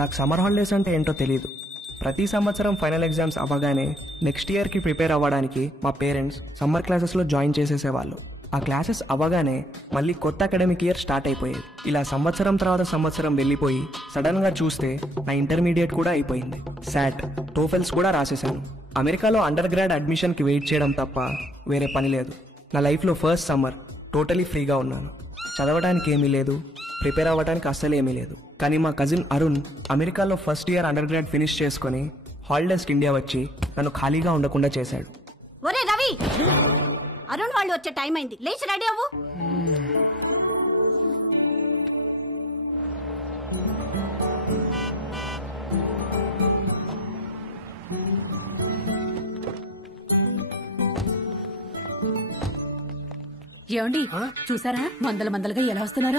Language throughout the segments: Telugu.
నాకు సమ్మర్ హాలిడేస్ అంటే ఏంటో తెలియదు. ప్రతి సంవత్సరం ఫైనల్ ఎగ్జామ్స్ అవ్వగానే నెక్స్ట్ ఇయర్కి ప్రిపేర్ అవ్వడానికి మా పేరెంట్స్ సమ్మర్ క్లాసెస్లో జాయిన్ చేసేసేవాళ్ళు. ఆ క్లాసెస్ అవ్వగానే మళ్ళీ కొత్త అకాడమిక్ ఇయర్ స్టార్ట్ అయిపోయేది. ఇలా సంవత్సరం తర్వాత సంవత్సరం వెళ్ళిపోయి సడన్గా చూస్తే నా ఇంటర్మీడియట్ కూడా అయిపోయింది. శాట్, టోఫెల్స్ కూడా రాసేసాను. అమెరికాలో అండర్ గ్రాడ్ అడ్మిషన్కి వెయిట్ చేయడం తప్ప వేరే పని లేదు. నా లైఫ్లో ఫస్ట్ సమ్మర్ టోటలీ ఫ్రీగా ఉన్నాను. చదవడానికి ఏమీ లేదు, ప్రిపేర్ అవ్వడానికి అస్సలు ఏమీ లేదు. కానీ మా కజిన్ అరుణ్ అమెరికాలో first year under grad finish చేసుకుని హాలిడేస్కి ఇండియా వచ్చి నన్ను ఖాళీగా ఉండకుండా చేశాడు. ఒరే రవి, అరుణ్ వాళ్ళు వచ్చే టైం అయింది, లేచి రెడీ అవ్వు. ఏమండి చూసారా మందలుగా ఎలా వస్తున్నారో?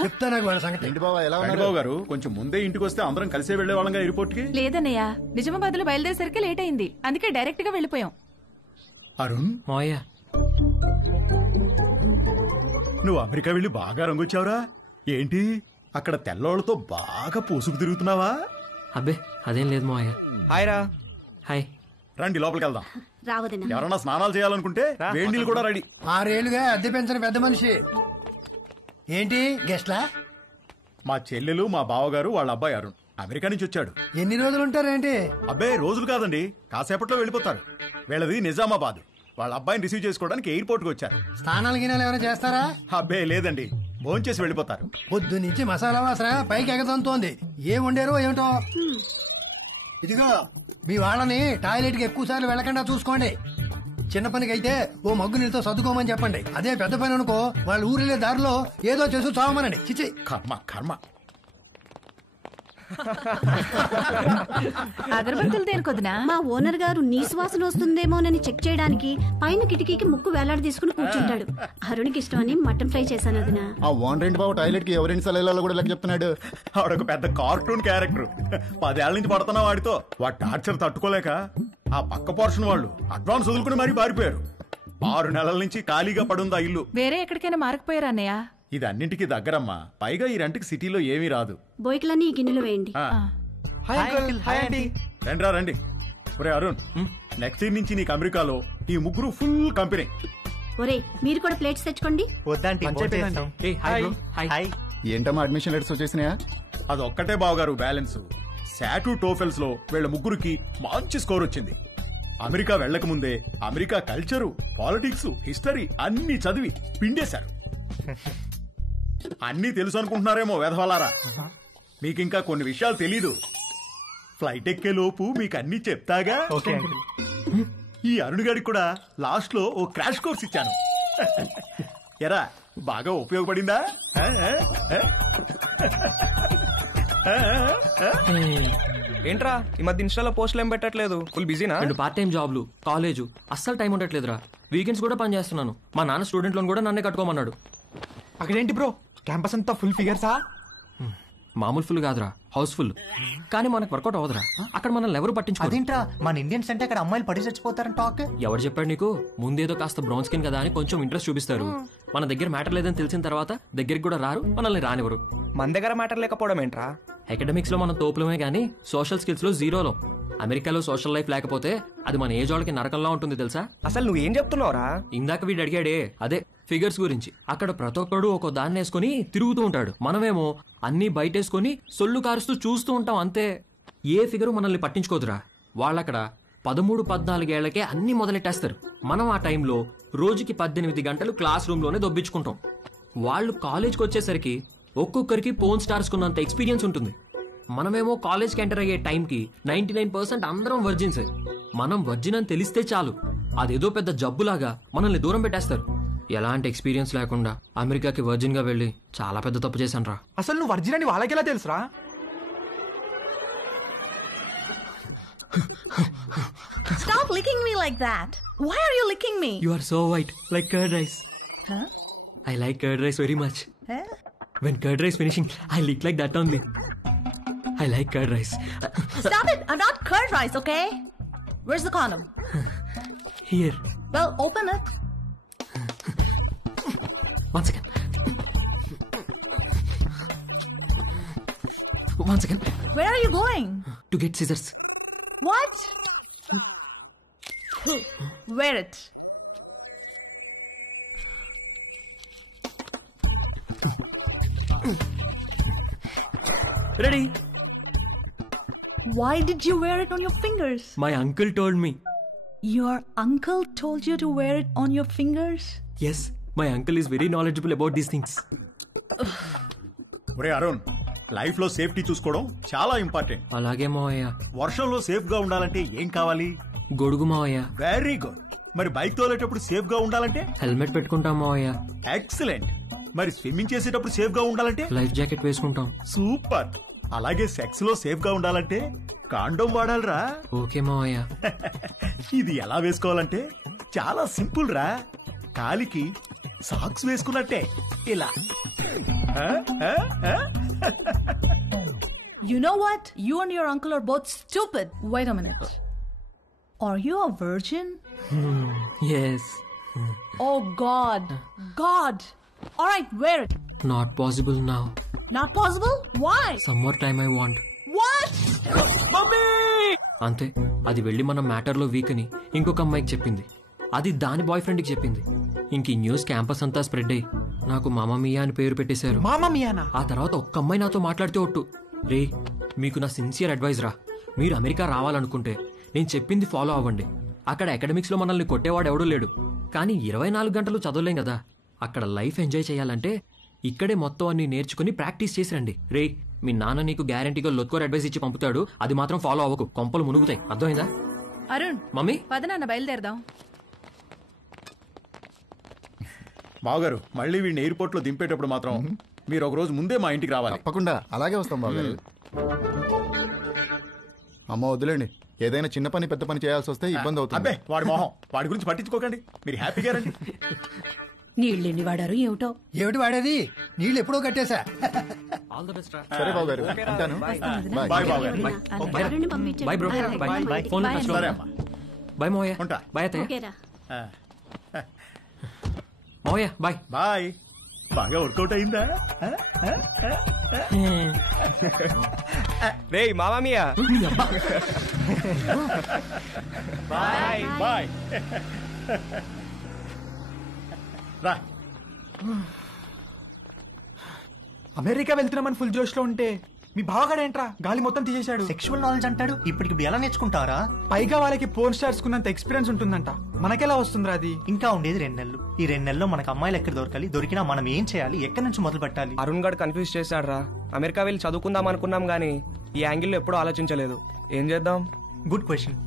బాబు గారు కొంచెం ముందే ఇంటికి వస్తే అందరం కలిసే వెళ్లే వాళ్ళంగా ఎయిర్పోర్ట్ కి. లేదన్నయ్య, నిజామాబాద్ లో బయలుదేరేసరికి లేట్ అయింది, అందుకే డైరెక్ట్ గా వెళ్ళిపోయాం. అరుణ్, నువ్వు అమెరికా వెళ్ళి బాగా రంగొచ్చావురా. ఏంటి అక్కడ తెల్లోళ్ళతో బాగా పూసుకు తిరుగుతున్నావా? అబ్బే అదేం లేదు మావయ్య. హాయ్ రా. హాయ్. రండి లోపలికి వెళ్దాం. రావదనా? ఎవరన్నా స్నానాలు చేయాలనుకుంటే వేడి నీళ్ళు కూడా రెడీ. 6 ఏళ్లుగా అద్దె పెంచిన పెద్ద మనిషి. ఏంటి గెస్ట్లా? మా చెల్లెలు, మా బావగారు, వాళ్ళ అబ్బాయి అరుణ్ అమెరికా నుంచి వచ్చాడు. ఎన్ని రోజులు ఉంటారేంటి? అబ్బాయి రోజులు కాదండి, కాసేపట్లో వెళ్ళిపోతారు. వీళ్ళది నిజామాబాద్. వాళ్ళ అబ్బాయిని రిసీవ్ చేసుకోవడానికి ఎయిర్పోర్ట్ కి వచ్చారు. స్నానాలు గినాలు ఏమైనా చేస్తారా? అబ్బే లేదండి, భోంచేసి వెళ్ళిపోతారు. పొద్దు నుంచి మసాలా వాసన పైకి ఎగదంతోంది. ఏం వండారో ఏమిటో. ఇదిగో మీ వాళ్ళని టాయిలెట్ కి ఎక్కువ సార్లు వెళ్ళకుండా చూసుకోండి. చిన్న పనికి అయితే ఓ మగ్గు నీళ్ళతో సర్దుకోమని చెప్పండి. అదే పెద్ద పని అనుకో, వాళ్ళ ఊరిలే దారిలో ఏదో చేసి చావమనండి. చిచ్చి కర్మ కర్మ. అగరబత్తులు దేనికొద్దునా? మా ఓనర్ గారు నీ సువాసన వస్తుందేమోనని చెక్ చేయడానికి పైన కిటికీకి ముక్కు వేలాడి తీసుకుని కూర్చుంటాడు. అరుణ్కి ఇష్టమని మటన్ ఫ్రై చేశాను వదినా. ఆ ఓనర్ బాబు టాయిలెట్ కి ఎవరైనా సలహాలు కూడా లెక్క చెప్తున్నాడు. ఆవిడొక పెద్ద కార్టూన్ క్యారెక్టర్. 10 ఏళ్ల నుంచి పడుతున్నా వాడితో. వాడి టార్చర్ తట్టుకోలేక ఆ పక్క పోర్షన్ వాళ్ళు అడ్వాన్స్ వదులుకుని మరీ పారిపోయారు. 6 నెలల నుంచి ఖాళీగా పడుందా ఇల్లు. వేరే ఎక్కడికైనా మారకపోయారా అన్నయ్య? ఇది అన్నింటికి దగ్గరమ్మా. పైగా ఈ రెంట్కి సిటీలో ఏమీ రాదు. బోయికలన్నీ ఈ గిన్నెలు వేయండి. రండిరా రండి. ఒరే అరుణ్, నెక్స్ట్ ఇయర్ నుంచి నీకు అమెరికాలో ఈ ముగ్గురు ఫుల్ కంపెనీ. ఒరే మీరు కూడా ప్లేట్స్ తెచ్చుకోండి. ఏంటమ్మా అడ్మిషన్ లెటర్స్ వచ్చేసినాయా? అదొక్కటే బావగారు బ్యాలెన్స్. శాటు, టోఫెల్స్ లో వీళ్ళ ముగ్గురికి మంచి స్కోర్ వచ్చింది. అమెరికా వెళ్లక ముందే అమెరికా కల్చరు, పాలిటిక్స్, హిస్టరీ అన్ని చదివి పిండేశారు. అన్నీ తెలుసు అనుకుంటున్నారేమో వెధవలారా. మీకింకా కొన్ని విషయాలు తెలీదు. ఫ్లైట్ ఎక్కే లోపు మీకు అన్ని చెప్తాగా. ఈ అరుణ్ గారికి కూడా లాస్ట్ లో ఓ క్రాష్ కోర్స్ ఇచ్చాను. ఎరా బాగా ఉపయోగపడిందా? ఏంట్రా ఈ మధ్య ఇన్స్టాలో పోస్టులు ఏం పెట్టట్లేదు? ఫుల్ బిజీనా? 2 పార్ట్ టైం జాబ్లు, కాలేజు, అస్సలు టైం ఉండట్లేదురా. వీకెండ్స్ కూడా పని చేస్తున్నాను. మా నాన్న స్టూడెంట్ లోన్ కూడా నన్నే కట్టుకోమన్నాడు. అక్కడేంటి బ్రో, క్యాంపస్ అంతా ఫుల్ ఫిగర్సా? మామూలు ఫుల్ కాదురా, హౌస్ఫుల్. కానీ మనకు వర్కౌట్ అవ్వదురా. అక్కడ మనల్ని ఎవరు పట్టించుకోరు. అదేంట్రా, మన ఇండియన్స్ అంటే అక్కడ అమ్మాయిలు పడి చచ్చిపోతారని టాక్. ఎవరు చెప్పాడు నీకు? ముందేదో కాస్త బ్రౌన్ స్కిన్ కదా అని కొంచెం ఇంట్రెస్ట్ చూపిస్తారు. మన దగ్గర మ్యాటర్ లేదని తెలిసిన తర్వాత దగ్గరికి కూడా రారు, మనల్ని రానివ్వరు. మన దగ్గర మ్యాటర్ లేకపోవడం ఏంట్రా? అకాడమిక్స్ లో మనం తోపులమే గానీ సోషల్ స్కిల్స్ లో జీరోలో. అమెరికాలో సోషల్ లైఫ్ లేకపోతే అది మన ఏజ్ వాళ్ళకి నరకంలా ఉంటుంది తెలుసా? అసలు నువ్వేం చెప్తున్నావురా? ఇందాక వీడు అడిగాడే అదే ఫిగర్స్ గురించి. అక్కడ ప్రతి ఒక్కడు ఒక దాన్ని వేసుకుని తిరుగుతూ ఉంటాడు. మనమేమో అన్ని బయటేసుకుని సొల్లు కారుస్తూ చూస్తూ ఉంటాం అంతే. ఏ ఫిగరు మనల్ని పట్టించుకోదురా. వాళ్ళక్కడ 13-14 ఏళ్లకే అన్ని మొదలెట్టేస్తారు. మనం ఆ టైంలో రోజుకి 18 గంటలు క్లాస్ రూమ్ లోనే దొబ్బించుకుంటాం. వాళ్ళు కాలేజ్కి వచ్చేసరికి ఒక్కొక్కరికి పోన్ స్టార్స్ కున్నంత ఎక్స్పీరియన్స్ ఉంటుంది. మనమేమో కాలేజ్కి ఎంటర్ అయ్యే టైంకి 99% అందరం వర్జిన్సే. మనం వర్జిన్ అని తెలిస్తే చాలు, అదేదో పెద్ద జబ్బులాగా మనల్ని దూరం పెట్టేస్తారు. ఎలాంటి ఎక్స్పీరియన్స్ లేకుండా అమెరికాకి వర్జిన్ గా వెళ్ళి చాలా పెద్ద తప్పు చేశాను రా. అసలు నువ్వు వర్జిన్ అని వాళ్ళకి ఎలా తెలుసురా? Stop licking me like that. Why are you licking me? You are so white, like curd rice. Huh? I like curd rice very much. Huh? When curd rice finishing, I lick like that only. I like curd rice. Stop it! I'm not curd rice, okay? Where's the condom? Here. Well, open it. One second. One second. Where are you going? To get scissors. What? Wear it. Ready. Why did you wear it on your fingers? My uncle told me. Your uncle told you to wear it on your fingers? Yes, my uncle is very knowledgeable about these things. ఒరే అరుణ్, లైఫ్ లో సేఫ్టీ చూసుకోవడం చాలా ఇంపార్టెంట్. అలాగే మావయ్య. వర్షంలో సేఫ్ గా ఉండాలంటే ఏం కావాలి? గొడుగు మావయ్య. Very good. మరి బైక్ తోలేటప్పుడు సేఫ్ గా ఉండాలంటే? హెల్మెట్ పెట్టుకుంటాం మావయ్య. ఎక్సలెంట్. మరి స్విమ్మింగ్ చేసేటప్పుడు సేఫ్ గా ఉండాలంటే? లైఫ్ జాకెట్ వేసుకుంటాం. సూపర్. అలాగే సెక్స్ లో సేఫ్ గా ఉండాలంటే కాండోమ్ వాడాలిరా. ఓకే మావయ్య. ఇది ఎలా వేసుకోవాలంటే చాలా సింపుల్ రా. కాలికి సాక్స్ వేసుకున్నట్టే ఇలా. You know what? You and your uncle are both stupid. Wait a minute. Are you a virgin? Yes. Oh God. God. All right, wear it. Not possible now. Not possible? Why? Some more time I want. What? అంతే. అది వెళ్ళి మన మ్యాటర్ లో వీక్ అని ఇంకొక అమ్మాయికి చెప్పింది. అది దాని బాయ్ ఫ్రెండ్ కి చెప్పింది. ఇంక ఈ న్యూస్ క్యాంపస్ అంతా స్ప్రెడ్ అయ్యి నాకు మామా మియా అని పేరు పెట్టేశారు. మామా మియానా? ఆ తర్వాత ఒక్క అమ్మాయి నాతో మాట్లాడితే ఒట్టు, రే మీకు నా సిన్సియర్ అడ్వైజ్ రా, మీరు అమెరికా రావాలనుకుంటే నేను చెప్పింది ఫాలో అవ్వండి. అక్కడ అకాడమిక్స్ లో మనల్ని కొట్టేవాడు ఎవడూ లేడు, కానీ 24 గంటలు చదవలేం కదా. అక్కడ లైఫ్ ఎంజాయ్ చేయాలంటే ఇక్కడే మొత్తం అన్ని నేర్చుకుని ప్రాక్టీస్ చేసి రండి. రే మీ నాన్న నీకు గ్యారంటీగా లొత్కోర్ అడ్వైస్ ఇచ్చి పంపుతాడు, అది మాత్రం ఫాలో అవ్వకు, కొంపలు మునుగుతాయి. అర్థమైందా? అరుణ్, మమ్మీ పద నాన్న బయలుదేరదాం. బావగారు, మళ్ళీ వీడిని ఎయిర్పోర్ట్ లో దింపేటప్పుడు మాత్రం మీరు ఒక రోజు ముందే మా ఇంటికి రావాలి. తప్పకుండా అలాగే వస్తాం బావగారు. అమ్మ వద్దులేండి, ఏదైనా చిన్న పని పెద్ద పని చేయాల్సి వస్తే ఇబ్బంది అవుతుంది. అబ్బే వాడి మొహం, వాడి గురించి పట్టించుకోకండి, మీరు హ్యాపీగా రండి. నీళ్ళెన్ని వాడారు ఏమిటో. ఏమిటి వాడేది? నీళ్ళు ఎప్పుడో కట్టేశా. ఆల్ ద బెస్ట్ రా. సరే బావగారు, ఉంటాను. బాయ్ బావగారు. Bye bro. బాయ్. ఫోన్ సరే అమ్మా. బాయ్ మోయ. ఉంటా. బాయ్ అత్తయ్య. ఓకేరా. మోయ బాయ్. బాయ్. బాగా వర్కౌట్ అయిందా? రే మామా మియా. Bye bye. రా. అమెరికా వెళ్తున్నామని ఫుల్ జోష్ లో ఉంటే మీ బావగాడేంట్రా గాలి మొత్తం తీసేశాడు. సెక్షువల్ నాలెడ్జ్ అంటాడు. ఇప్పటికి ఎలా నేర్చుకుంటారా? పైగా వాళ్ళకి పోర్న్ స్టార్స్ కున్నంత ఎక్స్పీరియన్స్ ఉంటుందంట. మనకెలా వస్తుందిరా అది? ఇంకా ఉండేది 2 నెలలు. ఈ 2 నెలల్లో మనకు అమ్మాయిలు ఎక్కడ దొరకాలి, దొరికినా మనం ఏం చేయాలి, ఎక్కడి నుంచి మొదలు పెట్టాలి? అరుణ్ గడ్ కన్ఫ్యూజ్ చేశాడు రా. అమెరికా వెళ్ళి చదువుకుందాం అనుకున్నాం గానీ ఈ యాంగిల్లో ఎప్పుడూ ఆలోచించలేదు. ఏం చేద్దాం? Good question.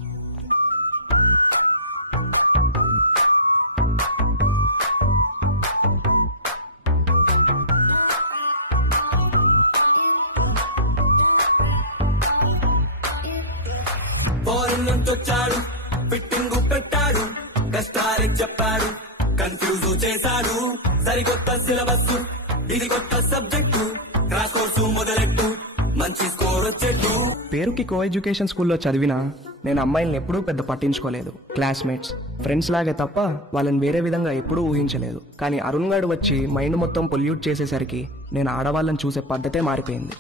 వచ్చాడు, ఫిట్టింగ్ పెట్టాడు, కష్టాలే చెప్పాడు, కన్ఫ్యూజ్ చేశాడు. సరికొత్త సిలబస్, ఇది కొత్త సబ్జెక్టు, క్రాష్ కోర్సు మొదలెట్టు, మంచి స్కోర్ వచ్చేట్టు. పేరుకి కో ఎడ్యుకేషన్ స్కూల్లో చదివినా నేను అమ్మాయిల్ని ఎప్పుడూ పెద్ద పట్టించుకోలేదు. క్లాస్మేట్స్, ఫ్రెండ్స్ లాగే తప్ప వాళ్ళని వేరే విధంగా ఎప్పుడూ ఊహించలేదు. కానీ అరుణ్ గాడు వచ్చి మైండ్ మొత్తం పొల్యూట్ చేసేసరికి నేను ఆడవాళ్ళని చూసే పద్ధతే మారిపోయింది.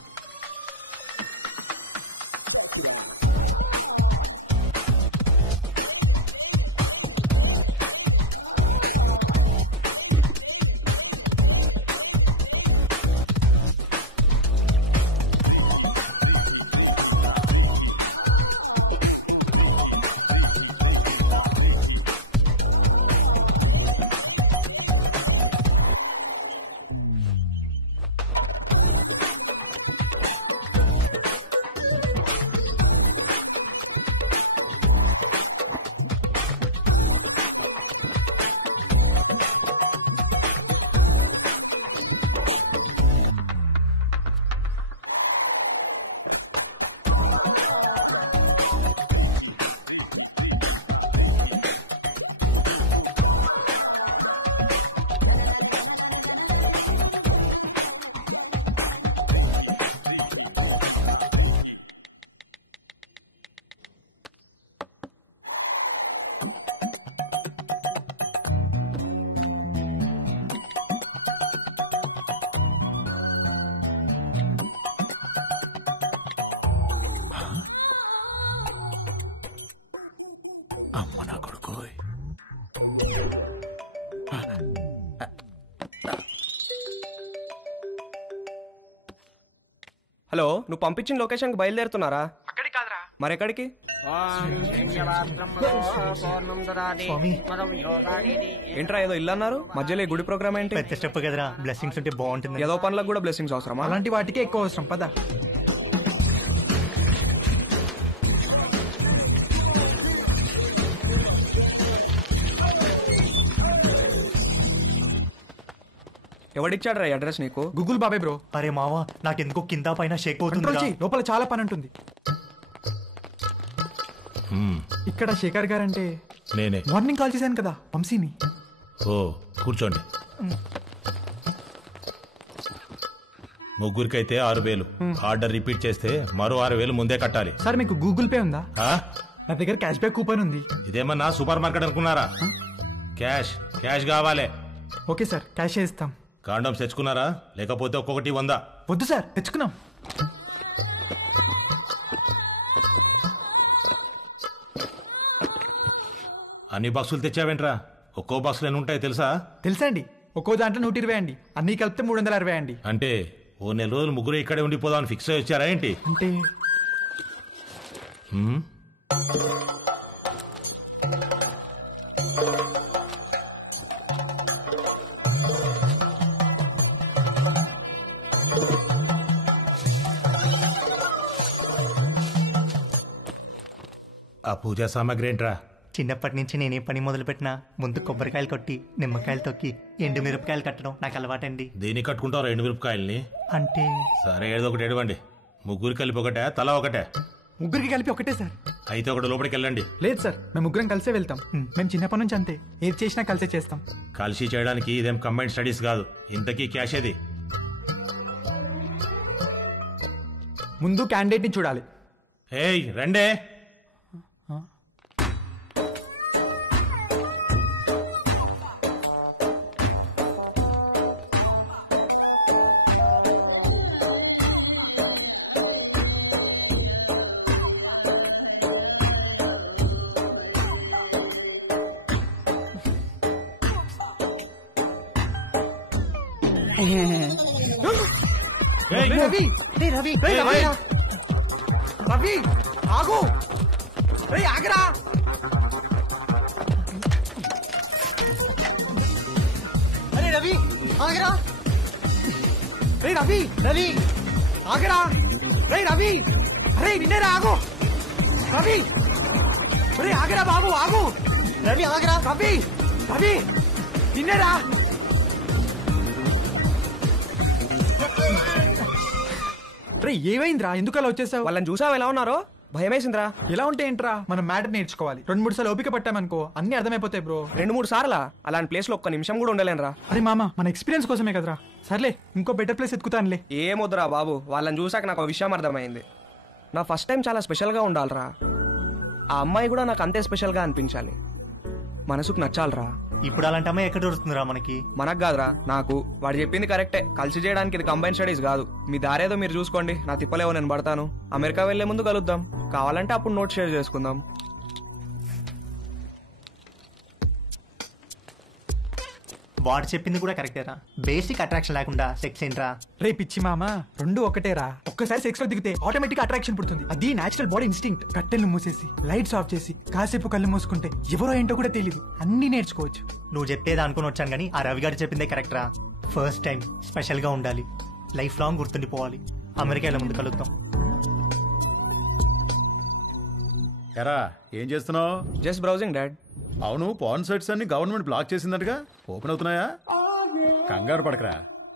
హలో, నువ్వు పంపించిన లొకేషన్కి బయలుదేరుతున్నారా? అక్కడికి కాదురా. మరెక్కడికి? స్వామి ఏంట్రా ఏదో ఇల్లు అన్నారు, మధ్యలో ఈ గుడి ప్రోగ్రామ్ ఏంటి? పెద్ద స్టెప్ కదరా, బ్లెస్సింగ్స్ ఉంటే బాగుంటుంది. ఏదో పనులకు కూడా బ్లెస్సింగ్స్ అవసరమా? అలాంటి వాటికే ఎక్కువ అవసరం. పద. ఎవడిచ్చాడు రా అడ్రస్ నీకు? గూగుల్ బాబాయ్ బ్రో. అరే మావా, నాకెందుకో కింద పైన షేక్ అవుతుంది. లోపల చాలా పని ఉంటుంది. ఇక్కడ శేఖర్ గారంటే నేనే. మార్నింగ్ కాల్ చేశాను కదా, వంశీని. ఓ కూర్చోండి. ముగ్గురికైతే 6,000. ఆర్డర్ రిపీట్ చేస్తే మరో 6,000 ముందే కట్టాలి. సార్ మీకు గూగుల్ పే ఉందా? నా దగ్గర క్యాష్ బ్యాక్ కూపన్ ఉంది. ఇదేమన్నా సూపర్ మార్కెట్ అనుకున్నారా? క్యాష్ క్యాష్ కావాలి. ఓకే సార్, క్యాష్ ఇస్తాం. కాండమ్స్ తెచ్చుకున్నారా? లేకపోతే ఒక్కొక్కటి 100? వద్దు సార్, తెచ్చుకున్నాం. అన్ని బాక్సులు తెచ్చావేంట్రా? ఒక్కో బాక్సులు ఎన్ని ఉంటాయో తెలుసా? తెలుసా అండి, ఒక్కో దాంట్లో 120 అండి, అన్ని కలిపితే 360 అండి. అంటే ఓ నెల రోజులు ముగ్గురు ఇక్కడే ఉండిపోదామని ఫిక్స్ అయ్యి వచ్చారా ఏంటి? అంటే ఆ పూజా సామాగ్రి ఏంట్రా? చిన్నప్పటి నుంచి నేనే పని మొదలు పెట్టినా ముందు కొబ్బరికాయలు కొట్టి నిమ్మకాయలు తొక్కి ఎండు మిరపకాయలు కట్టడం నాకు అలవాటండి. దేనికి కట్టుకుంటారు 2 మిరపకాయల్ని? అంటే సరే ఏదో ఒకటి ఎడవండి. ముగ్గురు కలిపి ఒకటే, తలా ఒకటే? ముగ్గురికి కలిపి ఒకటే సార్. అయితే ఒకటి లోపలికి వెళ్ళండి. లేదు సార్, మేము ముగ్గురం కలిసే వెళ్తాం. మేము చిన్నప్పటి నుంచి అంతే, ఏది చేసినా కలిసే చేస్తాం. కలిసి చేయడానికి ఇదేం కంబైన్డ్ స్టడీస్ కాదు. ఇంతకీ క్యాష్ ఏది? ముందు క్యాండిడేట్ ని చూడాలి. ఏయ్ రండే. రవి, రవి, రవి, ఆగు, ఆగరా. అరే రవి ఆగరా. రవి, రవి ఆగరా. రవి, అరే నిన్నేరా, ఆగు. రవి, ఆగరా బాబు, ఆగు. రవి ఆగరా. రవి, రవి నిన్నేరా. ఏమైందిరా, ఎందుకు అలా వచ్చేసావు? వాళ్ళని చూసావు ఎలా ఉన్నారో? భయమేసిందిరా. ఎలా ఉంటే ఏంట్రా, మనం మ్యాటర్ నేర్చుకోవాలి. 2-3 సార్లు ఓపిక పట్టామనుకో అన్ని అర్థమైపోతాయి బ్రో. 2-3 సార్లా? అలాంటి ప్లేస్ లో ఒక్క నిమిషం కూడా ఉండలేనురా. అరే మామ, మన ఎక్స్పీరియన్స్ కోసమే కదరా. సర్లే, ఇంకో బెటర్ ప్లేస్ ఎత్తుకుతానులే. ఏమొద్దురా బాబు, వాళ్ళని చూసాక నాకు ఒక విషయం అర్థమైంది. నా ఫస్ట్ టైం చాలా స్పెషల్గా ఉండాలిరా. ఆ అమ్మాయి కూడా నాకు అంతే స్పెషల్గా అనిపించాలి. మనసుకు నచ్చాలిరా. ఇప్పుడు అలాంటి అమ్మాయి ఎక్కడ దొరుకుతుందిరా మనకి? మనకు కాదురా, నాకు. వాడు చెప్పింది కరెక్టే, కలిసి చేయడానికి ఇది కంబైన్ స్టడీస్ కాదు. మీ దారేదో మీరు చూసుకోండి, నా తిప్పలేవో నేను పడతాను. అమెరికా వెళ్లే ముందు కలుద్దాం, కావాలంటే అప్పుడు నోట్ షేర్ చేసుకుందాం. వాడు చెప్పింది కూడా కరెక్టేరా. బేసిక్ అట్రాక్షన్ లేకుండా సెక్స్ ఏంట్రా? రే పిచ్చి మామ, 2 ఒకటేరా. ఒక్కసారి సెక్స్ లో దిగితే ఆటోమేటిక్ అట్రాక్షన్ పుడుతుంది. అది నేచురల్ బాడీ ఇన్స్టింక్ట్. కట్టెలు మూసేసి లైట్స్ ఆఫ్ చేసి కాసేపు కళ్ళు మూసుకుంటే ఎవరో ఏంటో కూడా తెలియదు, అన్ని నేర్చుకోవచ్చు. నువ్వు చెప్పేది అనుకుని వచ్చాను కానీ ఆ రవి గారు చెప్పిందే కరెక్టరా. ఫస్ట్ టైం స్పెషల్ గా ఉండాలి, లైఫ్ లాంగ్ గుర్తుండిపోవాలి. అమెరికా ముందు కలుద్దాం. ఎరా ఏం చేస్తున్నావు? Just browsing dad. అవును, పాన్ సైట్స్ అన్ని గవర్నమెంట్ బ్లాక్ చేసిందటగా, ఓపెన్ అవుతున్నాయా? కంగారు పడకరా,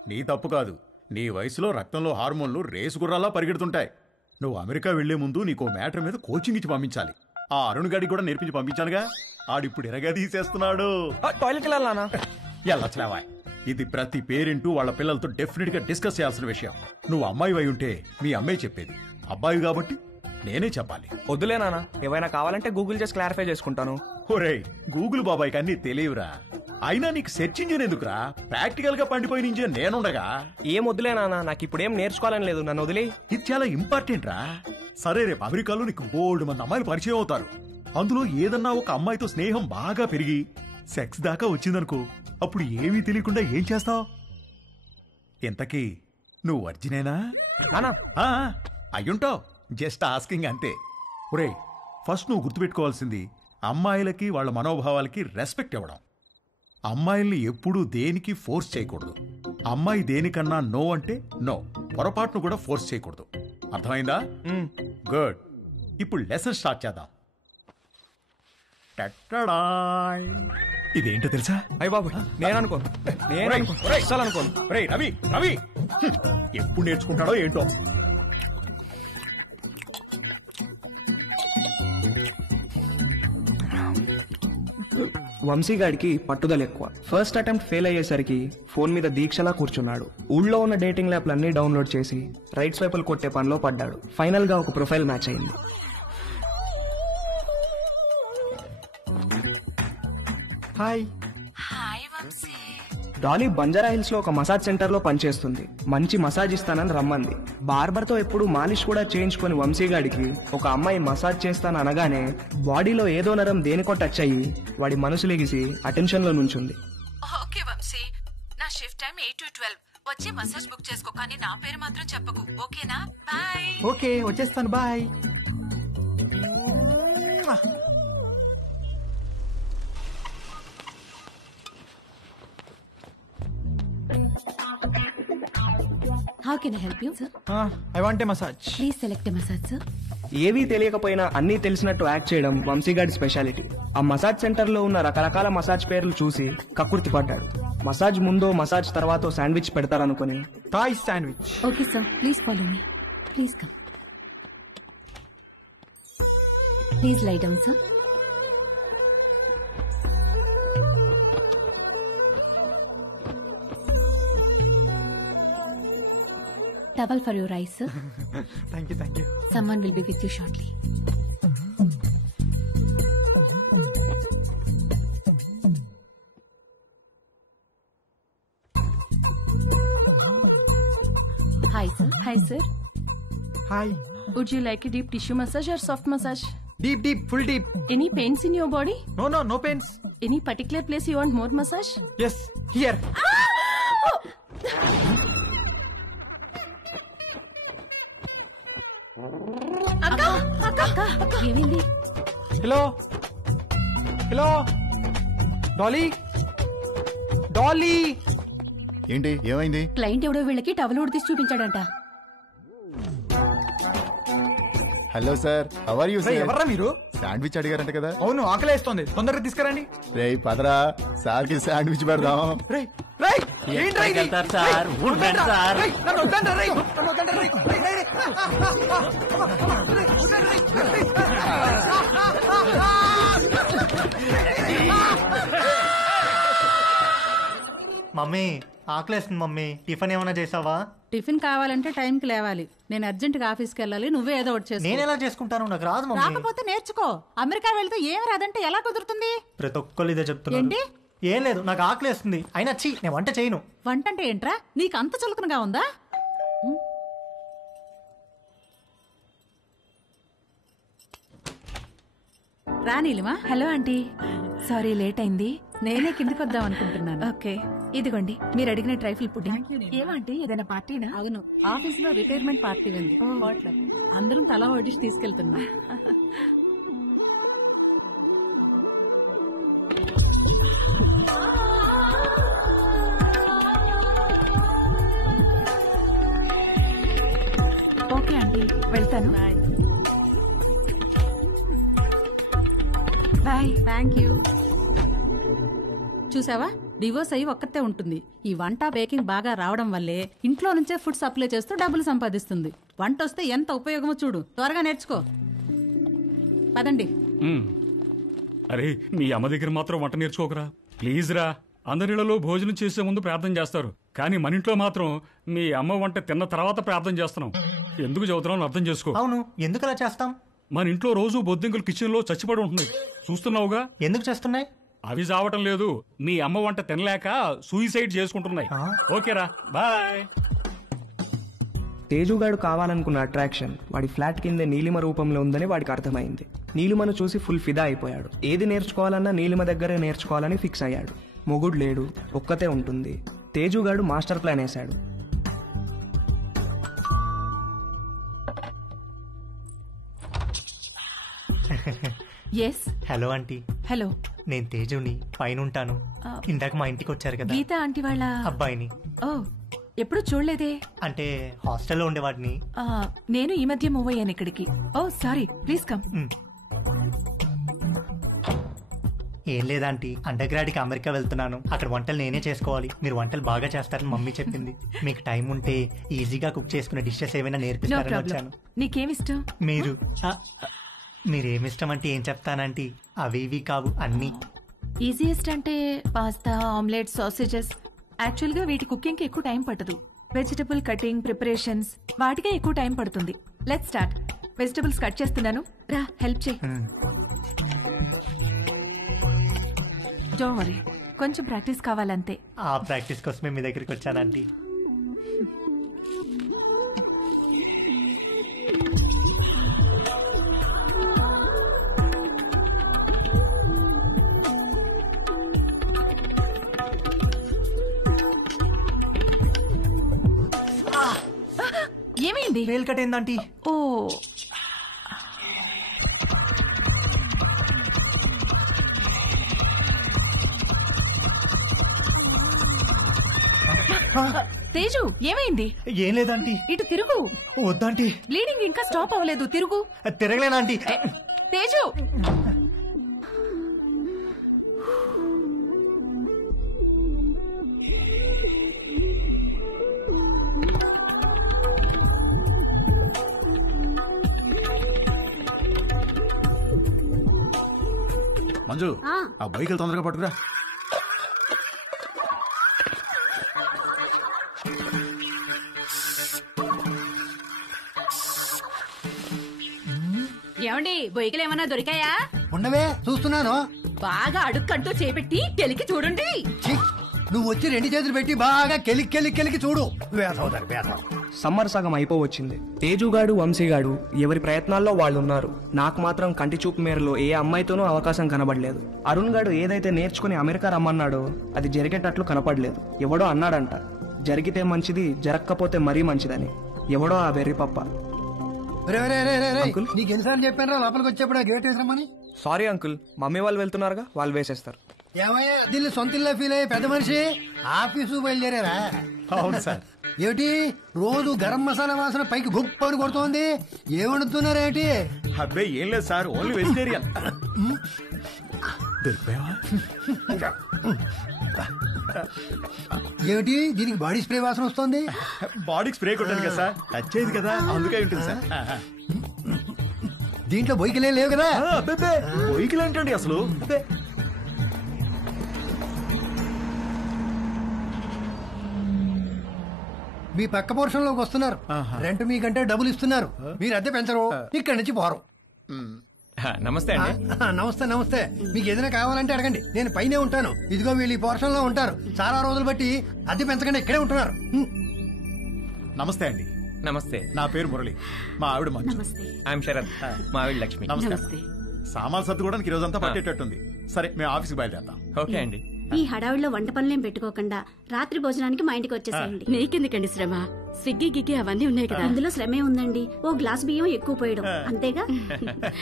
నీ తప్పు కాదు. నీ వయసులో రక్తంలో హార్మోన్లు రేసు గుర్రాలా పరిగెడుతుంటాయి. నువ్వు అమెరికా వెళ్లే ముందు నీకో మ్యాటర్ మీద కోచింగ్ ఇచ్చి పంపించాలి. ఆ అరుణ్ గాడికి కూడా నేర్పించి పంపించానుగా, ఆడిప్పుడు ఎరగా తీసేస్తున్నాడు. టాయిలెట్ వెళ్ళాలనా? ఎల్లచ్చలేవా, ఇది ప్రతి పేరెంట్ వాళ్ళ పిల్లలతో డెఫినెట్ గా డిస్కస్ చేయాల్సిన విషయం. నువ్వు అమ్మాయి అయి ఉంటే మీ అమ్మాయి చెప్పేది, అబ్బాయి కాబట్టి నేనే చెప్పాలి. వద్దులే నాన్న, ఏమైనా కావాలంటే గూగుల్ చేసి క్లారిఫై చేసుకుంటాను. ఒరేయ్, గూగుల్ బాబాయ్కి అన్ని తెలియవురా. అయినా నీకు సెర్చ్ ఇంజిన్ ఎందుకురా? ప్రాక్టికల్ గా పండిపోయిన ఇంజిన్ నేనుండగా. ఏం వద్దులే నాన్న, నాకు ఇప్పుడు ఏం నేర్చుకోవాలని లేదు, నన్ను వదిలే. ఇది చాలా ఇంపార్టెంట్ రా. సరే, రేపు అమెరికాలో నీకు బోల్డ్ మంది అమ్మాయిలు పరిచయం అవుతారు. అందులో ఏదన్నా ఒక అమ్మాయితో స్నేహం బాగా పెరిగి సెక్స్ దాకా వచ్చిందనుకో, అప్పుడు ఏమీ తెలియకుండా ఏం చేస్తావు? ఇంతకీ నువ్వు వర్జినేనా? నానా అయ్యుంటావు, జస్ట్ ఆస్కింగ్ అంతే. ఒరే, ఫస్ట్ నువ్వు గుర్తుపెట్టుకోవాల్సింది అమ్మాయిలకి వాళ్ళ మనోభావాలకి రెస్పెక్ట్ ఇవ్వడం. అమ్మాయిల్ని ఎప్పుడూ దేనికి ఫోర్స్ చేయకూడదు. అమ్మాయి దేనికన్నా నో అంటే నో, పొరపాటును కూడా ఫోర్స్ చేయకూడదు. అర్థమైందా? గుడ్. ఇప్పుడు లెసన్ స్టార్ట్ చేద్దాం. ఇదేంటో తెలుసా? అయ్య బాబు, నేను అనుకోను. అసలు అనుకోను. రవి రవి ఎప్పుడు నేర్చుకుంటాడో ఏంటో. వంశీగాడికి పట్టుదల ఎక్కువ. ఫస్ట్ అటెంప్ట్ ఫెయిల్ అయ్యేసరికి ఫోన్ మీద దీక్షలా కూర్చున్నాడు. ఊళ్ళో ఉన్న డేటింగ్ యాప్లన్నీ డౌన్లోడ్ చేసి రైట్ స్వైపులు కొట్టే పనిలో పడ్డాడు. ఫైనల్ గా ఒక ప్రొఫైల్ మ్యాచ్ అయింది. హాయ్. డాలీ బంజారా హిల్స్ లో ఒక మసాజ్ సెంటర్ లో పనిచేస్తుంది. మంచి మసాజ్ ఇస్తానని రమ్మంది. బార్బర్ తో ఎప్పుడు మాలిష్ కూడా చేయించుకుని వంశీగాడికి ఒక అమ్మాయి మసాజ్ చేస్తాను అనగానే బాడీలో ఏదో నరం దేనికో టచ్ అయ్యి వాడి మనసు లెగిసి అటెన్షన్ లో నుంచుంది. ఓకే వంశీ, నా షిఫ్ట్ టైం 8 to 12. వచ్చి మసాజ్ బుక్ చేసుకో, కానీ నా పేరు మాత్రం చెప్పకు, ఓకేనా? బాయ్. ఓకే, వచ్చేస్తాను. Bye. How can I help you, sir? I want a massage. Please select a massage, sir. ఏవీ తెలియకపోయినా అన్నీ తెలిసినట్టు యాక్ట్ చేయడం వంశీగాడి స్పెషాలిటీ. ఆ మసాజ్ సెంటర్ లో ఉన్న రకరకాల మసాజ్ పేర్లు చూసి కక్కుర్తి పడ్డాడు. మసాజ్ ముందో మసాజ్ తర్వాతో శాండ్విచ్ పెడతారనుకుని Thai sandwich. Okay, sir. Please follow me. Please come. Please lie down, sir. Towel for your eyes, sir. Thank you, thank you. Someone will be with you shortly. Hi, sir. Hi, sir. Hi. Would you like a deep tissue massage or soft massage? Deep, full deep. Any pains in your body? No pains. Any particular place you want more massage? Yes, here. అక్క ఏమైంది? Hello Dolly. ఏంటి, ఏమైంది? క్లయింట్ ఎవడో వీళ్ళకి టవల్ ఉడితీసి చూపించాడంట. Hello sir, how are you sir? ఎవర్రా మీరు? శాండ్విచ్ అడిగారంట కదా? అవును, ఆకలేస్తోంది, తొందరగా తీసుకురండి. రేయ్ పదరా, సార్ కి శాండ్విచ్ పెడదాం. మమ్మీ ఆకలేస్తుంది మమ్మీ, టిఫిన్ ఏమైనా చేసావా? టిఫిన్ కావాలంటే టైంకి లేవాలి. నేను అర్జెంట్గా ఆఫీస్కి వెళ్ళాలి, నువ్వే ఏదో ఒకటి చేసుకో. నేను ఎలా చేసుకుంటాను, నాకు రాదు మమ్మీ. రాకపోతే నేర్చుకో. అమెరికా వెళ్తే ఏం రాదంటే ఎలా కుదురుతుంది? ప్రతి ఒక్కరు ఇదే చెప్తున్నారు. ఏంటి? ఏం లేదు, నాకు ఆకలేస్తుంది. అయినా నేను వంట చేయను. వంట అంటే ఏంట్రా, నీకు అంత చులకనగా ఉందా? రా Neelima. Hello aunty, sorry late అయింది. నేనే కిందికి వద్దాం అనుకుంటున్నాను. ఓకే, ఇదిగోండి మీరు అడిగిన ట్రైఫుల్ పుడ్డింగ్. ఏమంటే ఏదైనా పార్టీనా? అవును, ఆఫీస్ లో రిటైర్మెంట్ పార్టీ ఉంది. అందరం తలా వడ్డిసి తీసుకెళ్తున్నాం. ఓకే ఆంటీ, వెళ్తాను. బాయ్. Thank you. చూసావా, డివోర్స్ అయ్యి ఒక్కతే ఉంటుంది. ఈ వంట బేకింగ్ బాగా రావడం వల్లే ఇంట్లో నుంచే ఫుడ్ సప్లై చేస్తూ డబ్బులు సంపాదిస్తుంది. వంట వస్తే ఎంత ఉపయోగమో చూడు. త్వరగా నేర్చుకో. పదండి. అరే, మీ అమ్మ దగ్గర మాత్రం వంట నేర్చుకోకరా ప్లీజ్ రా. అందరిలో భోజనం చేసే ముందు ప్రార్థన చేస్తారు, కానీ మన ఇంట్లో మాత్రం మీ అమ్మ వంట తిన్న తర్వాత ప్రార్థన చేస్తున్నాం. ఎందుకు చదువుతున్నాం అర్థం చేసుకో. అవును, ఎందుకు అలా చేస్తాం? మన ఇంట్లో రోజు బొద్దింకలు కిచెన్ లో చచ్చిపడి ఉంటున్నాయి, చూస్తున్నావుగా. ఎందుకు చేస్తున్నాయి? అవి చావటం లేదు, మీ అమ్మ వంట తినలేక సూయిసైడ్ చేసుకుంటున్నాయి. ఓకేరా, బాయ్. తేజుగాడు కావాలనుకున్న అట్రాక్షన్ వాడి ఫ్లాట్ కింద నీలిమ రూపంలో ఉందని వాడికి అర్థమైంది. నీలిమను చూసి ఫుల్ ఫిదా అయిపోయాడు. ఏది నేర్చుకోవాలన్నా నీలిమ దగ్గరే నేర్చుకోవాలని ఫిక్స్ అయ్యాడు. మొగుడు లేడు, ఒక్కతే ఉంటుంది. తేజుగాడు మాస్టర్ ప్లాన్ వేశాడు. Yes hello aunty. హలో, నేను తేజుని, పైన ఉంటాను. ఇందాక మా ఇంటికి వచ్చారు కదా గీత ఆంటీ వాళ్ళ అబ్బాయిని. ఓ, ఎప్పుడు చూడలేదే. అంటే హాస్టల్లో ఉండేవాడిని. నేను ఈ మధ్య మూవ్ అయ్యాను ఇక్కడికి. ఓ సారీ, ప్లీజ్ కమ్. ఏం లేదాంటీ, అండర్ గ్రాడ్కి అమెరికా వెళ్తున్నాను. అక్కడ వంటలు నేనే చేసుకోవాలి. మీరు వంటలు బాగా చేస్తారని మమ్మీ చెప్పింది. మీకు టైం ఉంటే ఈజీగా కుక్ చేసుకునే డిషెస్ ఏమైనా నేర్పిస్తారని వచ్చాను. నీకేమిష్టం? మీరేమిష్టం అంటే ఏం చెప్తానంటీ, అవి ఇవి కావు అన్నీ. ఈజియెస్ట్ అంటే పాస్తా, ఆమ్లెట్, సాసేజెస్. యాక్చువల్గా వీటి కుకింగ్కి ఎక్కువ టైం పట్టదు. వెజిటబుల్ కటింగ్, ప్రిపరేషన్స్ వాటికే ఎక్కువ టైం పడుతుంది. Let's start. వెజిటబుల్స్ కట్ చేస్తున్నాను, రా హెల్ప్ చేయి. డోంట్ వరీ, కొంచెం ప్రాక్టీస్ కావాలంతే. ఆ ప్రాక్టీస్ కోసమే మీ దగ్గరికి వచ్చానంటీ. ఏమైంది? వేలు కట్టేందంటీ. ఓ, తేజు ఏమైంది? ఏం లేదంటీ. ఇటు తిరుగు. వద్దంటీ, బ్లీడింగ్ ఇంకా స్టాప్ అవ్వలేదు, తిరుగు. తిరగలేనంటీ. తేజు, మంజు, ఆ బైకులు తొందరగా పట్టుకురా. ఏమండి, బొయ్యకలు ఏమన్నా దొరికాయా? ఉండవే, చూస్తున్నాను. బాగా అడుక్కంటూ చేపెట్టి కెలికి చూడండి. నువ్వు వచ్చి 2 చేతులు పెట్టి బాగా కెలికి చూడు. సమ్మర్ సగం అయిపోవచ్చింది. తేజుగాడు, వంశీగాడు ఎవరి ప్రయత్నాల్లో వాళ్ళు ఉన్నారు. నాకు మాత్రం కంటి చూపు మేరలో ఏ అమ్మాయితోనూ అవకాశం కనబడలేదు. అరుణ్ గాడు ఏదైతే నేర్చుకుని అమెరికా రమ్మన్నాడో అది జరిగేటట్లు కనపడలేదు. ఎవడో అన్నాడంట, జరిగితే మంచిది, జరగకపోతే మరీ మంచిదని. ఎవడో ఆ వెర్రి పప్ప. నీకు ఎన్నిసార్లు చెప్పాను లోపలికి వచ్చేప్పుడు గేట్ వేసామని? సారీ అంకుల్, మమ్మీ వాళ్ళు వెళ్తున్నారుగా, వాళ్ళు వేసేస్తారు. ఏమయ్యా, దీన్ని సొంత ఇల్లు ఫీల్ అయ్యే పెద్ద మనిషి ఆఫీసు బయలుదేరారా? అవును సార్. ఏమిటి రోజు గరం మసాలా వాసన పైకి గుప్పని కొడుతోంది? ఏమడుతున్నారేంటి? అబ్బాయి ఏం లేదు సార్, ఓన్లీ వెజిటేరియన్. ఏమిటి దీనికి బాడీ స్ప్రే వాసన వస్తుంది? బాడీకి స్ప్రే కొట్టాను కదా సార్, టచ్ అయింది కదా, అందుకే ఉంటుంది సార్. దీంట్లో బొయ్యికలే లేవు కదా? బొయ్యికలు ఏంటండి అసలు? మీ పక్క పోర్షన్ లోకి వస్తున్నారు. రెంట్ మీకంటే డబ్బులు ఇస్తున్నారు. మీరు అద్దె పెంచరు, ఇక్కడి నుంచి పోరు. నమస్తే అండి. నమస్తే నమస్తే. మీకు ఏదైనా కావాలంటే అడగండి, నేను పైనే ఉంటాను. ఇదిగో వీళ్ళు ఈ పోర్షన్ లో ఉంటారు. చాలా రోజులు బట్టి అద్దె పెంచకుండా ఇక్కడే ఉంటున్నారు. నమస్తే అండి. నమస్తే, నా పేరు మురళి, మా ఆవిడ మంజు. ఐఎమ్ శరత్, మా ఆవిడ లక్ష్మి. నమస్తే. సామాన్లు సర్దుకోవడానికి ఈ రోజంతా పట్టేటట్టుంది. సరే, మేము ఆఫీస్కి బయలుదేరుతాం. ఓకే అండి. ఈ హడావిడిలో వంట పనులేం పెట్టుకోకుండా రాత్రి భోజనానికి మా ఇంటికి వచ్చేసేయండి. నీకెందుకండి శ్రమ? స్విగ్గీ గిగ్గి అవన్నీ ఉన్నాయి కదా. అందులో శ్రమే ఉందండి. ఓ గ్లాస్ బియ్యం ఎక్కువ పోయడం అంతేగా.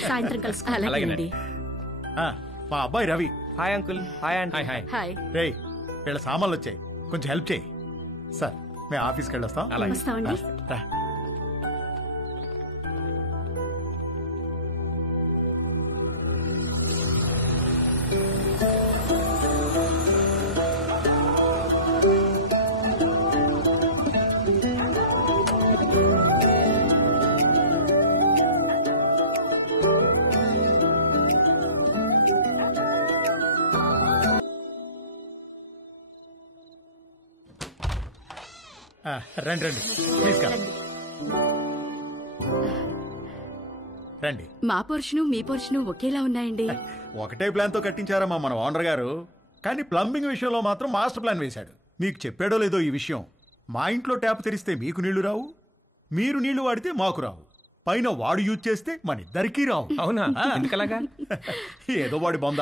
సాయంత్రం కలుసు. అలాగేనండి. మా అబ్బాయి Ravi. Hi uncle. Hi aunty. Hi. రేయ్, వీళ్ళ సామాన్లు వచ్చాయి, కొంచెం హెల్ప్ చేయి. సార్, మేము ఆఫీస్కి వెళ్ళొస్తాం. వస్తామండి. రా. రండి రండి, ప్లీజ్ కమ్. రండి. మా పోర్షను మీ పోర్షను ఒకేలా ఉన్నాయండి. ఒకటే ప్లాన్ తో కట్టించారమ్మా మన ఓనర్ గారు, కానీ ప్లంబింగ్ విషయంలో మాత్రం మాస్టర్ ప్లాన్ వేశాడు. మీకు చెప్పాడో లేదో ఈ విషయం, మా ఇంట్లో ట్యాప్ తెరిస్తే మీకు నీళ్లు రావు, మీరు నీళ్లు వాడితే మాకు రావు, పైన వాడు యూజ్ చేస్తే మన ఇద్దరికీ రావు. అవునా? ఎందుకలాగా? ఏదో వాడి బొంద,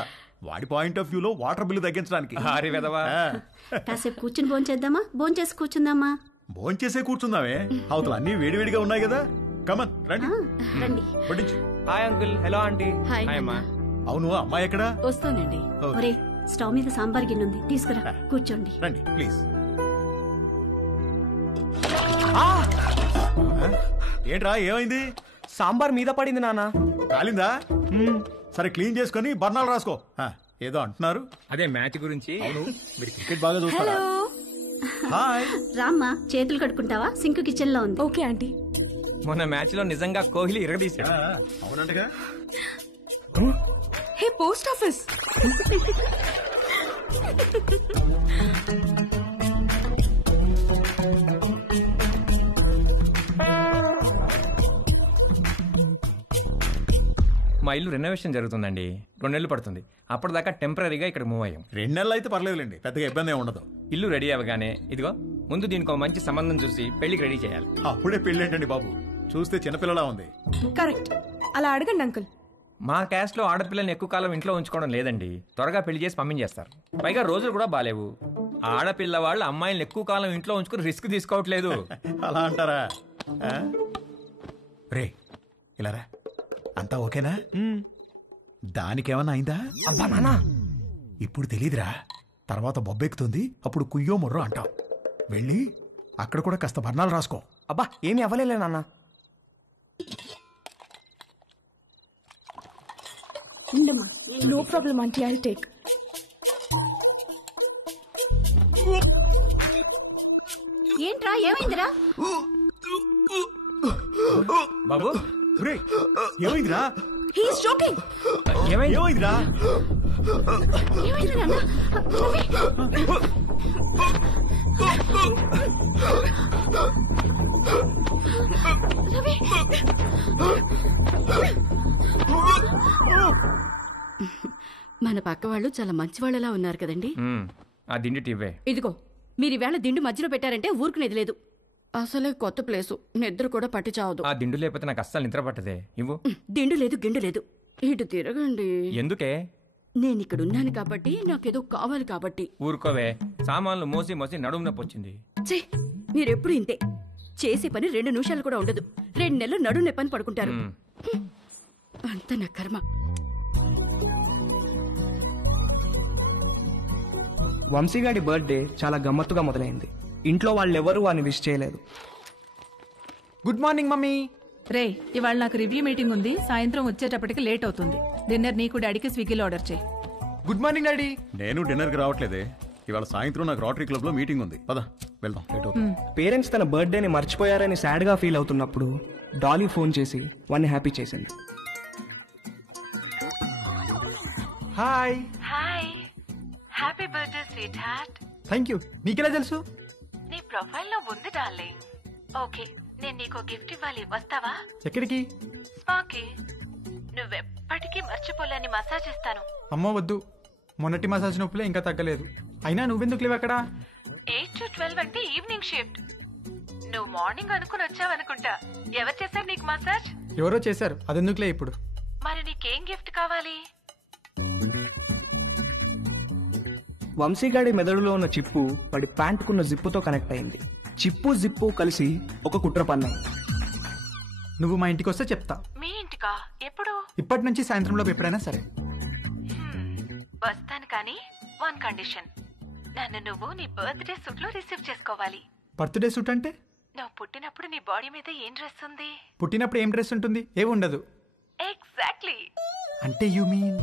వాడి పాయింట్ ఆఫ్ వ్యూలో వాటర్ బిల్లు తగ్గించడానికి. కాసేపు కూర్చుని భోంచేద్దామా? భోంచేసి కూర్చుందామా? భోంచేసే కూర్చుందామే, అవతల అన్ని వేడివేడిగా ఉన్నాయి కదా. కమన్ రండి. రండి. పట్టించు. Hi uncle. Hello aunty. Hi అమ్మా. అవును, అమ్మాయి ఎక్కడా? వస్తానండి. ఒరే స్టవ్ మీద సాంబార్ గిన్నె ఉంది, తీసుకురా. కూర్చోండి. రండి ప్లీజ్. ఏంట్రా ఏమైంది? సాంబార్ మీద పడింది నాన్న. కాలిందా? సరే క్లీన్ చేసుకొని బర్ణాలు రాసుకో. ఏదో అంటున్నారు. అదే మ్యాచ్ గురించి. అవును, మీరు క్రికెట్ బాగా చూస్తారా? హాయ్. రామ్మా, చేతులు కడుక్కుంటావా? సింక్ కిచెన్ లో ఉంది. Okay aunty. మొన్న మ్యాచ్ లో నిజంగా కోహ్లీ ఇరగదీశాడు. అవునంటగా. Hey post office. మా ఇల్లు రెనోవేషన్ జరుగుతుందండి. 2 నెలలు పడుతుంది. అప్పటిదాకా టెంపరీగా ఇక్కడ మూవ్ అయ్యాం. 2 నెలలు అయితే పర్లేదులేండి, పెద్దగా ఇబ్బంది ఏమి ఉండదు. ఇల్లు రెడీ అవ్వగానే ఇదిగో ముందు దీనికి ఒక మంచి సంబంధం చూసి పెళ్లికి రెడీ చేయాలి. అప్పుడే పెళ్లి ఏంటండి బాబు, చూస్తే చిన్నపిల్లలా ఉంది. కరెక్ట్. అలా అడగండి అంకుల్. మా క్యాస్ట్ లో ఆడపిల్లని ఎక్కువ కాలం ఇంట్లో ఉంచుకోవడం లేదండి. త్వరగా పెళ్లి చేసి పంపించేస్తారు. పైగా రోజులు కూడా బాలేవు. ఆడపిల్ల వాళ్ళు అమ్మాయిలను ఎక్కువ కాలం ఇంట్లో ఉంచుకుని రిస్క్ తీసుకోవట్లేదు. అలా అంటారా? రే ఇలా రా. అంతా ఓకేనా? దానికేమన్నా అయిందా? అబ్బా నాన్న, ఇప్పుడు తెలీదురా, తర్వాత బొబ్బెక్కుతుంది, అప్పుడు కుయ్యో ముర్రో అంటావు. వెళ్ళి అక్కడ కూడా కాస్త బర్ణాలు రాసుకో. అబ్బా ఏమీ అవ్వలేలే నాన్న. No problem aunty, I take. ఏంట్రా ఏమైందిరా? బాబు ఏమైందిరా? He's joking. ఏమైందిరా? ఏమైందిరా నాన్న? మన పక్క వాళ్ళు చాలా మంచి వాళ్ళలా ఉన్నారు కదండి. ఆ దిండి టివ్వే. ఇదిగో మీరు ఈవేళ దిండు మధ్యలో పెట్టారంటే ఊరుకునేది లేదు. అసలే కొత్త ప్లేసు, నిద్ర కూడా పట్టి చావదు. ఆ దిండు లేకపోతే నాకు అస్సలు నిద్ర పట్టదే. ఇవ్వు. దిండు లేదు గిండు లేదు. ఇటు తిరగండి. ఎందుకే? నేను ఇక్కడ ఉన్నాను కాబట్టి, నాకేదో కావాలి కాబట్టి. ఊరుకోవే, సామాన్లు మోసి మోసి నడుము నొప్పి వచ్చింది. మీరెప్పుడు ఇంతే. చేసే పని 2 నిమిషాలు కూడా ఉండదు. 2 నెలలు నడుము నొప్పని పడుకుంటారు. అంత నా కర్మ. వంశీగాడి బర్త్డే చాలా గమ్మత్తుగా మొదలైంది. ఇంట్లో వాళ్ళెవరూ వాడిని విష్ చేయలేదు. Good morning mummy. రే, ఇవాళ నాకు రివ్యూ మీటింగ్ ఉంది. సాయంత్రం వచ్చేటప్పటికి లేట్ అవుతుంది. డిన్నర్ నీకు డాడీకి స్విగ్గీలో ఆర్డర్ చేయి. Good morning daddy. నేను డిన్నర్కి రావట్లేదే. ఇవాళ సాయంత్రం నాకు రోటరీ క్లబ్ లో మీటింగ్ ఉంది. పద వెళ్దాం. పేరెంట్స్ తన బర్త్డేని మర్చిపోయారని సాడ్ గా ఫీల్ అవుతున్నప్పుడు డాలీ ఫోన్ చేసి వాడిని హ్యాపీ చేసింది. Hi. Hi, happy birthday sweet heart. Thank you. నీకెలా తెలుసు? నీ ప్రొఫైల్ లో ఉంది డార్లింగ్. ఓకే, నేను నీకు గిఫ్ట్ ఇవ్వాలి, వస్తావా? ఎక్కడికి? స్పాకి. నువ్వెప్పటికీ మర్చిపోలేని మసాజ్ ఇస్తాను. అమ్మో వద్దు, మొన్నటి మసాజ్ నొప్పులే ఇంకా తగ్గలేదు. అయినా నువ్వెందుకు లేవు అక్కడ? 8 to 12 అంటే ఈవినింగ్ షిఫ్ట్. నువ్వు మార్నింగ్ అనుకుని వచ్చావనుకుంటా. ఎవరు చేశారు నీకు మసాజ్? ఎవరో చేశారు, అదెందుకులే ఇప్పుడు. మరి నీకేం గిఫ్ట్ కావాలి? వంశీగాడి మెదడులో ఉన్న చిప్పు వాడి ప్యాంటుకున్న జిప్పుతో కనెక్ట్ అయింది. చిప్పు జిప్పు కలిసి ఒక కుట్ర పన్నాయి. నువ్వు మా ఇంటికి వస్తే చెప్తా. మీ ఇంటికా? ఎప్పుడు? ఇప్పటి నుంచి సాయంత్రంలోపు ఎప్పుడైనా సరే. వస్తాను, కానీ 1 కండిషన్. నన్ను నువ్వు నీ బర్త్డే సూట్ లో రిసీవ్ చేసుకోవాలి. బర్త్డే సూట్ అంటే? నువ్వు పుట్టినప్పుడు నీ బాడీ మీద ఏం డ్రెస్ ఉంది? పుట్టినప్పుడు ఏం డ్రెస్ ఉంటుంది? ఏమి ఉండదు. ఎగ్జాక్ట్లీ. అంటే యు మీన్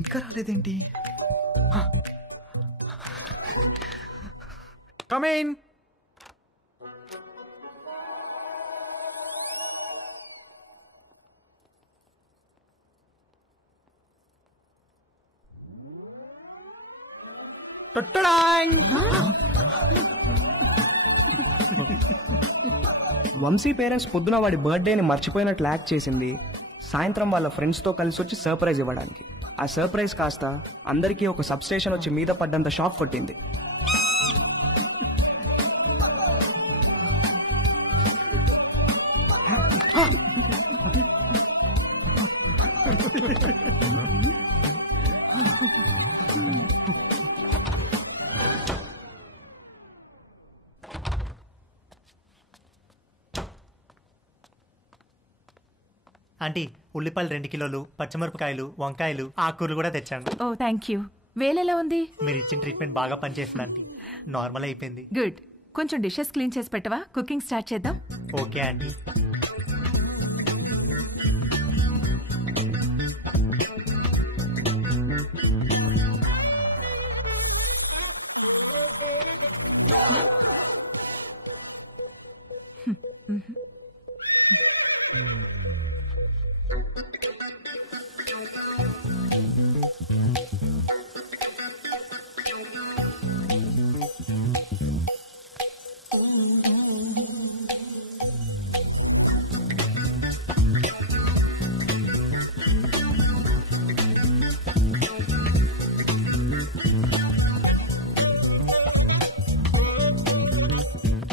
ఇంకా రాలేదేంటి? Come in. వంశీ పేరెంట్స్ పొద్దున వాడి బర్త్డేని మర్చిపోయినట్లు యాక్ట్ చేసింది సాయంత్రం వాళ్ళ ఫ్రెండ్స్తో కలిసి వచ్చి సర్ప్రైజ్ ఇవ్వడానికి. ఆ సర్ప్రైజ్ కాస్త అందరికీ ఒక సబ్స్టేషన్ వచ్చి మీద పడ్డంత షాక్ కొట్టింది. ఆంటీ ఉల్లిపాయలు 2 కిలోలు, పచ్చిమిరపకాయలు, వంకాయలు, ఆకుకూరలు కూడా తెచ్చాను. ఓ థ్యాంక్ యూ. వేలెలా ఉంది? మీరు ఇచ్చిన ట్రీట్మెంట్ బాగా పనిచేసింది ఆంటీ. నార్మల్ అయిపోయింది. గుడ్. కొంచెం డిషెస్ క్లీన్ చేసి పెట్టవా? కుకింగ్ స్టార్ట్ చేద్దాం. Okay aunty.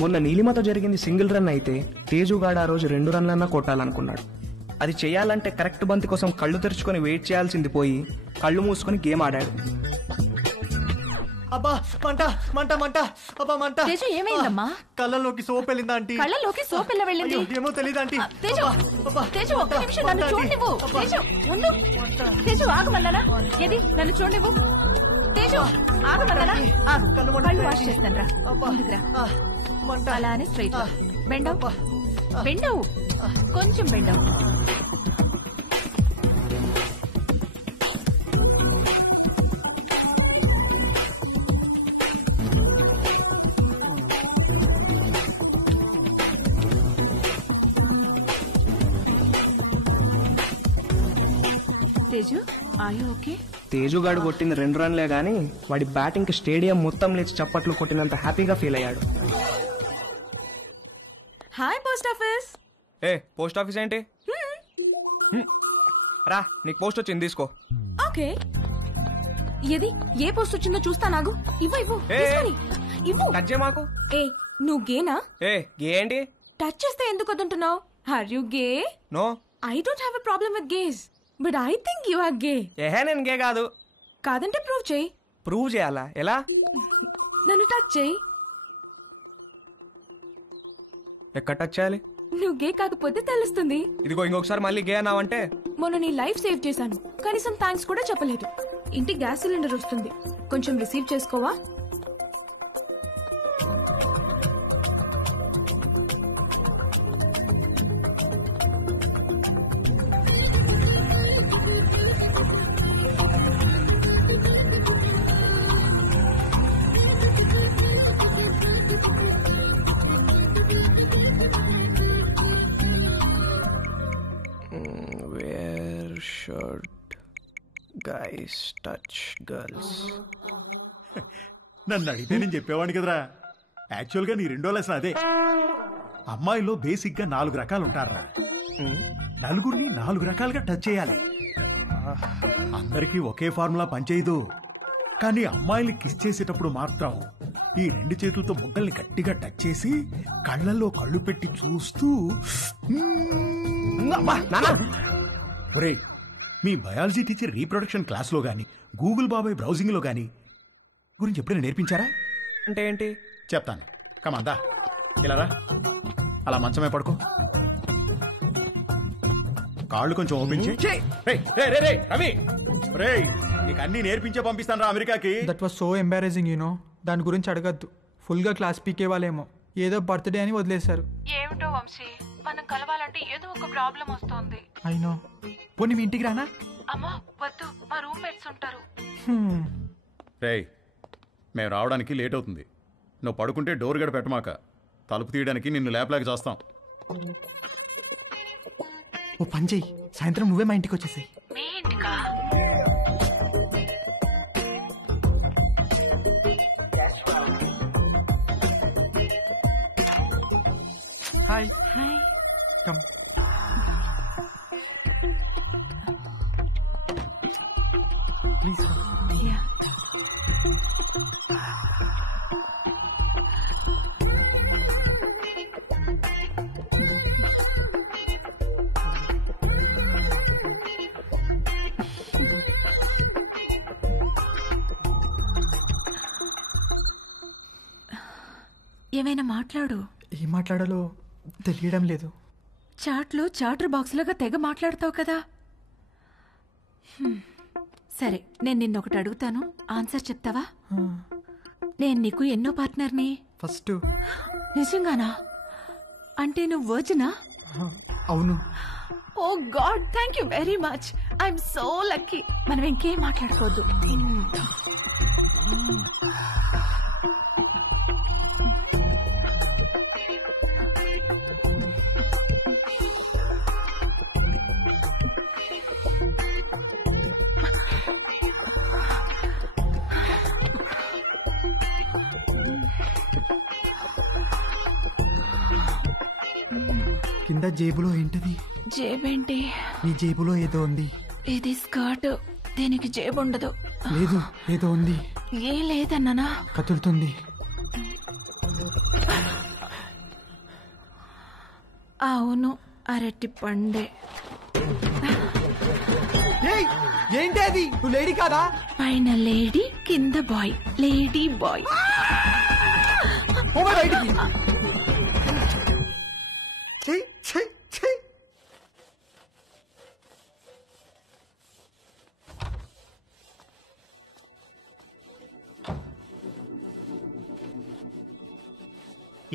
మొన్న నీలిమతో జరిగింది సింగిల్ రన్ అయితే తేజుగాడు ఆ రోజు 2 రన్లన్నా కొట్టాలనుకున్నాడు. అది చేయాలంటే కరెక్ట్ బంతి కోసం కళ్ళు తెరుచుకొని వెయిట్ చేయాల్సింది పోయి కళ్ళు మూసుకొని గేమ్ ఆడాడు. అబ్బా మంట మంట మంట అబ్బా మంట. తేజు ఏమైందమ్మా? కళ్ళలోకి సోప్ వెళ్ళిందా ఆంటీ? కళ్ళలోకి సోప్ ఎలా వెళ్ళింది? ఏమో తెలియదు ఆంటీ. తేజు తేజు ఒక్క నిమిషం నన్ను చూడనివ్వు. తేజు ముందు తేజు ఆగమన్నానా? ఏది నన్ను చూడనివ్వు. తేజు ఆగమన్నానా? కళ్ళు వాష్ చేస్తాను రా. అలానే స్ట్రైట్ బెండవు బెండవు కొంచెం బెండవు. Teju are you okay? తేజుగాడు కొట్టింది 2 రన్లే గానీ వాడి బ్యాటింగ్ కి స్టేడియం మొత్తం లేచి చప్పట్లు కొట్టినంత హ్యాపీగా ఫీల్ అయ్యాడు. Hi post office. Post office ఏంటి? రా నీకు పోస్ట్ వచ్చింది తీసుకో. ఓకే. ఏది ఏ పోస్ట్ వచ్చిందో చూస్తా. నాగు ఇవ్వు ఇవ్వు ఇవ్వు. టచ్ చేయ మాకు. నువ్వు గేనా? గే ఏంటి? టచ్ చేస్తే ఎందుకు వద్దంటున్నావు? Are you gay? No. I don't have a problem with gays but I think you are gay. నేను గే కాదు. కాదంటే ప్రూవ్ చేయి. ప్రూవ్ చేయాలా? ఎలా? నన్ను టచ్ చేయి. ఎక్కడ టచ్ చేయాలి? నువ్వు గే కాకపోతే తెలుస్తుంది. ఇదిగో ఇంకొకసారి మళ్ళీ గే అన్నావంటే. మొన్న నీ లైఫ్ సేవ్ చేశాను, కనీసం థ్యాంక్స్ కూడా చెప్పలేదు. ఇంటికి గ్యాస్ సిలిండర్ వస్తుంది, కొంచెం రిసీవ్ చేసుకోవా? Guys touch girls. నన్ను అడిగితే నేను చెప్పేవాడిని కదరా. యాక్చువల్గా నీ 2వ లెసన్ అదే. అమ్మాయిలో బేసిక్ గా 4 రకాలు ఉంటారా. నలుగురిని 4 రకాలుగా టచ్ చేయాలి. అందరికీ ఒకే ఫార్ములా పనిచేయదు. కానీ అమ్మాయిని కిస్ చేసేటప్పుడు మాత్రం ఈ 2 చేతులతో బొగ్గల్ని గట్టిగా టచ్ చేసి కళ్ళల్లో కళ్ళు పెట్టి చూస్తూ ఒరేయ్, మీ బయాలజీ టీచర్ రీప్రొడక్షన్ క్లాస్లో గానీ గూగుల్ బాబాయ్ బ్రౌజింగ్లో గానీ గురించి ఎప్పుడైనా నేర్పించారా? అంటే ఏంటి చెప్తాను. కమాందా ఇలా రా. అలా మంచమే పడుకో. కాళ్ళు కొంచెం ఓపెన్ చేయి. రవి రేయ్, నీకు అన్ని నేర్పించే పంపిస్తాను రా అమెరికాకి. That was so embarrassing you know. దాని గురించి అడగద్దు. ఫుల్ గా క్లాస్ పీకే వాళ్ళేమో ఏదో బర్త్డే అని వదిలేశారు. ఏమిటో వంశీ, మనం కలవాలంటే ఏదో ఒక ప్రాబ్లం వస్తోంది. అయినో. పోనీ మీ ఇంటికి రానా? అమ్మా వద్దు, మా రూమ్మేట్స్ ఉంటారు. రేయ్, మేము రావడానికి లేట్ అవుతుంది. నువ్వు పడుకుంటే డోర్ గడ పెట్టమాక. తలుపు తీయడానికి నిన్ను లేపలేక చేస్తాం. ఓ పని చెయ్యి, సాయంత్రం నువ్వే మా ఇంటికి వచ్చేసాయి. మీ ఇంటికా? Hi. Hi. Come. Please. Yeah. ఏమైనా మాట్లాడు. ఏం మాట్లాడాలో తెలియడం లేదు. చాట్లో చాటర్ బాక్స్ లాగా తెగ మాట్లాడతావు కదా. సరే, నేను నిన్నొకటి అడుగుతాను, ఆన్సర్ చెప్తావా? నేను నీకు ఎన్నో పార్ట్నర్ని? ఫస్ట్. నిజంగానా? అంటే నువ్వు వర్జినా? అవును. Oh God, thank you very much. I'm so lucky. మనం ఇంకేం మాట్లాడుకోవద్దు. కింద జేబులో ఏంటది? జేబేంటి? నీ జేబులో ఏదో ఉంది. ఇది స్కర్ట్, దీనికి జేబు ఉండదు. లేదు, ఏదో ఉంది. ఏం లేదన్నానా? కదులుతుంది. అవును, అరటి పండే. ఏంటి అది? నువ్వు లేడీ కాదా? పైన లేడీ, కింద బాయ్. Lady boy.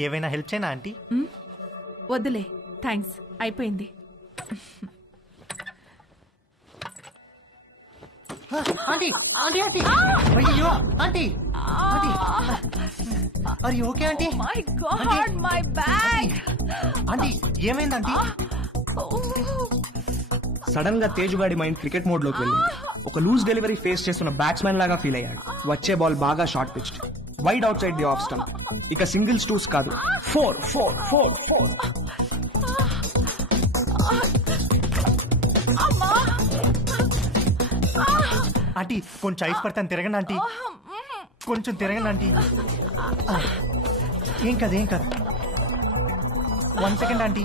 ఏవైనా హెల్ప్ చేయనా ఆంటీ? వద్దులే, థ్యాంక్స్, అయిపోయింది. ఆంటీ ఆంటీ ఆంటీ అయ్యో aunty aunty are you okay aunty? My God, my bag. Aunty ఏమైంది ఆంటీ? సడన్ గా తేజుగాడి మైండ్ క్రికెట్ మోడ్ లోకి వెళ్ళింది. ఒక లూజ్ డెలివరీ ఫేస్ చేస్తున్న బ్యాట్స్మెన్ లాగా ఫీల్ అయ్యాడు. వచ్చే బాల్ బాగా short pitched, wide outside the off stump. ఇక సింగిల్స్ టూస్ కాదు, 4 4 4 4. ఆంటీ కొంచెం ఐస్ పడతాను, తిరగండి ఆంటీ, కొంచెం తిరగండి ఆంటీ. ఏం కాదు ఏం కాదు. 1 సెకండ్ ఆంటీ.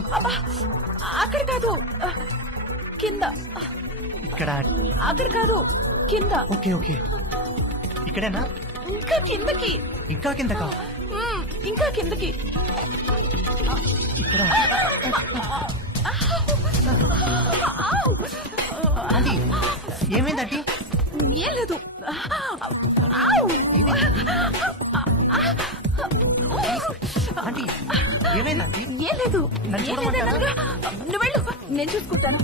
అక్కడ కాదు, కింద. ఇక్కడ. అక్కడ కాదు, కింద. ఓకే ఓకే, ఇక్కడేనా? ఇంకా కిందకి. ఇంకా కిందకా? ఇంకా కిందకి. ఇక్కడ. ఆంటీ ఏమైందంటీ? ఏం లేదు. ఆంటీ ఏమైందంటీ? ఏం లేదు. నన్ను చూడమంటారా? నువ్వు వెళ్ళు, నేను చూసుకుంటాను.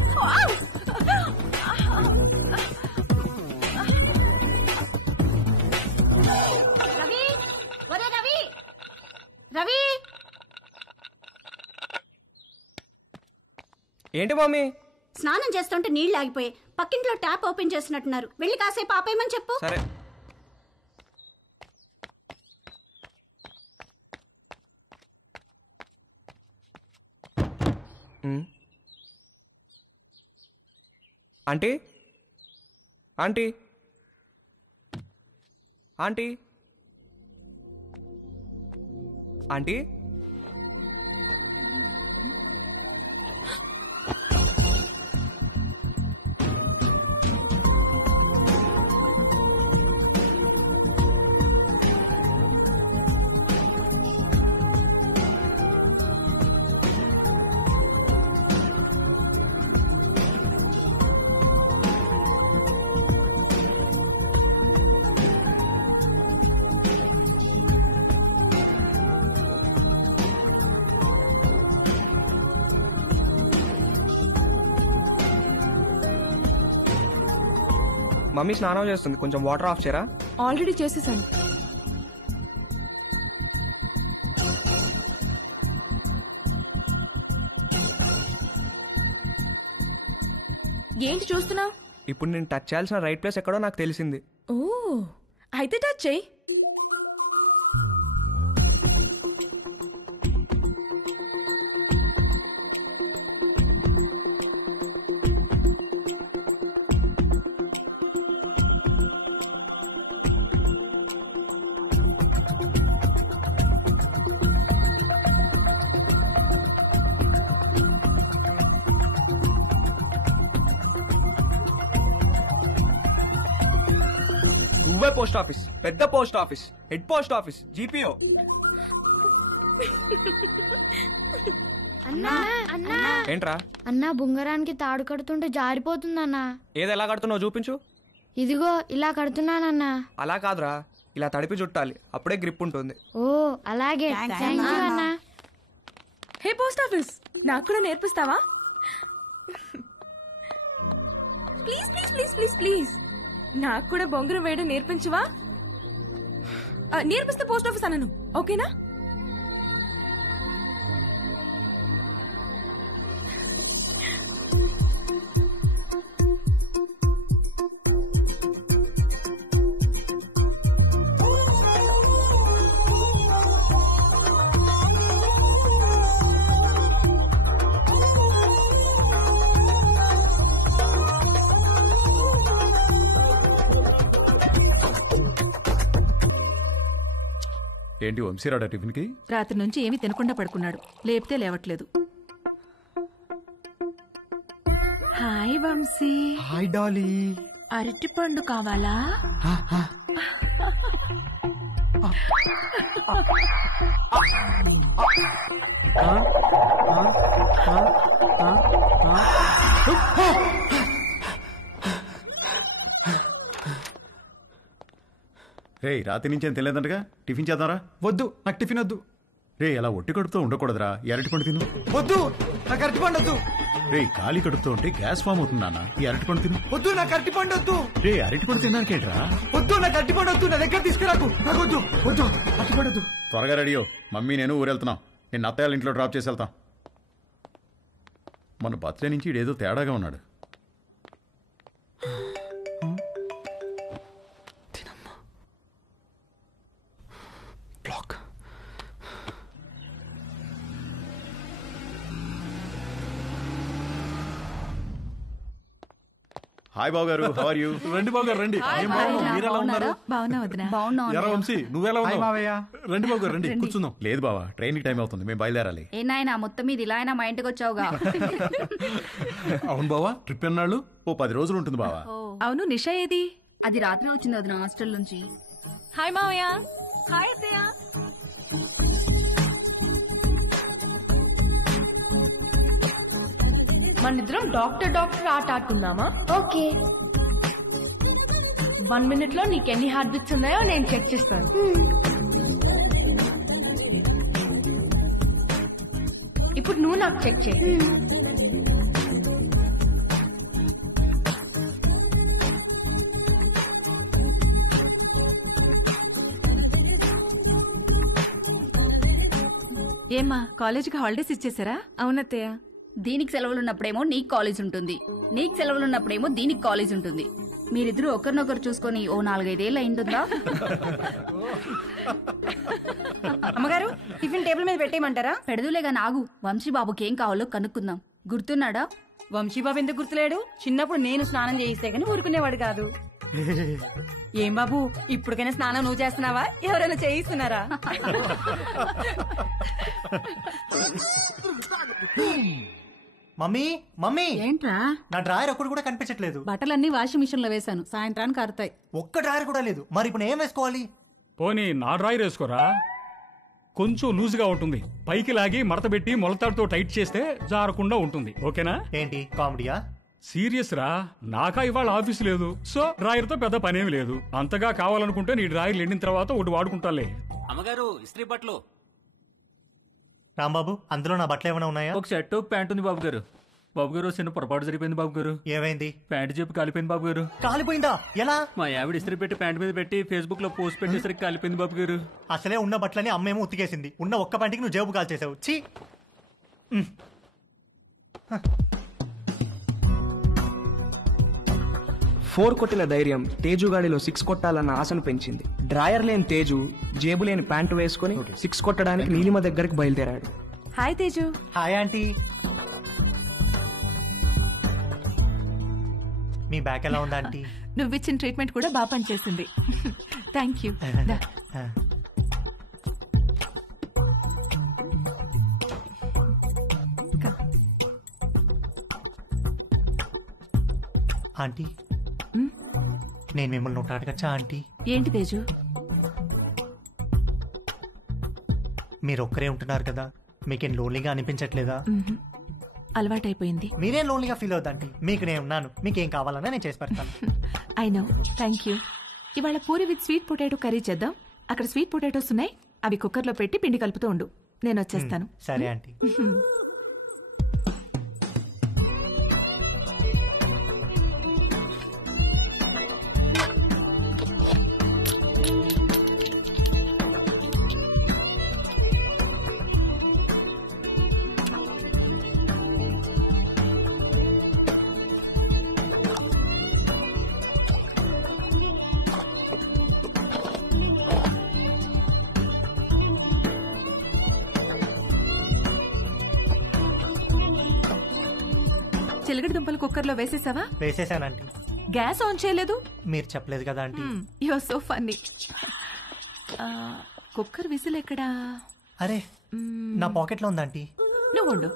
రవి, ఒరే రవి, రవి. ఏంటి మమ్మీ? స్నానం చేస్తుంటే నీళ్లు ఆగిపోయాయి. పక్కింట్లో ట్యాప్ ఓపెన్ చేసినట్టున్నారు. వెళ్ళి కాసేపు ఆపేయమని చెప్పు. సరే. Aunty aunty aunty aunty mummy స్నానం చేస్తుంది, కొంచెం వాటర్ ఆఫ్ చేయరా? ఆల్రెడీ చేసేసాను. ఏంటి చూస్తున్నావు? ఇప్పుడు నేను టచ్ చేయాల్సిన రైట్ ప్లేస్ ఎక్కడో నాకు తెలిసింది. ఓ, అయితే టచ్ చెయ్యి. నువ్వే పోస్ట్ ఆఫీస్, పెద్ద post office, head post office, GPO. అన్నా అన్నా ఏంట్రా అన్నా బుంగరానికి తాడు కడుతుంటే జారిపోతుందన్నా. ఏది ఎలా కడుతున్నావు చూపించు. ఇదిగో ఇలా కడుతున్నానన్నా. అలా కాదురా, ఇలా తడిపి చుట్టాలి, అప్పుడే గ్రిప్ ఉంటుంది. ఓ అలాగే. థ్యాంక్ యూ అన్నా. హే పోస్ట్ ఆఫీస్, నాకు కూడా నేర్పిస్తావా? Please please please please please నాకు కూడా బొంగరం వేయడం నేర్పించవా? నేర్పిస్తే పోస్ట్ ఆఫీస్ అన్నాను, ఓకేనా? ఏంటి వంశీరాడా టిఫిన్కి? రాత్రి నుంచి ఏమీ తినకుండా పడుకున్నాడు, లేపితే లేవట్లేదు. హాయ్ వంశీ. Hi Dolly. అరటిపండు కావాలా? రే రాత్రి నుంచి ఏం తెలియదంటగా, టిఫిన్ చేద్దాంరా. వద్దు, నాకు టిఫిన్ వద్దు. రే అలా ఒట్టి కడుపుతో ఉండకూడదురా, ఈ అరటిపండు తిను. వద్దు, నాకు అరటిపండు వద్దు. రే ఖాళీ కడుపుతో ఉంటే గ్యాస్ ఫామ్ అవుతుంది నాన్న, ఈ అరటిపండు తిను. వద్దు, నాకు అరటిపండు వద్దు. రే అరటిపండు తినడానికేంట్రా? వద్దు, నాకు అరటిపండు వద్దు, నా దగ్గర తీసుకురాకు. నాకు వద్దు, వద్దు, అరటిపండు వద్దు. త్వరగా రెడీయో, మమ్మీ నేను ఊరెళ్తున్నాం. నేను అత్తయ్య ఇంట్లో డ్రాప్ చేసి వెళ్తాం. మన బర్త్డే నుంచి ఇడేదో తేడాగా ఉన్నాడు. హాయ్ బాబు గారు, హౌ ఆర్ యు? రండి బాబు గారు రండి. ఏం బాగున్నావు, మీరు ఎలా ఉన్నారు? బాగున్నా వదినా. ఎరా వంశీ, నువ్వెలా హాయ్ ఉన్నావు? మావయ్య. రండి బాబు గారు రండి, కూర్చుందాం. లేదు బావా, ట్రైన్కి టైం అవుతుంది, మేము బయలుదేరాలి. ఏ నాయనా మొత్తం మీద ఇలా అయినా మా ఇంటికి వచ్చావుగా? అవును బావా, ట్రిప్ ఎన్నాళ్ళు? ఓ 10 రోజులు ఉంటుంది బావా. అవును, నిషా ఏది? అది రాత్రి వచ్చింది అది నా హాస్టల్ నుంచి. హాయ్ మావయ్య. హాయ్ అత్తయ్య. మనిద్దరం డాక్టర్ ఆట ఆడుకుందామా? ఓకే. 1 minute లో నీకు ఎన్ని హార్ట్ బీట్స్ ఉన్నాయో నేను చెక్ చేస్తాను. ఇప్పుడు నువ్వు నాకు చెక్ చేయి. ఏమ్మా, కాలేజీకి హాలిడేస్ ఇచ్చేసారా? అవునత్తయ్య. దీనికి సెలవులు ఉన్నప్పుడేమో నీకు కాలేజ్ ఉంటుంది, నీకు సెలవులు ఉన్నప్పుడేమో దీనికి కాలేజ్ ఉంటుంది. మీరిద్దరూ ఒకరినొకరు చూసుకొని ఓ 4-5 ఏళ్ళు అయింటుందా? అమ్మగారు, టిఫిన్ టేబుల్ మీద పెట్టేయమంటారా? పెడదులేగా నాగు. వంశీబాబుకి ఏం కావాలో కనుక్కుందాం. గుర్తున్నాడా? వంశీబాబు ఎందుకు గుర్తులేడు? చిన్నప్పుడు నేను స్నానం చేయిస్తే గానీ ఊరుకునేవాడు కాదు. ఏం బాబు, ఇప్పటికైనా స్నానం నువ్వు చేస్తున్నావా, ఎవరైనా చేయిస్తున్నారా? మమ్మీ మమ్మీ, ఏంట్రా? నా డ్రాయర్ ఒక్కడు కూడా కనిపించట్లేదు. బట్టలన్నీ వాషింగ్ మిషన్ లో వేశాను, సాయంత్రానికి ఆరుతాయి. ఒక్క డ్రాయర్ కూడా లేదు. మరి ఇప్పుడు ఏం వేసుకోవాలి? పోనీ నా డ్రాయర్ వేసుకోరా, కొంచెం లూజ్గా ఉంటుంది. పైకి లాగి మడతబెట్టి మొలతాడుతో టైట్ చేస్తే జారకుండా ఉంటుంది. ఓకేనా? ఏంటి కామెడీయా? సీరియస్ రా, నాకా ఇవాళ ఆఫీస్ లేదు, సో డ్రాయర్తో పెద్ద పనేమి లేదు. అంతగా కావాలనుకుంటే నీ డ్రాయర్ ఎండిన తర్వాత ఒకటి వాడుకుంటాలే. అమ్మగారు, ఇస్త్రీ బట్టలు. రాంబాబు, అందులో నా బట్టలు ఏమైనా ఉన్నాయా? ఒక షర్ట్ ఒక ప్యాంట్ ఉంది బాబు గారు. బాబు గారు, చిన్న పొరపాటు జరిగిపోయింది బాబు గారు. ఏమైంది? ప్యాంట్ చెప్పి కాలిపోయింది బాబు గారు. కాలిపోయిందా? ఎలా? మా ఆవిడ ఇస్త్రీ పెట్టి ప్యాంట్ మీద పెట్టి ఫేస్బుక్ లో పోస్ట్ పెట్టేసరికి కాలిపోయింది బాబు గారు. అసలే ఉన్న బట్టలని అమ్మేమో ఉతికేసింది. ఉన్న ఒక్క ప్యాంటుకి నువ్వు జేబు కాల్చేసావు. ఛీ! 4 కొట్టిన ధైర్యం తేజుగాడిలో 6 కొట్టాలన్న ఆశను పెంచింది. డ్రాయర్ లేని తేజు జేబు లేని ప్యాంటు వేసుకుని 6 కొట్టడానికి నీలిమ దగ్గరికి బయలుదేరాడు. హాయ్ తేజు. Hi aunty. మీ బ్యాక్ ఎలా ఉందా ఆంటీ? నువ్విచ్చిన ట్రీట్మెంట్ కూడా బాగా పనిచేసింది. Thank you. ఆంటీ, నేను మిమ్మల్ని ఒకటి అడగచ్చా ఆంటీ? ఏంటి తేజు? మీరు ఒక్కరే ఉంటున్నారు కదా, మీకేం లోన్లీగా అనిపించట్లేదా? అలవాటైపోయింది. మీరేం లోన్లీగా ఫీల్ అవుతాండి, మీకు నేను ఉన్నాను. మీకేం కావాలన్నా నేను చేసి పెడతాను. I know, thank you. ఇవాళ puri with sweet potato curry చేద్దాం. అక్కడ స్వీట్ పొటాటోస్ ఉన్నాయి, అవి కుక్కర్లో పెట్టి పిండి కలుపుతూ ఉండు, నేను వచ్చేస్తాను. సరే ఆంటీ. చిలకడ దుంపలు కుక్కర్లో వేసేసావా? వేసేసానంటీ. గ్యాస్ ఆన్ చేయలేదు? మీరు చెప్పలేదు కదా aunty. You are so funny. Cooker whistle ఎక్కడా? అరే, నా పాకెట్లో ఉందంటీ. నువ్వు ఉండు,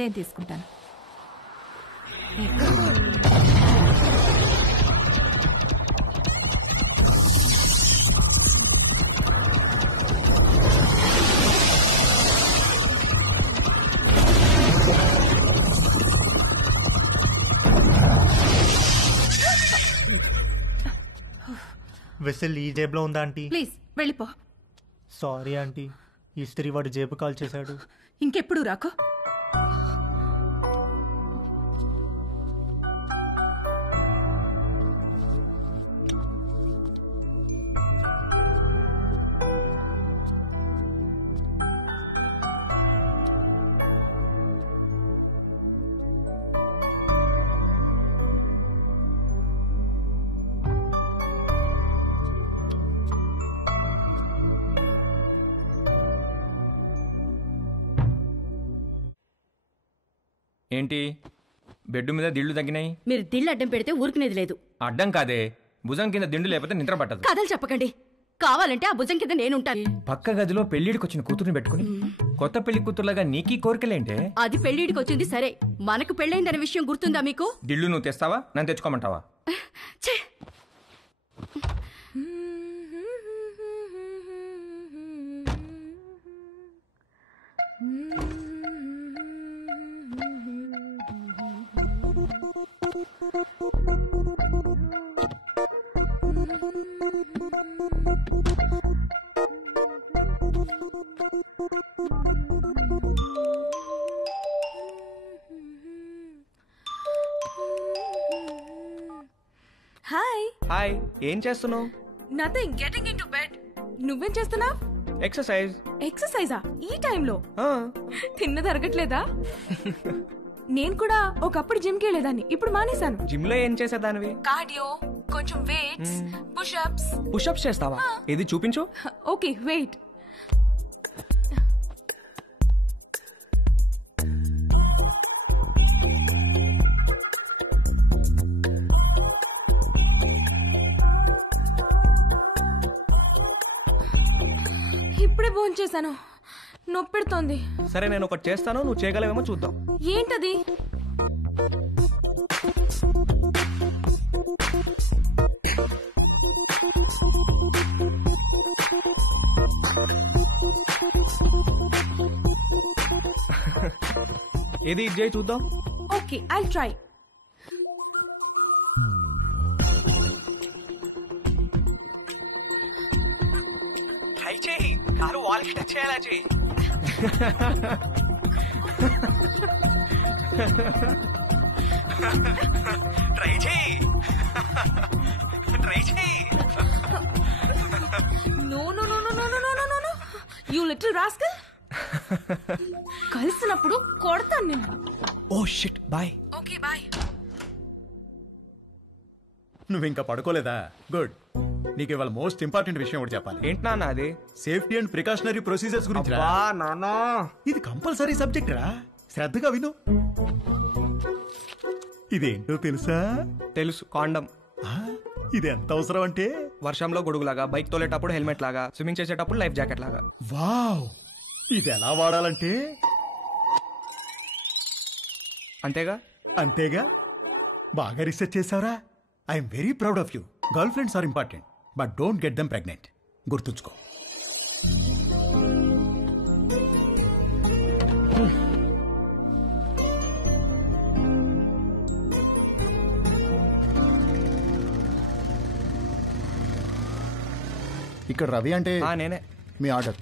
నేను తీసుకుంటాను. విసిల్ ఈ జేబులో ఉందా ఆంటీ? ప్లీజ్ వెళ్ళిపో. సారీ ఆంటీ, ఇస్త్రీ వాడు జేబు కాల్ చేశాడు. ఇంకెప్పుడు రాకో. ఏంటి బెడ్ మీద దిళ్ళు తగ్గినాయి? మీరు దిళ్ళు అడ్డం పెడితే ఊరుకునేది లేదు. అడ్డం కాదే, భుజం కింద దిండు లేకపోతే నిద్ర పట్టదు. కథలు చెప్పకండి, కావాలంటే ఆ భుజం కింద నేనుంటాను. పక్క గదిలో పెళ్లిడికి వచ్చిన కూతురుని పెట్టుకుని కొత్త పెళ్లి కూతురులాగా నీకీ కోరికలేంటే? అది పెళ్లిడికి వచ్చింది సరే, మనకు పెళ్ళైందనే విషయం గుర్తుందా మీకు? దిళ్ళు నువ్వు తెస్తావా, నన్ను తెచ్చుకోమంటావా? హాయ్. హాయ్, ఏం చేస్తున్నావు? Nothing, getting into bed. నువ్వేం చేస్తున్నావ్? ఎక్సర్సైజ్. ఎక్సర్సైజా ఈ టైంలో? తిన్నది అరగట్లేదా? నేను కూడా ఒకప్పుడు జిమ్ కి వెళ్ళేదాన్ని, ఇప్పుడు మానేశాను. జిమ్ లో ఏం చేసేదానివి? కార్డియో, కొంచెం వెయిట్స్, పుషప్స్. పుషప్స్ చేస్తావా? ఇది చూపించు. Okay wait. ఇప్పుడే భోంచేశాను, నొప్పెడుతోంది. సరే నేను ఒకటి చేస్తాను, నువ్వు చేయగలవేమో చూద్దాం. ఏంటది? ఏది ఇది చేయి చూద్దాం. Okay, I'll try. ట్రై చేయి, కారు వాల్కి టచ్ చేయాలా చేయి. ట్రై చేయి, ట్రై చేయి. No no no no no no no no no, you little rascal. కలిసినప్పుడు కొడతాను నిన్ను. Oh shit, bye. Okay bye. నువ్వు ఇంకా పడుకోలేదా? గుడ్. నీకు ఇవాళ మోస్ట్ ఇంపార్టెంట్ విషయం ఒకటి చెప్పాలి. ఏంటి నాన్న అది? సేఫ్టీ అండ్ ప్రికాషనరీ ప్రొసీజర్స్ గురించి. ఇది కంపల్సరీ సబ్జెక్ట్ రా, శ్రద్ధగా విను. ఇదేంటో తెలుసా? తెలుసు, కాండం. ఇది ఎంత అవసరం అంటే, వర్షంలో గొడుగులాగా, బైక్ తోలేటప్పుడు హెల్మెట్ లాగా, స్విమ్మింగ్ చేసేటప్పుడు లైఫ్ జాకెట్ లాగా. వావ్, ఇది ఎలా వాడాలంటే అంతేగా. అంతేగా, బాగా రీసెర్చ్ చేసావురా. I'm very proud of you. Girlfriends are important, but don't get them pregnant. గుర్తుంచుకో. ఇక్కడ రవి అంటే నేనే. మీ order.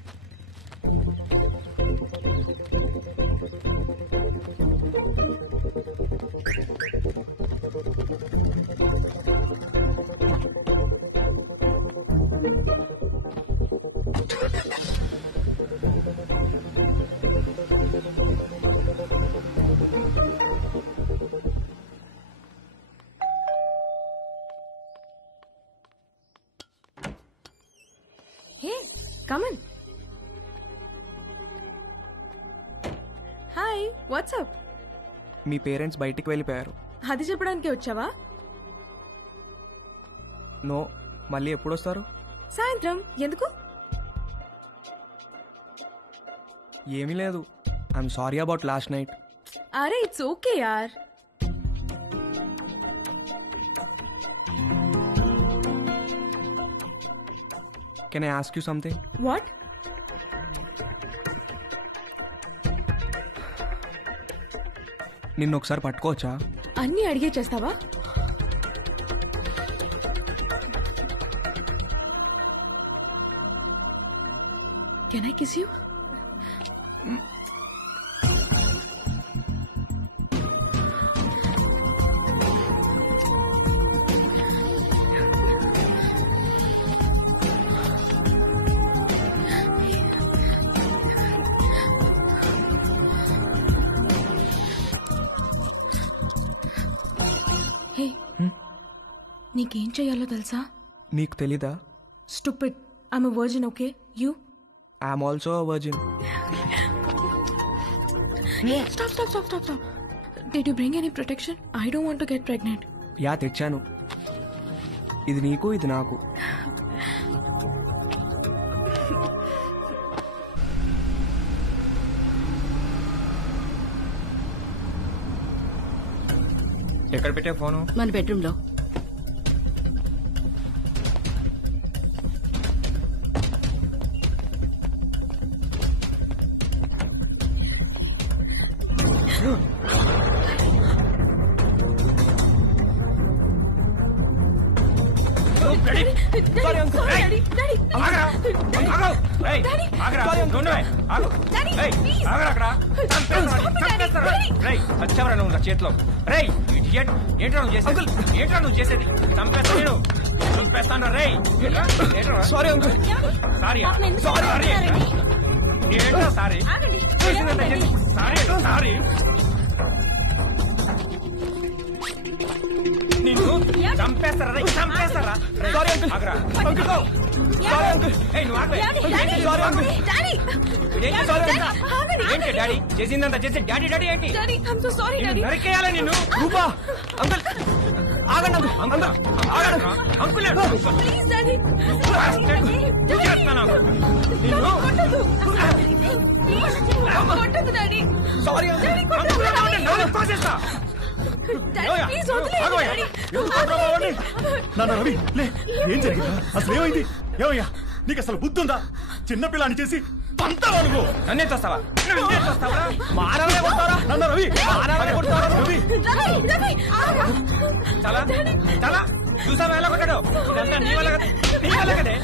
Hey come on. Hi what's up. మీ పేరెంట్స్ బయటికి వెళ్ళిపోయారు. అది చెప్పడానికి వచ్చావా? నో, మళ్ళీ ఎప్పుడు వస్తారు? సాయంత్రం. ఎందుకు? ఏమీ లేదు. I'm sorry about last night. అరే ఇట్స్ ఓకే యార్. Can I ask you something? What? నిన్ను ఒకసారి పట్టుకోవచ్చా? అన్నీ అడిగే చేస్తావా? Can I kiss you? Hey, నీకేం చెయ్యాలో తెలుసా? నీకు తెలీదా? Stupid. I'm a virgin, okay? You? I'm also a virgin. Stop. Did you bring any protection? I don't want to get pregnant. Yeah, తెచ్చాను. ఇది నీకు, ఇది నాకు. ఎక్కడ పెట్టే ఫోను? మన బెడ్రూమ్ లో. చేతిలో ఏంట్రా నువ్వు చేసేది? చంపేస్తాను. Sorry uncle. సారీ ఏంటో సారీ సారీ నిన్ను చంపేస్తారా? Sorry uncle. ఏంటి డాడీ చేసిందంతా చేసి డాడీ ఏంటి? నరికేయాలా నిన్ను? అంకుల్ ఆగండి. అంకుల్ చేస్తాను సారీ నాన్న రవి లే, ఏం జరిగిందా? అసలు ఏమైంది? ఏమయ్యా నీకు అసలు బుద్ధి ఉందా? చిన్నపిల్లని చేసి పంతా అనుకో. నన్నే తోస్తావా? నాన్న రవి చాలా చాలా చూసావా ఎలా కొట్టాడు? ఇదంతా నీ వల్ల కదే.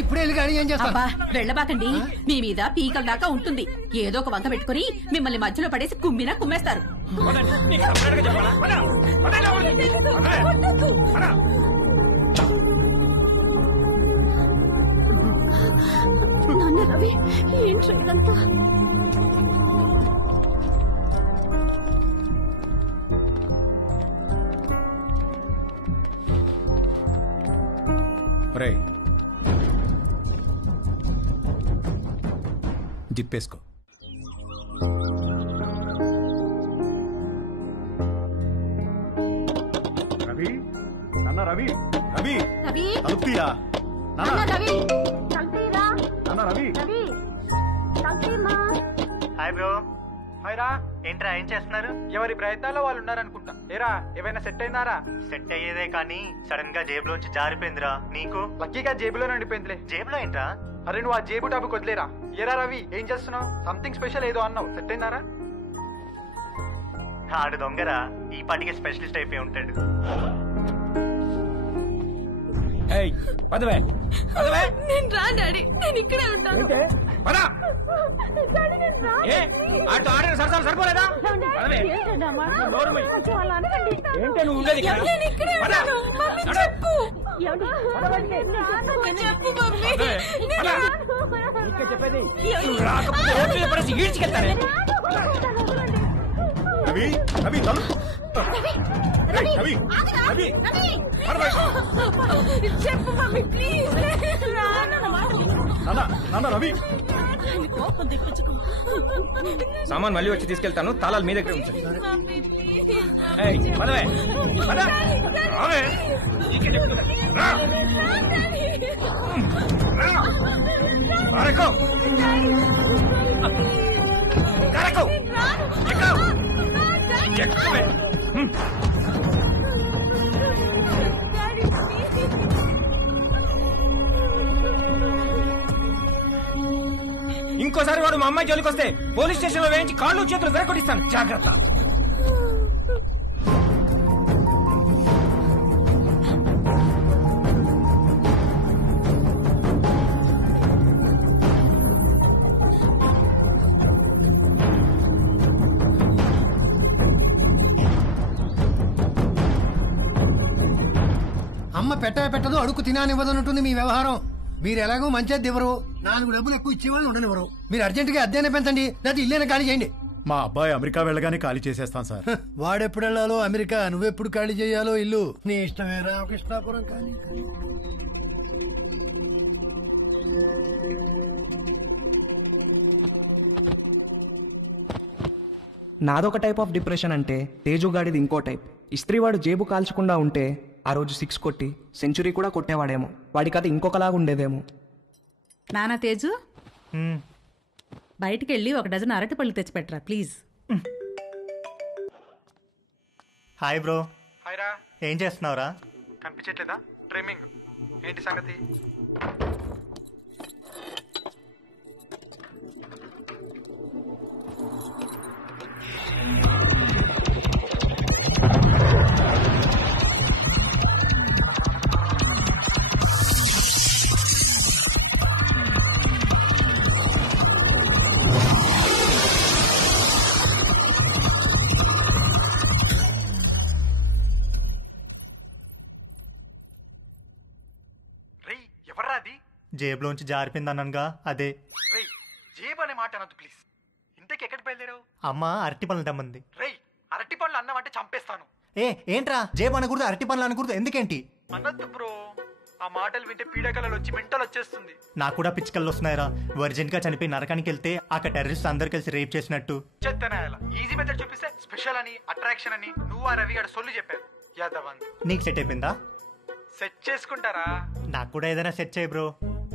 ఇప్పుడే ఏం చేస్తా? వెళ్ళబాకండి. మీ మీద పీకల దాకా ఉంటుంది. ఏదో ఒక వంక పెట్టుకుని మిమ్మల్ని మధ్యలో పడేసి కుమ్మినా కుమ్మేస్తారు. నాన్న రవి ఏంట్రా ఇదంతా? జిప్పేసుకో. రవి నాన్న రవి తలుపుతీయా? నాన్న రవి హాయ్ బ్రో. హాయ్ రా. ఏంట్రా ఏం చేస్తున్నారు? ఎవరి ప్రయత్నాల్లో వాళ్ళు ఉన్నారనుకుంటా. ఏరా ఏమైనా సెట్ అయినారా? సెట్ అయ్యేదే కానీ సడన్ గా జేబులోంచి జారిపోయిందిరా. నీకు? లక్కీగా జేబులో నడిపోయిందిలే. జేబులో ఏంట్రా? అరే నువ్వు ఆ జేబు టాపిక్ వదిలేరా. ఏరా రవి ఏం చేస్తున్నావు? సంథింగ్ స్పెషల్ ఏదో అన్నావు. సెట్ అయినారా? ఆడు దొంగరా, ఈ పాటికి స్పెషలిస్ట్ అయిపోయి ఉంటాడు. నేను రా డాడీ, నేను ఇక్కడే ఉంటాను. సరిపోలేదా? ఏంటే నువ్వు ఉండేది ఇక్కడ? చెప్పు మమ్మీ. చెప్పేది రాకపోతే ఈడ్చికెళ్తానే. రవి రవి రవి చెప్పు మమ్మీ ప్లీజ్. రవి సామాన్ మళ్ళీ వచ్చి తీసుకెళ్తాను, తాళాలు మీ దగ్గర ఉంచండి. ఇంకోసారి వాడు మా అమ్మాయి జోలికి వస్తే పోలీస్ స్టేషన్ లో వేయించి కాళ్ళు చేతులు విరగొట్టిస్తాను, జాగ్రత్త. అమ్మ పెట్టదు, అడుగు తినానివ్వదన్నట్టుంది మీ వ్యవహారం. మీరు ఎలాగో మంచిది ఇవ్వరు, 4 డబ్బులు ఎక్కువ ఇచ్చేవాళ్ళు ఉండనివ్వరు. మీరు అర్జెంటుగా అద్దెనే పెంచండి, లేదా ఇల్లేనే ఖాళీ చేయండి. మా అబ్బాయి అమెరికా వెళ్ళగానే ఖాళీ చేసేస్తాను సార్. వాడెప్పుడు వెళ్ళాలో అమెరికా, నువ్వెప్పుడు ఖాళీ చేయాలో ఇల్లు నీ ఇష్టమే. రామకృష్ణాపురం ఖాళీ. నాదొక టైప్ ఆఫ్ డిప్రెషన్ అంటే తేజుగాడిది ఇంకో టైప్. ఇస్త్రీవాడు జేబు కాల్చకుండా ఉంటే ఆ రోజు 6 కొట్టి సెంచురీ కూడా కొట్టేవాడేమో. వాడి కథ ఇంకొకలాగా ఉండేదేమో. నానా తేజు, బయటికి వెళ్ళి 1 డజన్ అరటిపళ్ళు తెచ్చిపెట్టరా ప్లీజ్. Hi bro. హాయ్ రా. ఏం చేస్తున్నావురా? కనిపించట్లేదా? ట్రిమ్మింగ్. ఏంటి సంగతి? జేబులోంచి జారిపోయిందనగా అదే. జేబు అనే మాట అనొద్దు ప్లీజ్. ఇంతకి ఎక్కడికి బయలుదేరావు? అమ్మ అరటి పనులు తెమ్మంది. అరటి పనులు అన్నావంటే చంపేస్తాను. ఏంట్రా జేబు అనకూడదు, అరటి పనులు అనకూడదు, ఎందుకేంటి? అనొద్దు బ్రో, ఆ మాటలు వింటే పీడకలలు వచ్చి మెంటల్ వచ్చేస్తుంది. నాకు కూడా పిచ్చికల్లో వస్తున్నాయిరా. వర్జిన్ గా చనిపోయి నరకానికి వెళ్తే అక్కడ టెర్రరిస్ట్ అందరు కలిసి రేప్ చేసినట్టు. చెత్తనాయాల ఈజీ మెథడ్ చూపిస్తే స్పెషల్ అని, అట్రాక్షన్ అని నువ్వు ఆ రవి గారు సొల్లు చెప్పారు. యాదవ్ నీకు సెట్ అయిపోయిందా? సెట్ చేసుకుంటారా? నాకు కూడా ఏదైనా సెట్ చేయి బ్రో.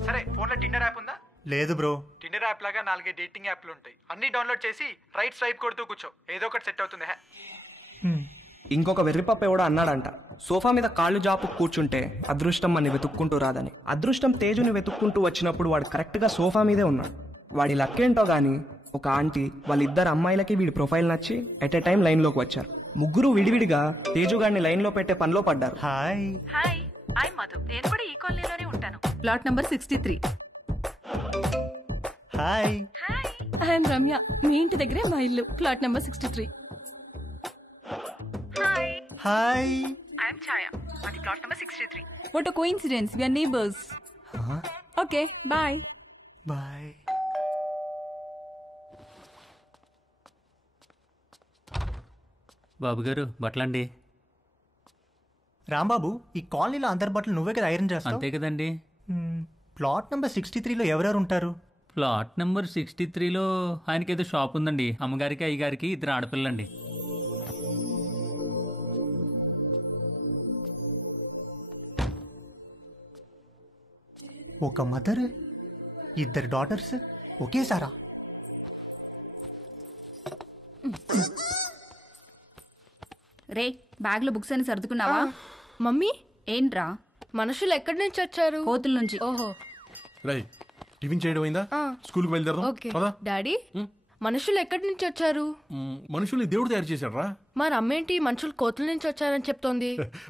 సరే, ఫోన్ లో టిండర్ యాప్ ఉందా? లేదు బ్రో. టిండర్ యాప్ లాగా 4 డేటింగ్ యాప్లు ఉంటాయి. అన్ని డౌన్లోడ్ చేసి రైట్ స్వైప్ కొడుతూ కూర్చో, ఏదో ఒకటి సెట్ అవుతుంది. ఇంకొక వెర్రిపప్ప ఎవడో అన్నాడంట, సోఫా మీద కాళ్ళు జాపు కూర్చుంటే అదృష్టం అని వెతుక్కుంటూ రాదని. అదృష్టం తేజుని వెతుక్కుంటూ వచ్చినప్పుడు వాడు కరెక్ట్గా సోఫా మీదే ఉన్నాడు. వాడి లక్కేంటో గానీ ఒక ఆంటీ వాళ్ళిద్దరు అమ్మాయిలకి వీడి ప్రొఫైల్ నచ్చి ఎట్ ఏ టైం లైన్లోకి వచ్చారు. ముగ్గురు విడివిడిగా తేజుగాడిని లైన్లో పెట్టే పనిలో పడ్డారు. హాయ్ ఐ మధు, నేను కూడా ఈ కాలనీలోనే ఉంటాను. Plot number 63. Hi I'm Ramya, మీ ఇంటి దగ్గరే మా ఇల్లు, plot number 63. Hi I'm Chaya, అది plot number 63. What a coincidence, we are neighbours. Okay bye. Bye. Babu గారు బట్టలండి. రాంబాబు, ఈ కాలనీలో అందరి బట్టలు నువ్వే కదా ఐరన్ చేస్తావు? అంతే కదండి. ప్లాట్ నెంబర్ 63లో ఎవరెవరు ఉంటారు? ప్లాట్ నెంబర్ 63లో ఆయనకి ఏదో షాప్ ఉందండి. అమ్మగారికి అయ్యగారికి 2 ఆడపిల్లండి. ఒక మదర్, 2 డాటర్స్ ఒకేసారా? రే, బ్యాగ్ లో బుక్స్ అని సర్దుకున్నావా? మమ్మీ ఏంట్రా? మనుషులు ఎక్కడి నుంచి వచ్చారు? కోతుల నుంచి. ఓహో. రై, టిఫిన్ చేయడం అయిందా? స్కూల్కి బయలుదేరదాం. ఓకే డాడీ, మనుషులు ఎక్కడి నుంచి వచ్చారు? మనుషుల్ని దేవుడు తయారు చేశాడ్రా. మరి అమ్మేంటి మనుషులు కోతుల నుంచి వచ్చారని చెప్తోంది?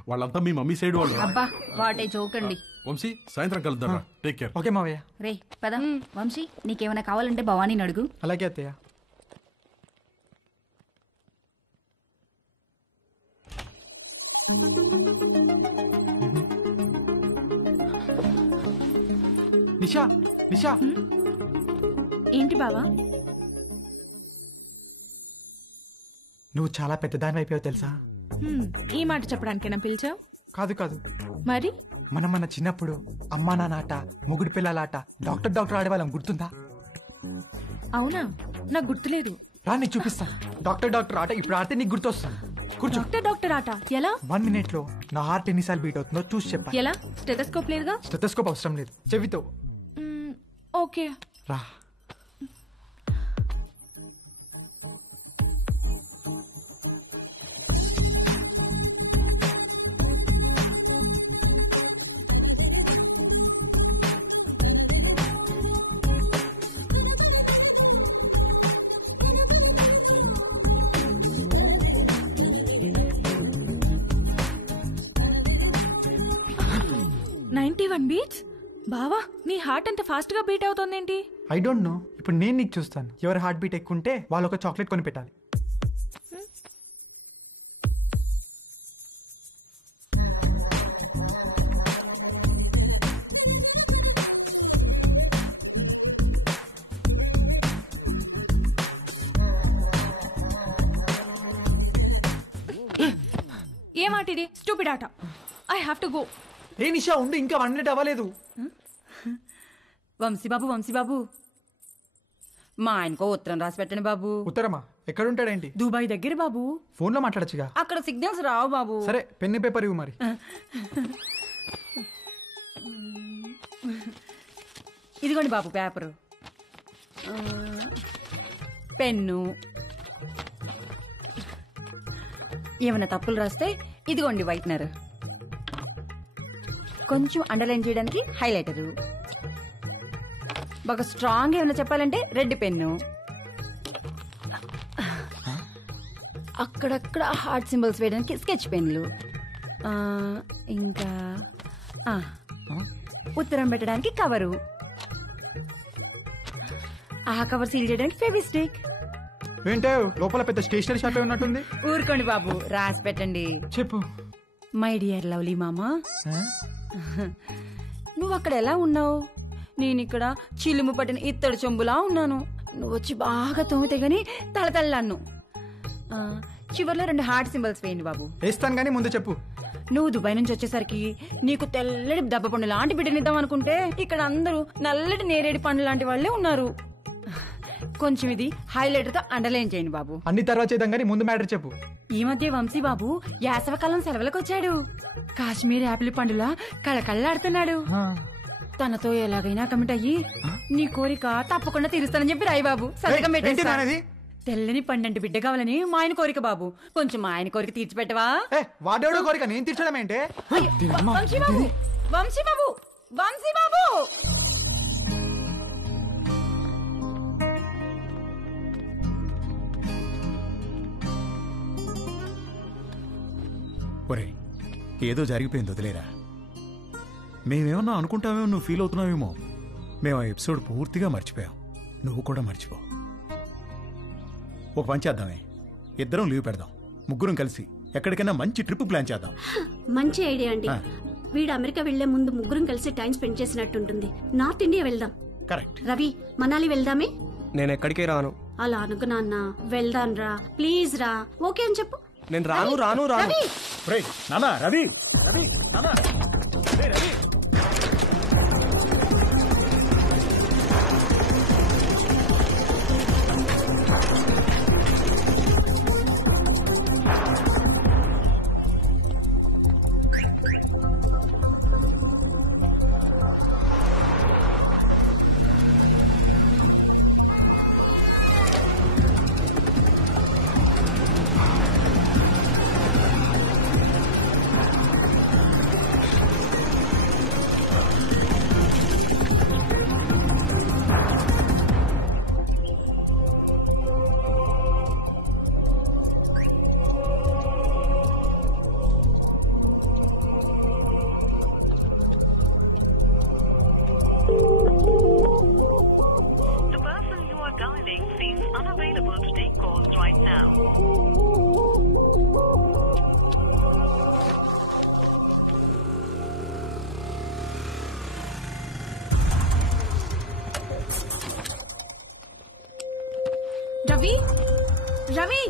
వాళ్ళంతా మీ మమ్మీ సైడ్ వాళ్ళు. అబ్బా వాటే జోకండి. వంశీ సాయంత్రం కలుద్దాం. Take care. ఓకే మావయ్య. రే పద. వంశీ నీకేమైనా కావాలంటే భవానీని అడుగు. అలాగే అత్తయ్య. నిషా నిషా. ఏంటి బావా? నువ్వు చాలా పెద్దదాని అయిపోయావు తెలుసా? ఈ మాట చెప్పడానికేనా పిలిచావు? కాదు కాదు. మరి మనం మన చిన్నప్పుడు అమ్మా నాన్న మొగుడు పిల్లలాట డాక్టర్ ఆడేవాళ్ళం, గుర్తుందా? అవునా, నాకు గుర్తులేదు. రా నీకు చూపిస్తా. డాక్టర్ ఆట ఇప్పుడు ఆడితే నీకు గుర్తొస్తాను. కూర్చో. డాక్టర్ ఆట ఎలా? 1 minute లో నా హార్ట్ ఎన్నిసార్లు బీట్ అవుతుందో చూసి చెప్పా. ఎలా? స్టెథోస్కోప్ లేదుగా? స్టెథోస్కోప్ అవసరం లేదు, చెవితో. ఓకే రా. బీట్స్. బావా నీ హార్ట్ అంత ఫాస్ట్ గా బీట్ అవుతోందేంటి? I don't know. ఇప్పుడు నేను నీకు చూస్తాను. ఎవరి హార్ట్ బీట్ ఎక్కువ ఉంటే వాళ్ళు ఒక చాక్లెట్ కొని పెట్టాలి. ఏం ఆట ఇది? స్టూపిడ్ ఆట. I have to go. ఏ నిషా ఉండు, ఇంకా 1 minute అవ్వలేదు. వంశీబాబు మా ఆయనకో ఉత్తరం రాసి పెట్టండి బాబు. ఉత్తరమా? ఎక్కడుంటాడేంటి? దుబాయ్ దగ్గర బాబు. ఫోన్ లో మాట్లాడచ్చుగా. అక్కడ సిగ్నల్స్ రావు బాబు. సరే పెన్ను పేపర్ ఇవ్వు మరి. ఇదిగోండి బాబు పేపరు, పెన్ను. ఏమైనా తప్పులు రాస్తే ఇదిగోండి వైట్నర్, కొంచెం అండర్లైన్ చేయడానికి హైలైటరు, బాగా స్ట్రాంగ్ ఏమైనా చెప్పాలంటే రెడ్ పెన్ను, అక్కడక్కడ హార్ట్ సింబల్స్ వేయడానికి స్కెచ్ పెన్లు, ఇంకా ఉత్తరం పెట్టడానికి కవరు, ఆ కవర్ సీల్ చేయడానికి ఫెవిస్టిక్. ఏంటో లోపల పెద్ద స్టేషనరీ షాప్ ఉన్నట్టుంది. ఊరుకోండి బాబు, రాసి పెట్టండి. చెప్పు. మై డియర్ లవ్లీ మామా, నువ్వు అక్కడ ఎలా ఉన్నావు? నేను ఇక్కడ చిలుము పట్టిన ఇత్తడి చెంబులా ఉన్నాను. నువ్వు వచ్చి బాగా తోమితే గాని తలతల్లాను. చివర్లో 2 హార్ట్ సింబల్స్ వేయండి బాబు. వేస్తాను గానీ ముందు చెప్పు. నువ్వు దుబాయ్ నుంచి వచ్చేసరికి నీకు తెల్లటి దెబ్బ పండు లాంటి బిడ్డనిద్దాం అనుకుంటే ఇక్కడ అందరూ నల్లటి నేరేడు పండు లాంటి వాళ్ళే ఉన్నారు. కొంచెం ఇది హైలైటర్ తో అండర్లైన్ చేయండి బాబు. అన్ని తర్వాత చేద్దాం కానీ ముందు మ్యాటర్ చెప్పు. ఈ మధ్య వంశీ బాబు యాసవకాలం సెలవులకు వచ్చాడు. కాశ్మీర్ యాపిల్ పండులా కళకళ్ళాడుతున్నాడు. తనతో ఎలాగైనా కమిట్ అయ్యి నీ కోరిక తప్పకుండా తీరుస్తానని చెప్పి రాయి బాబు. సంతకం పెట్టేసి. తెల్లని పండంటి బిడ్డ కావాలని మా ఆయన కోరిక బాబు. కొంచెం మా ఆయన కోరిక తీర్చిపెట్టవా? వాడేవాడో కోరిక నేను తీర్చడం ఏంటే? వంశీ బాబు, వంశీ బాబు, వంశీ బాబు. ఒరే ఏదో జరిగిపోయింది, వదిలేరా. మేమేమన్నా అనుకుంటామేమో, నువ్వు ఫీల్ అవుతున్నావేమో. మేము ఆ ఎపిసోడ్ పూర్తిగా మర్చిపోయాం. నువ్వు కూడా మర్చిపో. ఒక పని చేద్దామే, ఇద్దరం లీవ్ పెడదాం, ముగ్గురం కలిసి ఎక్కడికైనా మంచి ట్రిప్ ప్లాన్ చేద్దాం. మంచి ఐడియా అండి. వీడు అమెరికా వెళ్లే ముందు ముగ్గురం కలిసి టైం స్పెండ్ చేసినట్టుంటుంది. నార్త్ ఇండియా వెళ్దాం. కరెక్ట్. రవి, మనాలి వెళ్దామే. నేను ఎక్కడికి రాను. అలా అనుకు నాన్న. వెళ్దాం రా, ప్లీజ్ రా. ఓకే అని చెప్పు. నేను రాను రాను రాను. నానా రవి, రవి నానా, రవి. రవి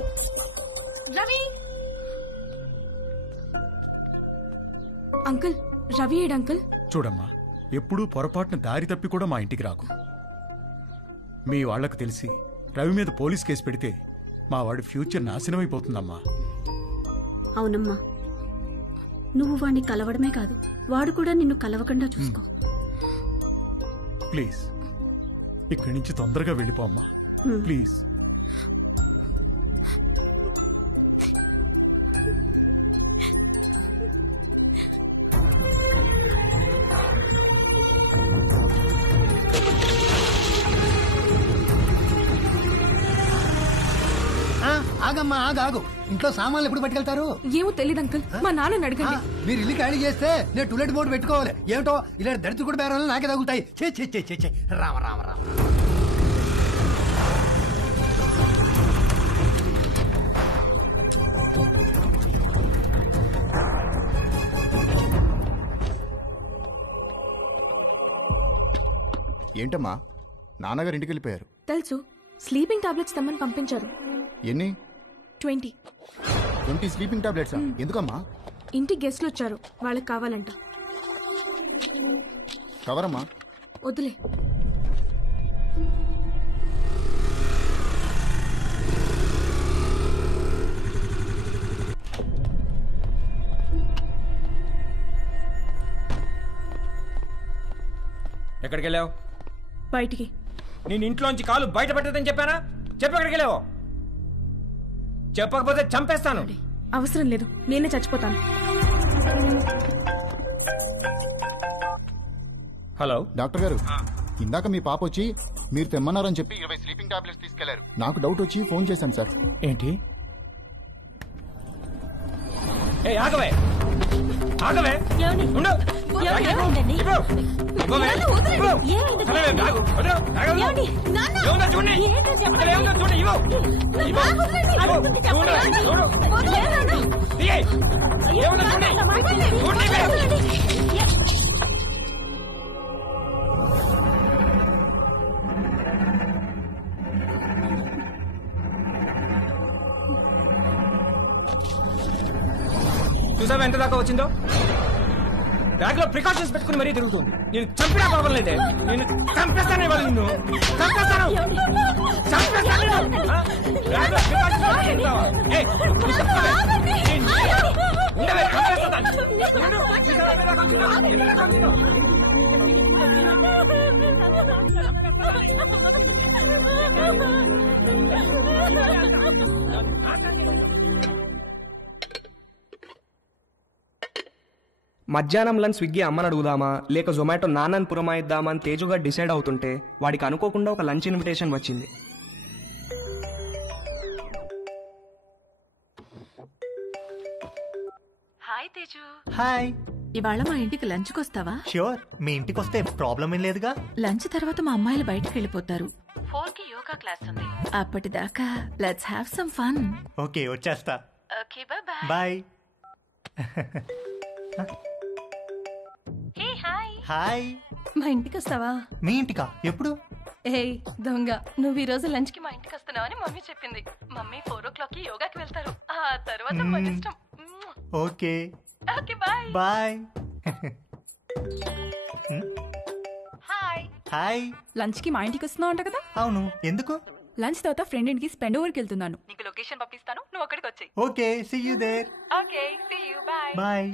రవి అంకుల్ రవి ఏడు అంకుల్. చూడమ్మా, ఎప్పుడూ పొరపాటున దారి తప్పి కూడా మా ఇంటికి రాకు. మీ వాళ్లకు తెలిసి రవి మీద పోలీస్ కేసు పెడితే మా వాడి ఫ్యూచర్ నాశనమైపోతుందమ్మా. అవునమ్మా, నువ్వు వాడిని కలవడమే కాదు, వాడు కూడా నిన్ను కలవకుండా చూసుకో. ప్లీజ్ ఇక్కడి నుంచి తొందరగా వెళ్ళిపోమ్మా, ప్లీజ్. ఆగమ్మా, ఆగు. ఇంట్లో సామాన్లు ఎప్పుడు పట్టుకెళ్తారు? ఏమో తెలియదు అంకుల్, మా నాన్నని అడగండి. మీరు ఇల్లు ఖాళీ చేస్తే నేను టూలెట్ బోర్డు పెట్టుకోవాలి. ఏమిటో ఇలా దరిద్ర కూడా బేరాలు నాకే తగులుతాయి. చే రామ రామ రామ. ఏంటమ్మా, నాన్నగారు ఇంటికి వెళ్ళిపోయారు. తెలుసు, స్లీపింగ్ టాబ్లెట్స్ తెమ్మని పంపించారు. ఎన్ని? 20. 20 స్లీపింగ్ టాబ్లెట్సా? ఎందుకమ్మా? ఇంటి గెస్ట్లు వచ్చారు, వాళ్ళకి కావాలంట. కవరమ్మా. వద్దులే. ఎక్కడికి వెళ్ళావు? బయటికి. నేను ఇంట్లోంచి కాలు బయట పెట్టదని చెప్పానా? చెప్పు, ఎక్కడికి వెళ్ళావు? చెప్పకపోతే చంపేస్తాను. అవసరం లేదు, నేనే చచ్చిపోతాను. హలో డాక్టర్ గారు, ఇందాక మీ పాప వచ్చి మీరు తెమ్మన్నారని చెప్పి 20 స్లీపింగ్ టాబ్లెట్స్ తీసుకెళ్లారు. నాకు డౌట్ వచ్చి ఫోన్ చేశాను సార్. ఏంటి? ఆగవే ఆగవే, ఉండు. చూసావా ఎంత దాకా వచ్చిందో? బ్యాగ్ లో ప్రికాషన్స్ పెట్టుకుని మరీ తిరుగుతుంది. నేను చంపినా ప్రాబ్లం లేదే, నేను చంపేస్తానే వాళ్ళు, నిన్ను చంపేస్తాను. మధ్యాహ్నం లంచ్ స్విగ్గీ అమ్మని అడుగుదామా లేక జొమాటో నాన్నని పురమాయిద్దామా అని తేజుగా డిసైడ్ అవుతుంటే వాడికి అనుకోకుండా ఒక లంచ్ ఇన్విటేషన్ వచ్చింది. హాయ్ తేజు. హాయ్. ఇవాళ మా ఇంటికి లంచ్కి వస్తావా? ష్యూర్, మీ ఇంటికి వస్తే ప్రాబ్లం ఏం లేదుగా. లంచ్ తర్వాత మా అమ్మాయిలు బయటకు వెళ్ళిపోతారు. 4కి యోగా క్లాస్ ఉంది. అప్పటిదాకా let's have some fun. Okay, వచ్చేస్తా. Okay, bye bye. Hey hi. Hi. మా ఇంటికి వస్తావా? మీ ఇంటికా? ఎప్పుడు? ఏయ్ దొంగ, నువ్వు ఈ రోజు లంచ్ కి మా ఇంటికి వస్తున్నావని మమ్మీ చెప్పింది. మమ్మీ 4 o'clock కి యోగాకి వెళ్తారు. ఆ తర్వాత మన ఇష్టం. Okay okay, bye bye. Hi. Hi. Lunch కి మా ఇంటికి వస్తున్నావు అంట కదా? అవును, ఎందుకు? లంచ్ తర్వాత ఫ్రెండ్ ఇంటికి స్పెండ్ ఓవర్కి వెళ్తున్నాను. నీకు లొకేషన్ పంపిస్తాను, నువ్వు అక్కడికి వచ్చేయ్. Okay, see you there. Okay, see you, bye bye.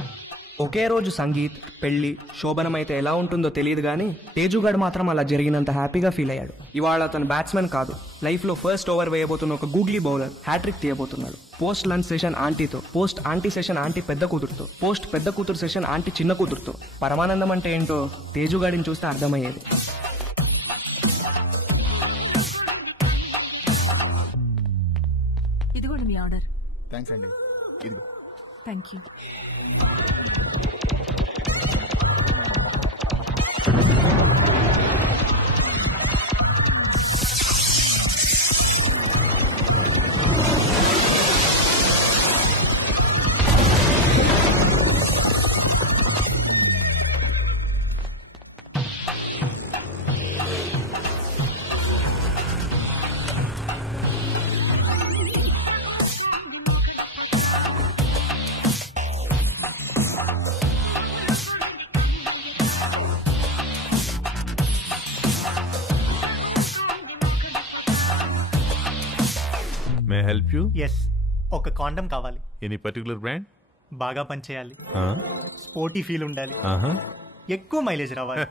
ఒకే రోజు సంగీత్, పెళ్లి, శోభనం అయితే ఎలా ఉంటుందో తెలియదు కానీ తేజుగాడు మాత్రం అలా జరిగినంత హ్యాపీగా ఫీల్ అయ్యాడు. ఇవాళ అతను బ్యాట్స్మెన్ కాదు, లైఫ్లో ఫస్ట్ ఓవర్ వేయబోతున్న ఒక గూగ్లీ బౌలర్ హ్యాట్రిక్ తీయబోతున్నాడు. పోస్ట్ లంచ్ సెషన్ ఆంటీతో, పోస్ట్ ఆంటీ సెషన్ ఆంటీ పెద్ద కూతురుతో, పోస్ట్ పెద్ద కూతురు సెషన్ ఆంటీ చిన్న కూతురుతో. పరమానందం అంటే ఏంటో తేజుగాడిని చూస్తే అర్థమయ్యేది. ఇదిగోండి మీ ఆర్డర్. థ్యాంక్స్ అండి. ఇదిగో. Thank you. Help you? Yes, ఒక కాండం కావాలి. Any particular brand? బాగా పనిచేయాలి, స్పోర్టీ ఫీల్ ఉండాలి, ఎక్కువ మైలేజ్ రావాలి.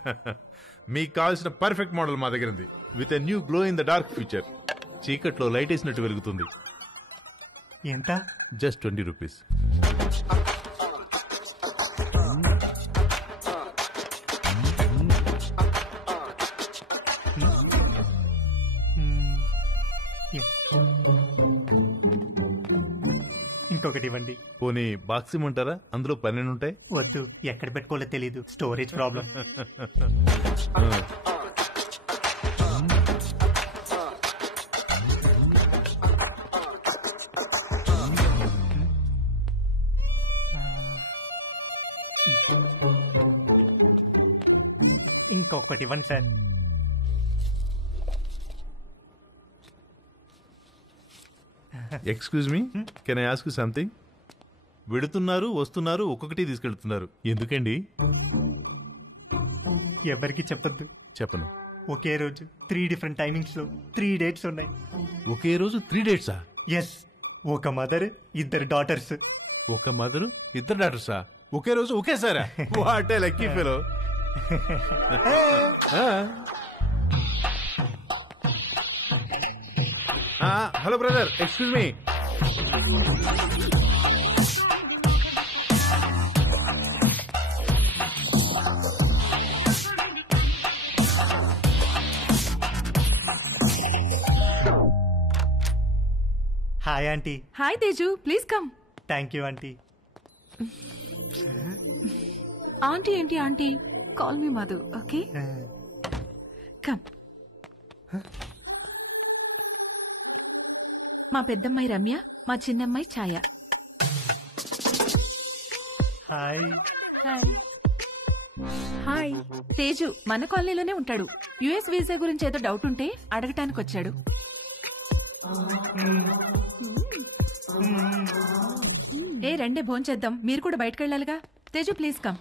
మీకు కావాల్సిన పర్ఫెక్ట్ మోడల్ మా దగ్గర ఉంది. With a new glow in the dark feature. చీకట్లో లైట్ వేసినట్టు వెలుగుతుంది. ఎంత? Just 20 rupees. ఇంకొకటి ఇవ్వండి. పోనీ బాక్స్ ఇమ్మంటారా? అందులో 12 ఉంటాయి. వద్దు, ఎక్కడ పెట్టుకోవాలో తెలీదు, స్టోరేజ్ ప్రాబ్లం. ఇంకొకటి ఇవ్వండి sir. Excuse me, can I ask you something? వెడుతున్నారు, వస్తున్నారు, ఒక్కొక్కటి తీసుకెళ్తున్నారు, ఎందుకండి? ఎవరికి చెప్పద్దు. చెప్పను. ఒకే రోజు 3 డిఫరెంట్ టైమింగ్స్ లో 3 డేట్స్ ఉన్నాయి. ఒకే రోజు 3 డేట్సా? ఎస్, ఒక మదర్, 2 డాటర్స్. ఒక మదరు, 2 డాటర్సా? ఒకే రోజు ఒకేసారా? What a lucky fellow. Hello brother, excuse me. Hi aunty. Hi Teju, please come. Thank you aunty. Aunty ఏంటి aunty? Call me Madhu, okay? Come. మా పెద్దమ్మాయి రమ్య, మా చిన్నమ్మాయి Chaya. Hi. Hi. Hi. Teju మన కాలనీలోనే ఉంటాడు. యుఎస్ వీసా గురించి ఏదో డౌట్ ఉంటే అడగటానికి వచ్చాడు. ఏ రండే భోంచేద్దాం, మీరు కూడా బయటకు వెళ్ళాలిగా. Teju please come.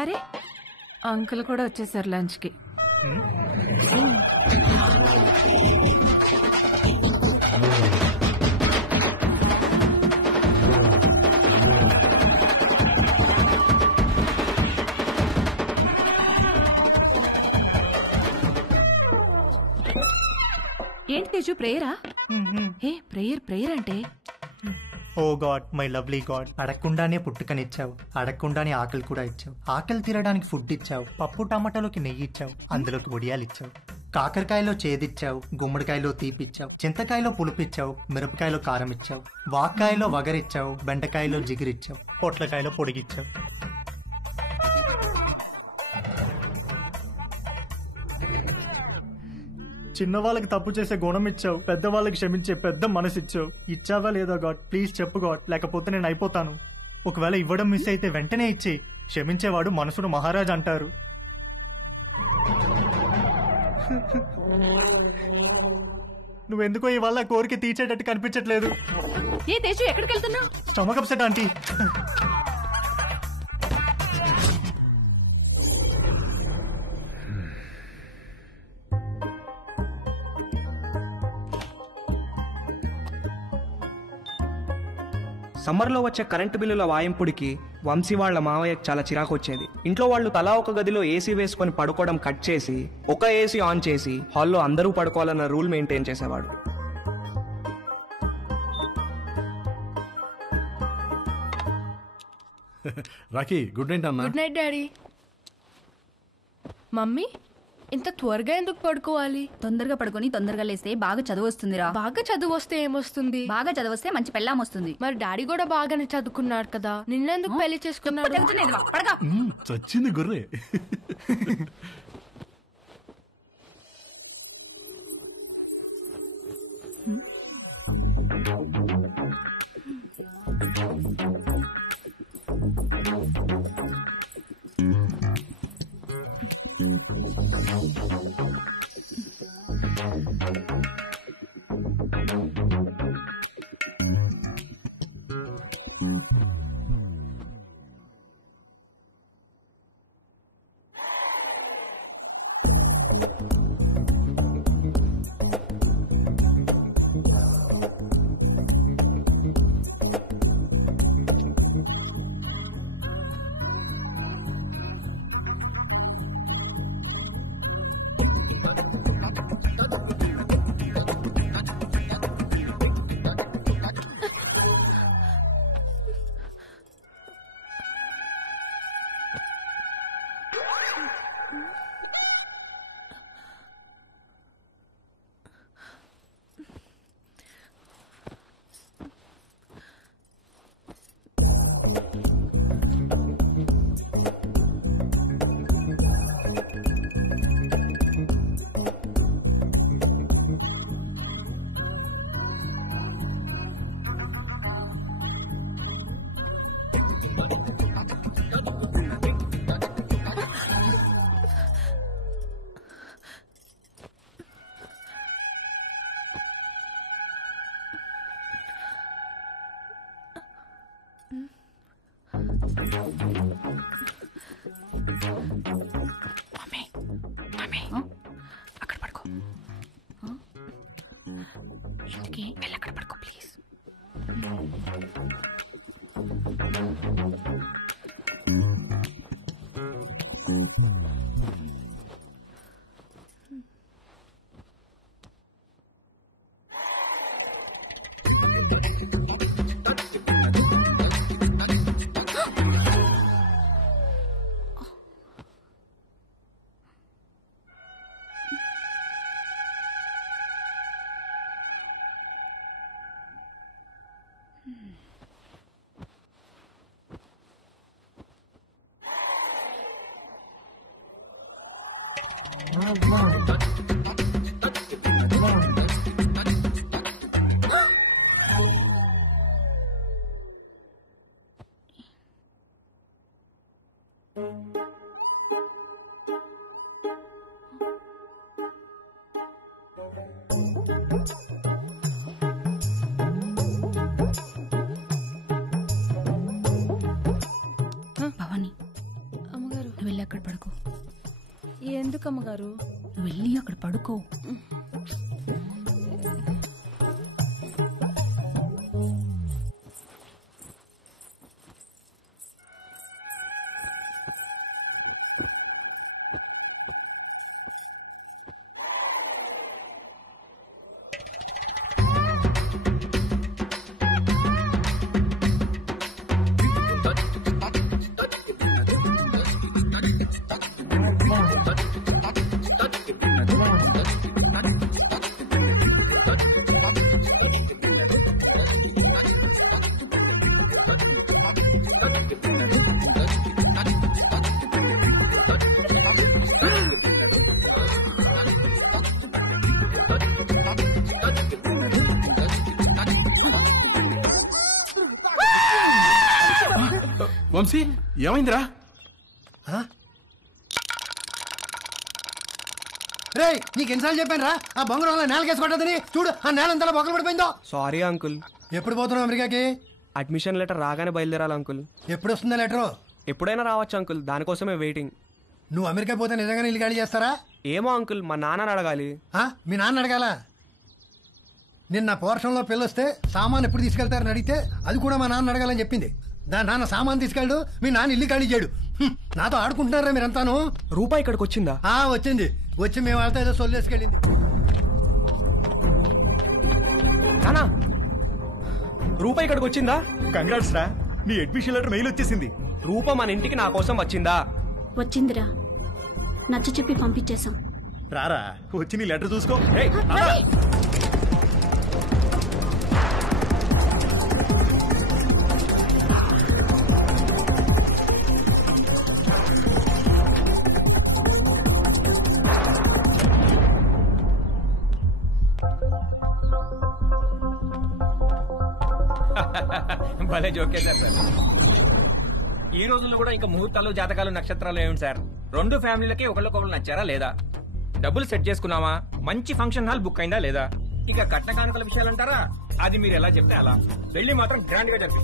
అరే, అంకుల్ కూడా వచ్చేసారు లంచ్ కి. ఏంటి తేజు, ప్రేయరా? ఏ ప్రేయర్ అంటే? ఓ గాడ్, మై లవ్లీ గాడ్, అడగకుండానే పుట్టుకనిచ్చావు, అడగకుండానే ఆకలి కూడా ఇచ్చావు, ఆకలి తీరడానికి ఫుడ్ ఇచ్చావు, పప్పు టమాటాలోకి నెయ్యి ఇచ్చావు, అందులోకి వడియాలు ఇచ్చావు, కాకరకాయలో చేదిచ్చావు, గుమ్మడికాయలో తీపిచ్చావు, చింతకాయలో పులుపిచ్చావు, మిరపకాయలో కారం ఇచ్చావు, వాక్కాయలో వగరిచ్చావు, బెండకాయలో జిగిరిచ్చావు, పొట్లకాయలో పొడిగిచ్చావు. చిన్నవాళ్ళకి తప్పు చేసే గుణం ఇచ్చావు, పెద్దవాళ్ళకి క్షమించే పెద్ద మనసు ఇచ్చావు. ఇచ్చావా లేదా గాడ్? ప్లీజ్ చెప్పు గాడ్, లేకపోతే నేను అయిపోతాను. ఒకవేళ ఇవ్వడం మిస్ అయితే వెంటనే ఇచ్చి, క్షమించేవాడు మనసును మహారాజ్ అంటారు. నువ్వెందుకో ఇవాళ కోరిక తీర్చేటట్టు కనిపించట్లేదు. ఏ తేజు, ఎక్కడికి వెళ్తున్నావు? Stomach upset aunty. సమ్మర్లో వచ్చే కరెంటు బిల్లుల వాయింపుడికి వంశీ వాళ్ళ మావయ్యకు చాలా చిరాకు వచ్చేది. ఇంట్లో వాళ్ళు తలా ఒక గదిలో ఏసీ వేసుకొని పడుకోవడం కట్ చేసి ఒక ఏసీ ఆన్ చేసి హాల్లో అందరూ పడుకోవాలన్న రూల్ మెయింటైన్ చేసేవాడు. రాకీ, గుడ్ నైట్ అన్న. Good night daddy. మమ్మీ, ఇంత త్వరగా ఎందుకు పడుకోవాలి? తొందరగా పడుకొని తొందరగా లేస్తే బాగా చదువు వస్తుందిరా. బాగా చదువు వస్తే ఏమొస్తుంది? బాగా చదివస్తే మంచి పెళ్ళాం వస్తుంది. మరి డాడీ కూడా బాగానే చదువుకున్నాడు కదా, నిన్నెందుకు పెళ్లి చేసుకున్నాడు? చచ్చింది గుర్రే. అక్కడ పడుకో. ఇంటికి వెళ్ళి అక్కడ పడుకో ప్లీజ్. భవాని, అమ్మగారు నువ్వు వెళ్ళి అక్కడ పడుకో. ఎందుకు అమ్మగారు? నువ్వు వెళ్ళి అక్కడ పడుకో. వంశీ ఏమైందిరా? రే నీకు ఎన్నిసార్లు చెప్పాను రా ఆ బొంగరం నేలకేసి కొట్టదని. చూడు ఆ నేల ఎంతలా బొక్కలు పడిపోయిందో. Sorry uncle. ఎప్పుడు పోతున్నావు అమెరికాకి? అడ్మిషన్ లెటర్ రాగానే బయలుదేరాలి అంకుల్. ఎప్పుడు వస్తుందా లెటరు? ఎప్పుడైనా రావచ్చు అంకుల్, దానికోసమే వెయిటింగ్. నువ్వు అమెరికా పోతే నిజంగానే ఇల్లు ఖాళీ చేస్తారా? ఏమో అంకుల్, మా నాన్నని అడగాలి. మీ నాన్న అడగాల? నిన్న పోర్షన్లో పిల్లొస్తే సామాన్ ఎప్పుడు తీసుకెళ్తారని అడిగితే అది కూడా మా నాన్న అడగాలని చెప్పింది. దాని నాన్న సామాన్ తీసుకెళ్ళడు, మీ నాన్న ఇల్లు ఖాళీ చేయడు. నాతో ఆడుకుంటున్నారా మీరంతాను? రూపాయి ఇక్కడికి వచ్చిందా? వచ్చింది. వచ్చి మేము వాళ్ళతో ఏదో సొల్లేసుకెళ్ళింది. రూపాయి ఇక్కడికి వచ్చిందా? కంగ్రాట్స్ రా, నీ అడ్మిషన్ లెటర్ మెయిల్ వచ్చేసింది. రూప మన ఇంటికి నా కోసం వచ్చిందా? వచ్చిందిరా, నచ్చ చెప్పి పంపించేశాం. రారా వచ్చి నీ లెటర్ చూసుకో. భలే జోకేశారు సార్. ఈ రోజుల్లో కూడా ఇంకా ముహూర్తాలు, జాతకాలు, నక్షత్రాలు ఏమిటి సార్? రెండు ఫ్యామిలీలకి ఒకళ్ళకొకళ్ళు నచ్చారా లేదా? డబ్బులు సెట్ చేసుకున్నావా? మంచి ఫంక్షన్ హాల్ బుక్ అయిందా లేదా? ఇక కట్న కానుకల విషయాలు అంటారా? అది మీరు ఎలా చెప్తే అలా. పెళ్లి మాత్రం గ్రాండ్ గా జరిపి.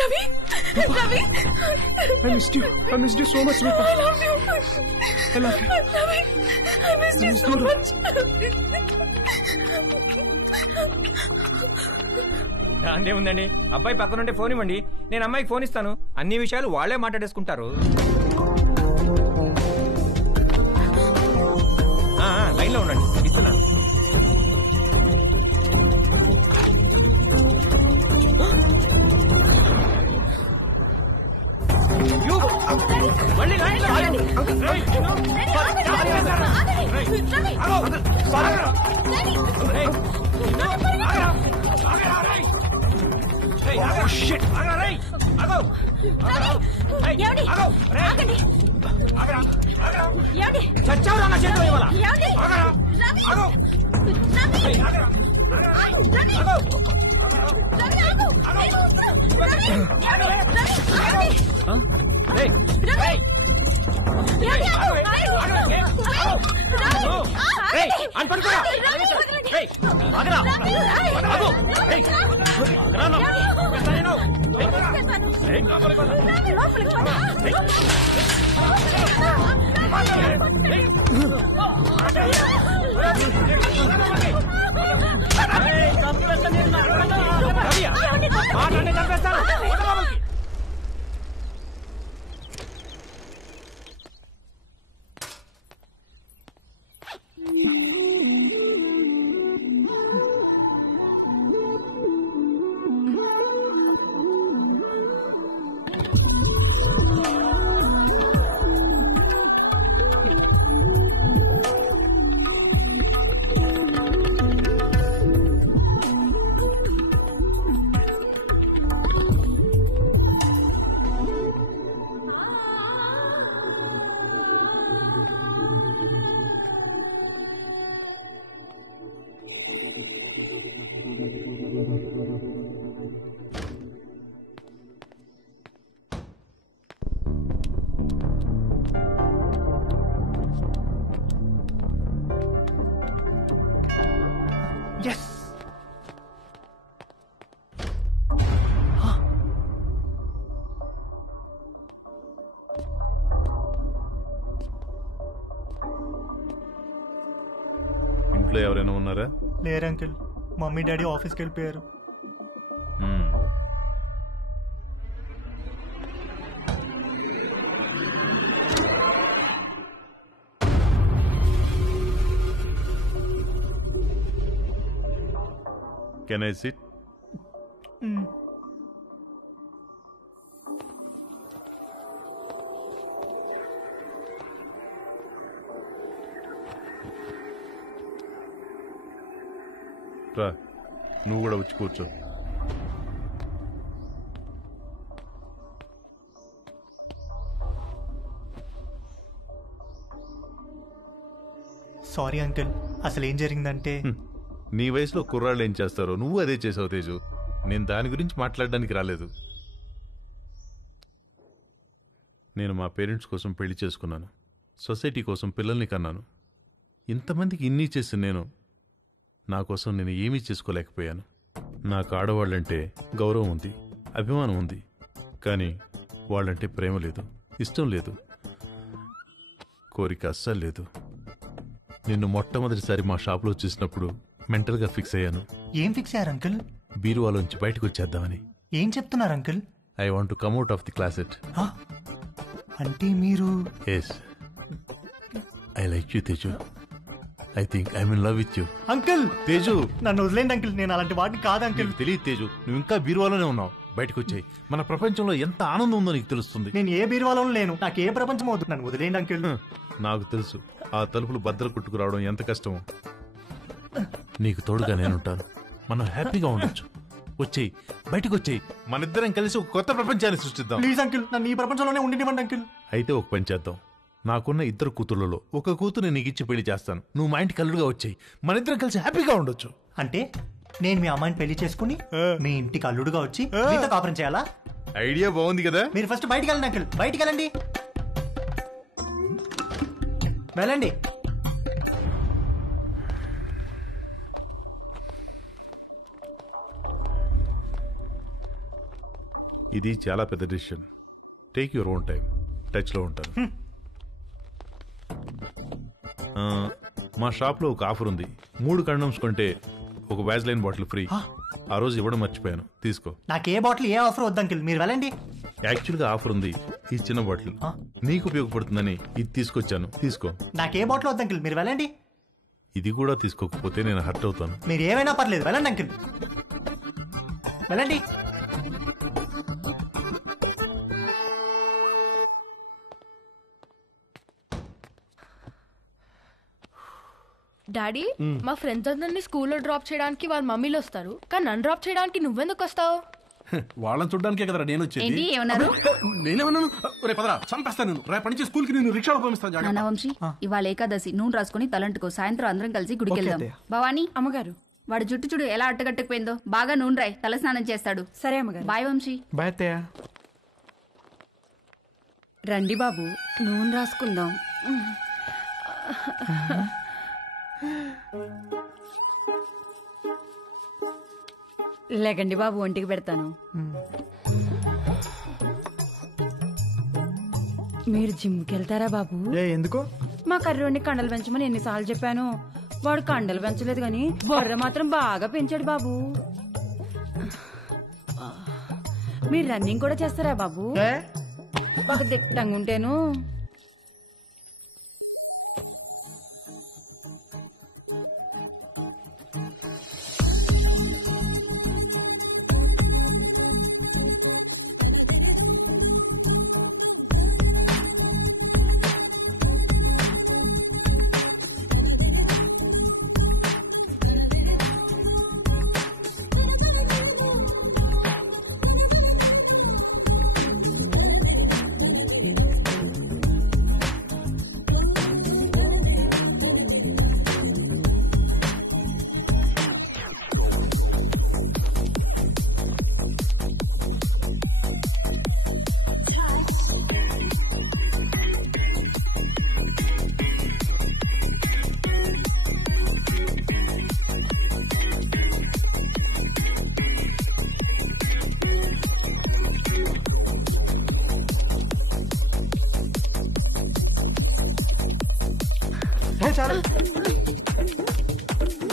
Ravi Ravi I missed you. I missed you so much, Rupa. I love you. I love you. Ravi, I missed you so much. దాందే ఉందండి, అబ్బాయి పక్కనుంటే ఫోన్ ఇవ్వండి, నేను అమ్మాయికి ఫోన్ ఇస్తాను. అన్ని విషయాలు వాళ్లే మాట్లాడేసుకుంటారు. లైన్లో ఉండండి, ఇస్తున్నాను. చచ్చావురా నా చేతిలో ఇవాళ. ఇంట్లో ఎవరైనా ఉన్నారా? లేరు అంకుల్, మమ్మీ డాడీ ఆఫీస్కి వెళ్ళిపోయారు. Can I sit? రా, నువ్వు కూడా వచ్చి కూర్చో. సారీ అంకుల్, అసలు ఏం జరిగిందంటే నీ వయసులో కుర్రాళ్ళు ఏం చేస్తారో నువ్వు అదే చేసావు తేజు. నేను దాని గురించి మాట్లాడడానికి రాలేదు. నేను మా పేరెంట్స్ కోసం పెళ్లి చేసుకున్నాను, సొసైటీ కోసం పిల్లల్ని కన్నాను. ఇంతమందికి ఇన్ని చేసి నేను నా కోసం నేను ఏమీ చేసుకోలేకపోయాను. నాకు ఆడవాళ్ళంటే గౌరవం ఉంది, అభిమానం ఉంది, కానీ వాళ్ళంటే ప్రేమ లేదు, ఇష్టం లేదు, కోరిక అస్సలు లేదు. నిన్ను మొట్టమొదటిసారి మా షాప్లో చూసినప్పుడు మెంటల్గా ఫిక్స్ అయ్యాను. ఏం ఫిక్స్ అయ్యారు అంకుల్? బీరువాలోంచి బయటకు వచ్చేద్దామని. ఏం చెప్తున్నారు uncle? I want to come out of the closet. అంటే మీరు? Yes, I like you Teju. I think I'm in love with you. Uncle Teju, నన్ను వదిలేండి అంకుల్, నేను అలాంటి వాడిని కాదు అంకుల్. తెలియదు తేజు, నువ్వు ఇంకా బీరువాలోనే ఉన్నావు. బయటకు వచ్చాయి, మన ప్రపంచంలో ఎంత ఆనందం ఉందో నీకు తెలుస్తుంది. నేను ఏ బీరువాలోనూ లేను, నాకు ఏ ప్రపంచం అవుతుంది, నన్ను వదిలేండి అంకుల్. నాకు తెలుసు ఆ తలుపులు బద్దలు కొట్టుకు రావడం ఎంత కష్టమో. నీకు తోడుగా నేనుంటాను, మనం హ్యాపీగా ఉండొచ్చు. వచ్చేయి, బయటకు వచ్చేయి, మనిద్దరం కలిసి ఒక కొత్త ప్రపంచాన్ని సృష్టిద్దాం. ప్లీజ్ అంకుల్, నన్ను ఈ ప్రపంచంలోనే ఉండినివ్వండి అంకుల్. అయితే ఒక పని చేద్దాం, నాకున్న 2 కూతుర్లలో ఒక కూతురు నీకు ఇచ్చి పెళ్లి చేస్తాను. నువ్వు మా ఇంటికి అల్లుడుగా వచ్చేయి, మనిద్దరం కలిసి హ్యాపీగా ఉండొచ్చు. అంటే నేను మీ అమ్మాయిని పెళ్లి చేసుకుని మీ ఇంటికి అల్లుడుగా వచ్చి మీతో కాపురం చేయాలా? ఐడియా బాగుంది కదా. మీరు ఫస్ట్ బయటికి వెళ్ళండి అంకుల్, బయటికి వెళ్ళండి, వెళ్ళండి. ఇది చాలా పెద్ద decision. Take your own time. టచ్లో ఉంటాను. మా షాప్లో ఒక ఆఫర్ ఉంది. 3 కండమ్స్ కొంటే ఒక వ్యాజ్లైన్ బాటిల్ ఫ్రీ. ఆ రోజు ఇవ్వడం మర్చిపోయాను, తీసుకో. నాకు ఏ బాటిల్ ఏ ఆఫర్ వద్దు అంకిల్, మీరు వెళ్ళండి. యాక్చువల్గా ఆఫర్ ఉంది. ఈ చిన్న బాటిల్ నీకు ఉపయోగపడుతుందని ఇది తీసుకొచ్చాను, తీసుకో. నాకు ఏ బాటిల్ వద్దు అంకిల్, మీరు వెళ్ళండి. ఇది కూడా తీసుకోకపోతే నేను హర్ట్ అవుతాను. మీరు ఏమైనా పర్లేదు, వెళ్ళండి అంకిల్, వెళ్ళండి. డాడీ, మా ఫ్రెండ్స్ అందరినీ స్కూల్లో డ్రాప్ చేయడానికి వాళ్ళ మమ్మీలు వస్తారు, కానీ నన్ను డ్రాప్ చేయడానికి నువ్వెందుకు వస్తావు? వాళ్ళని చూడడానికే కదరా నేను వచ్చేది. ఏంటి, ఏమన్నారు? నేనేమన్నాను? రేపు పదరా, చంపేస్తాను నేను. రేపటి నుంచి స్కూల్కి నేను రిక్షాలో పంపిస్తాను. నాన్న వంశీ, ఇవాళ ఏకాదశి, నూనె రాసుకుని తలంటుకో. సాయంత్రం అందరం కలిసి గుడికి వెళ్దాం. భవానీ, అమ్మగారు, వాడు జుట్టు చూడు ఎలా అట్టగట్టుకుపోయిందో. బాగా నూనె రాయి, తల స్నానం చేస్తాడు. సరే అమ్మగారు. బాయ్ వంశీ. బాయ్ అత్తయ్య. రండి బాబు, నూనె రాసుకుందాం. లేకండి బాబు, ఒంటికి పెడతాను. మీరు జిమ్కి వెళ్తారా బాబు? ఎందుకు? మా కర్రోడిని కండలు పెంచమని ఎన్నిసార్లు చెప్పాను. వాడు కండలు పెంచలేదు కానీ బొర్ర మాత్రం బాగా పెంచాడు బాబు. మీరు రన్నింగ్ కూడా చేస్తారా బాబు? బాగా దిట్టంగా ఉంటేను.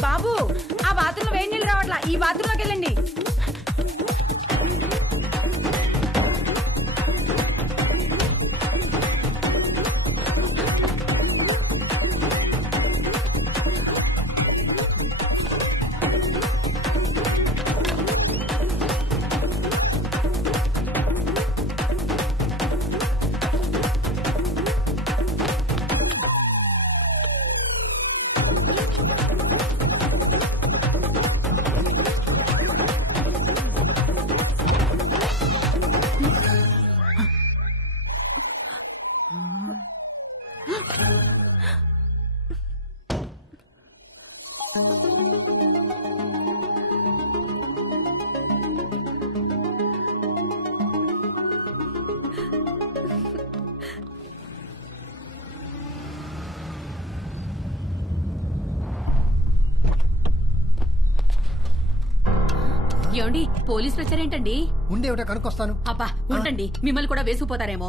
బాబు, ఆ బాత్రూంలో వేడి నీళ్ళు రావట్లా, ఈ బాత్రూంలోకి వెళ్ళండి. ఏమండి, పోలీసులు వచ్చారేంటండి? ఉండేవిట కనుక్కొస్తాను. అబ్బా ఉండండి, మిమ్మల్ని కూడా వేసుకుపోతారేమో.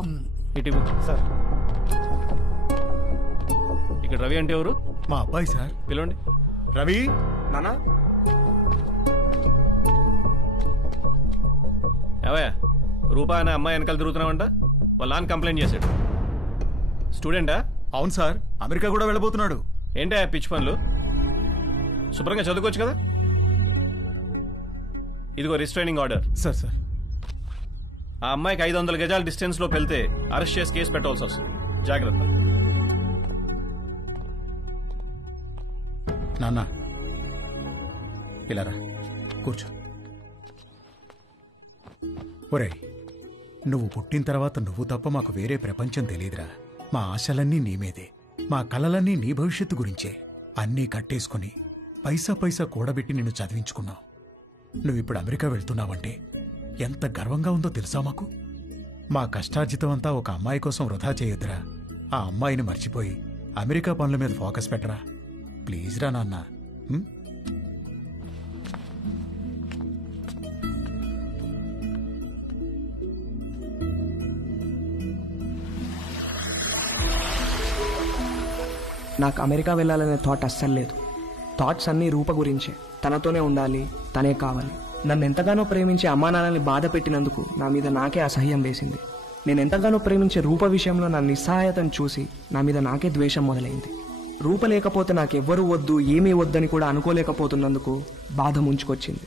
సార్, ఇక్కడ రవి అంటే ఎవరు? మా అబ్బాయి సార్. పిలవండి. రవి నానా, ఏవయ్యా, రూపా అనే అమ్మాయి వెనకాల తిరుగుతున్నావంట. వాళ్ళ నాన్న కంప్లైంట్ చేశాడు. స్టూడెంటా? అవును సార్, అమెరికా కూడా వెళ్ళబోతున్నాడు. ఏంటా పిచ్చి పనులు? శుభ్రంగా చదువుకోవచ్చు కదా. ఇదిగో రిస్ట్రైనింగ్ ఆర్డర్. సార్ సార్, ఆ అమ్మాయికి 500 గజాల డిస్టెన్స్ లో వెళ్తే అరెస్ట్ చేసి కేసు పెట్టాల్సి వస్తుంది. జాగ్రత్త. నాన్న ఇలా రా, కూర్చో. ఒరేయ్, నువ్వు పుట్టిన తర్వాత నువ్వు తప్ప మాకు వేరే ప్రపంచం తెలియదురా. మా ఆశలన్నీ నీ మీదే, మా కలలన్నీ నీ భవిష్యత్తు గురించే. అన్నీ కట్టేసుకుని పైసా పైసా కూడబెట్టి నిన్ను చదివించుకున్నావు. నువ్విప్పుడు అమెరికా వెళ్తున్నావంటే ఎంత గర్వంగా ఉందో తెలుసా మాకు. మా కష్టార్జితం అంతా ఒక అమ్మాయి కోసం వృధా చేయొద్దురా. ఆ అమ్మాయిని మర్చిపోయి అమెరికా పనుల మీద ఫోకస్ పెట్టరా. ప్లీజ్ రా నాన్న. నాకు అమెరికా వెళ్ళాలనే థాట్ అస్సలు లేదు. థాట్స్ అన్నీ రూప గురించే. తనతోనే ఉండాలి, తనే కావాలి. నన్ను ఎంతగానో ప్రేమించే అమ్మా నాన్నల్ని బాధ పెట్టినందుకు నా మీద నాకే అసహ్యం వేసింది. నేను ఎంతగానో ప్రేమించే రూప విషయంలో నా నిస్సహాయతను చూసి నా మీద నాకే ద్వేషం మొదలైంది. రూప లేకపోతే నాకెవ్వరూ వద్దు, ఏమీ వద్దని కూడా అనుకోలేకపోతున్నందుకు బాధ ముంచుకొచ్చింది.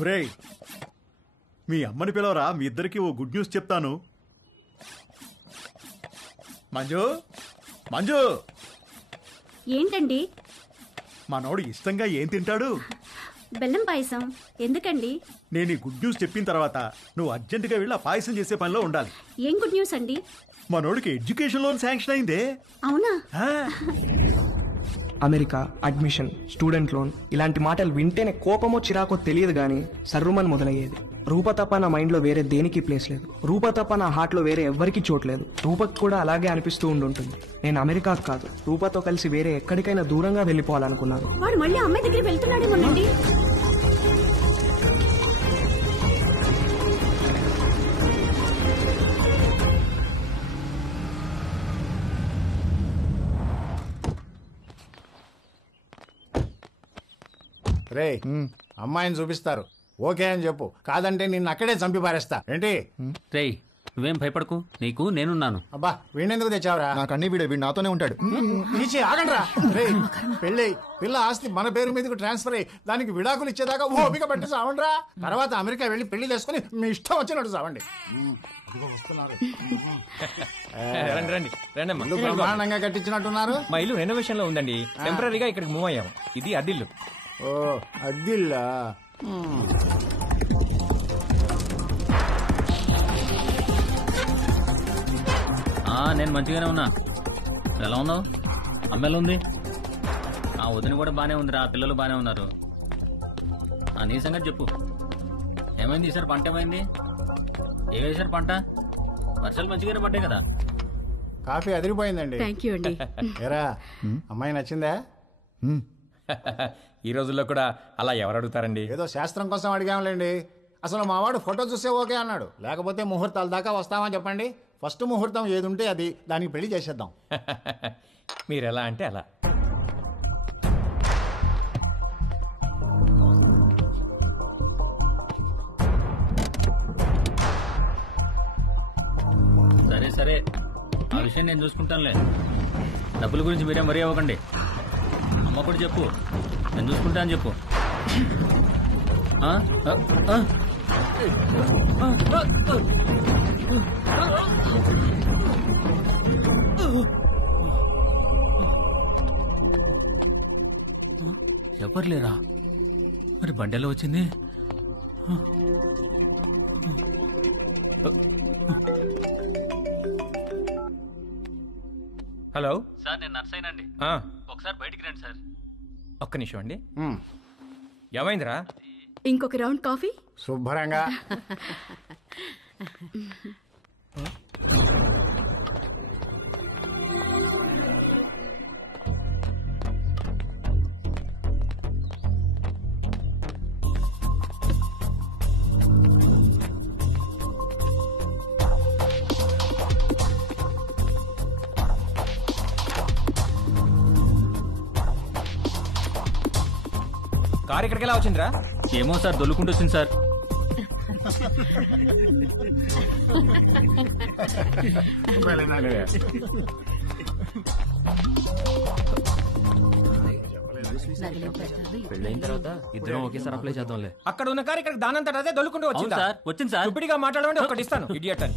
ఒరేయ్, మీ అమ్మని పిలవరా, మీ ఇద్దరికి ఓ గుడ్ న్యూస్ చెప్తాను. మంజు, మంజు, ఏంటండి? మనోడు ఇష్టంగా ఏం తింటాడు? బెల్లం పాయసం. ఎందుకండి? నేను ఈ గుడ్ న్యూస్ చెప్పిన తర్వాత నువ్వు అర్జెంటుగా వెళ్ళి ఆ పాయసం చేసే పనిలో ఉండాలి. ఏం గుడ్ న్యూస్ అండి? మనోడికి ఎడ్యుకేషన్ లోన్ శాంక్షన్ అయిందే. అవునా? అమెరికా, అడ్మిషన్, స్టూడెంట్ లోన్ ఇలాంటి మాటలు వింటేనే కోపమో చిరాకో తెలియదు కానీ సర్రుమని మొదలయ్యేది. రూప తప్ప నా మైండ్లో వేరే దేనికి ప్లేస్ లేదు. రూప తప్ప నా హార్ట్లో వేరే ఎవ్వరికీ చోట్లేదు. రూపకు కూడా అలాగే అనిపిస్తూ ఉండుంటుంది. నేను అమెరికాకు కాదు, రూపతో కలిసి వేరే ఎక్కడికైనా దూరంగా వెళ్ళిపోవాలనుకున్నాను. వాడు మళ్ళీ అమ్మాయి దగ్గర వెళ్తున్నాడేమోనండి. రే, అమ్మాయిని చూపిస్తారు, ఓకే అని చెప్పు. కాదంటే నిన్ను అక్కడే చంపి పారేస్తా. ఏంటి? రేయ్, నువ్వేం భయపడకు, నీకు నేనున్నాను. అబ్బా, వీణెందుకు తెచ్చావురా? నాకు అన్ని వీడు నాతోనే ఉంటాడు. తీసి ఆగండ్రా. రే, పెళ్ళి పిల్ల ఆస్తి మన పేరు మీదకి ట్రాన్స్ఫర్ అయ్యి దానికి విడాకులు ఇచ్చేదాకా ఓపిక పెట్టి సావండ్రా. తర్వాత అమెరికా వెళ్ళి పెళ్లి చేసుకుని మీ ఇష్టం వచ్చినట్టు సావండి. బ్రహ్మాండంగా కట్టించినట్టున్నారు. మా ఇల్లు రెనోవేషన్ లో ఉందండి. టెంపరీగా ఇక్కడికి మూవ్ అయ్యాము. ఇది అద్దిల్లు. ఓ, అద్దిల్లా? నేను మంచిగానే ఉన్నా. ఎలా ఉన్నావు? అమ్మాయిలు ఉంది, ఆ వదిన కూడా బానే ఉందిరా. పిల్లలు బానే ఉన్నారు. నీ సంగతి చెప్పు. ఏమైంది ఈసారి? పంట ఏమైంది? ఏ వేసారు పంట? వర్షాలు మంచిగానే పడ్డాయి కదా. కాఫీ అదిరిపోయిందండి. థ్యాంక్ యూ అండి. ఏరా, అమ్మాయి నచ్చిందా? ఈ రోజుల్లో కూడా అలా ఎవరు అడుగుతారండి? ఏదో శాస్త్రం కోసం అడిగాంలేండి. అసలు మావాడు ఫోటో చూస్తే ఓకే అన్నాడు. లేకపోతే ముహూర్తాల దాకా వస్తామని చెప్పండి. ఫస్ట్ ముహూర్తం ఏది ఉంటే అది, దానికి పెళ్లి చేసేద్దాం. మీరు ఎలా అంటే అలా. సరే సరే, ఆ విషయం నేను చూసుకుంటానులే. డబ్బుల గురించి మీరేం వరి అవ్వకండి. అమ్మ కూడా చెప్పు, నేను చూసుకుంటా అని చెప్పు. ఎవరు లేరా? మరి బండెలో వచ్చింది? హలో సార్, నేను నర్సైనండి. ఒకసారి బయటికి రండి సార్. ఒక్క నిమిషం అండి. ఏమైందిరా? ఇంకొక రౌండ్ కాఫీ. శుభ్రంగా. కారు ఇక్కడికి ఎలా వచ్చిందిరా? ఏమో సార్, దొల్లుకుంటూ వచ్చింది సార్. పెళ్ళైన తర్వాత ఇద్దరం ఒకేసారి అప్లై చేద్దాంలే. అక్కడ ఉన్న కారు ఇక్కడికి దానంతట అదే దొల్లుకుంటూ వచ్చిందా? వచ్చింది సార్. ఇప్పటిగా మాట్లాడమంటే ఒకటి ఇస్తాను, ఇడియట్ అని.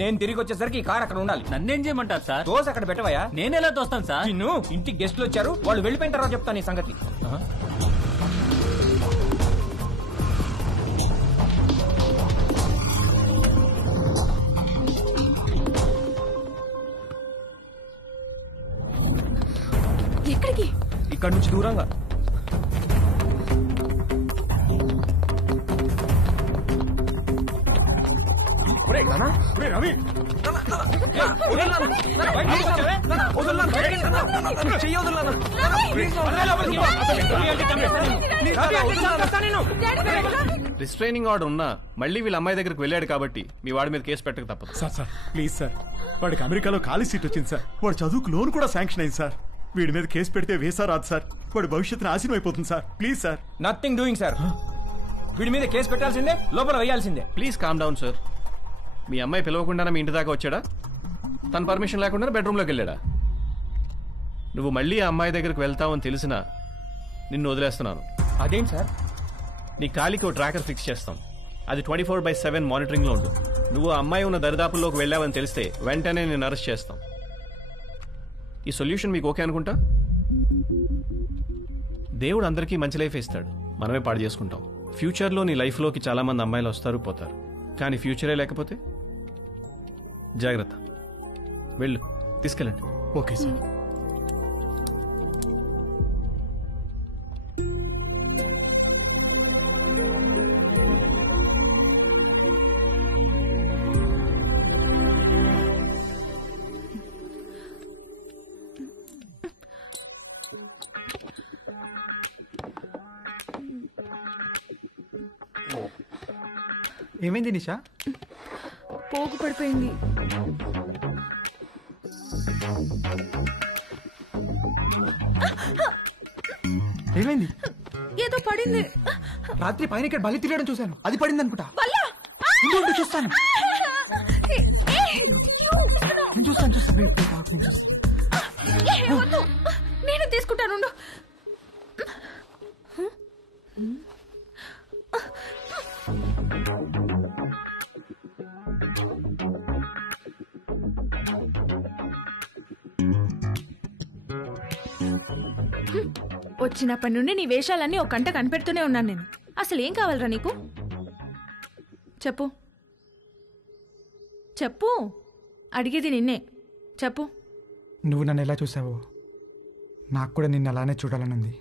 నేను తిరిగి వచ్చేసరికి ఈ కార్ అక్కడ ఉండాలి. నన్నేం చేయమంటారు సార్? దోశ అక్కడ పెట్టవయా? నేనెలా తోస్తాను సార్? నిన్ను ఇంటికి గెస్ట్లు వచ్చారు, వాళ్ళు వెళ్ళిపోయిన తర్వాత చెప్తాను ఈ సంగతి. ఎక్కడికి? ఇక్కడ నుంచి దూరంగా. రిస్ట్రైనింగ్ ఆర్డర్ ఉన్నా మళ్ళీ వీళ్ళ అమ్మాయి దగ్గరికి వెళ్ళాడు కాబట్టి మీ వాడి మీద కేసు పెట్టక తప్పదు. సార్ ప్లీజ్ సార్, వాడికి అమెరికాలో ఖాళీ సీట్ వచ్చింది సార్. వాడు చదువుకు లోన్ కూడా శాంక్షన్ అయింది సార్. వీడి మీద కేసు పెడితే వేసా రాదు సార్. వాడి భవిష్యత్తు నాశనం అయిపోతుంది sir. Please sir. Nothing doing sir. వీడి మీద కేసు పెట్టాల్సిందే, లోపల వేయాల్సిందే. Please calm down sir. మీ అమ్మాయి పిలవకుండానే మీ ఇంటి దాకా వచ్చాడా? తన పర్మిషన్ లేకుండా బెడ్రూమ్లోకి వెళ్ళాడా? నువ్వు మళ్ళీ ఆ అమ్మాయి దగ్గరికి వెళ్తావని తెలిసినా నిన్ను వదిలేస్తున్నాను. అదేంటి సార్? నీ కాలికి ఓ ట్రాకర్ ఫిక్స్ చేస్తాం. అది 24/7 మానిటరింగ్లో ఉంటుంది. నువ్వు ఆ అమ్మాయి ఉన్న దరిదాపుల్లోకి వెళ్ళావని తెలిస్తే వెంటనే నేను అరెస్ట్ చేస్తాం. ఈ సొల్యూషన్ మీకు ఓకే అనుకుంటా? దేవుడు అందరికీ మంచి లైఫ్ ఇస్తాడు, మనమే పాడు చేసుకుంటాం. ఫ్యూచర్లో నీ లైఫ్లోకి చాలా మంది అమ్మాయిలు వస్తారు పోతారు, కానీ ఫ్యూచరే లేకపోతే జాగ్రత్త. వెళ్ళు, తీసుకెళ్ళండి. Okay sir. ఏమైంది నిషా? పోగు పడిపోయింది. ఏమైంది? ఏదో పడింది. రాత్రి పైన ఇక్కడ బలి తిరగడం చూశాను, అది పడింది అనుకుంటా. చూస్తాను నేను తీసుకుంటాను. వచ్చినప్పటి నుండి నీ వేషాలన్నీ ఒక గంట కనిపెడుతూనే ఉన్నాను నేను. అసలు ఏం కావాలరా నీకు? చెప్పు చెప్పు, అడిగేది నిన్నే. చెప్పు. నువ్వు నన్ను ఎలా చూసావో నాకు కూడా నిన్ను అలానే చూడాలనుంది.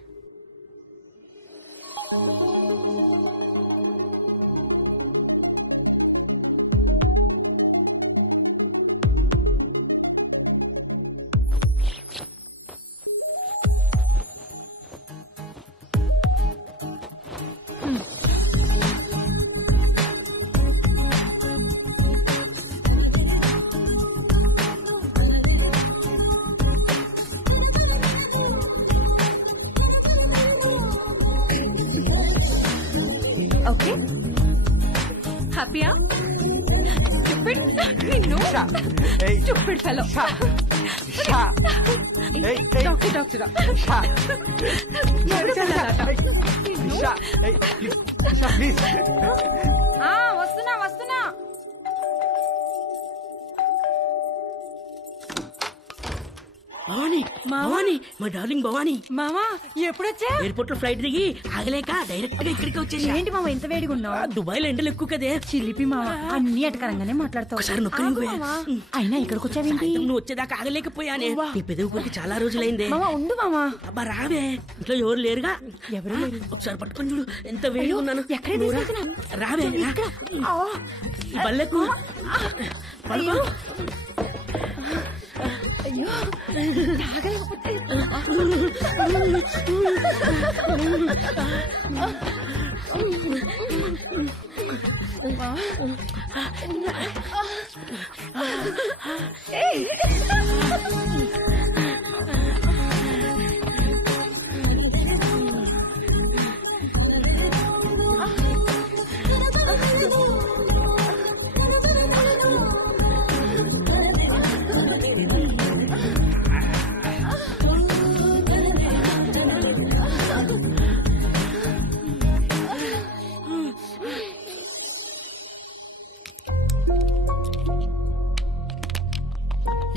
ఓకే, హ్యాపీయా? Stupid. నిన్ను Stupid fellow. డాక్టర్ వస్తున్నా. భవానీ, భవానీ, మా డార్లింగ్ భవానీ. మామా ఎప్పుడొచ్చా? ఎయిర్పోర్ట్ లో ఫ్లైట్ దిగి ఆగలేక డైరెక్ట్ గా ఇక్కడికి వచ్చేసి. ఏంటి మామ ఇంత వేడిగా ఉన్నావు? దుబాయ్ లో ఎండలు ఎక్కువ కదే. చిలిపి మామ, అన్ని అటకరంగానే మాట్లాడతావు. ఒకసారి నొక్కని అయినా ఇక్కడికి వచ్చావేంటి? నువ్వు వచ్చేదాకా ఆగలేకపోయానే. నీ పెదవి కొరికి చాలా రోజులైందే. మామ ఉండు మామ. అబ్బా రావే, ఇంట్లో ఎవరు లేరుగా. ఎవరు లేరు. ఒకసారి పట్టుకొని చూడు, ఎంత వేడిగా ఉన్నాను. ఎక్కడ రావే, ఈ బల్లెకు అయ్యో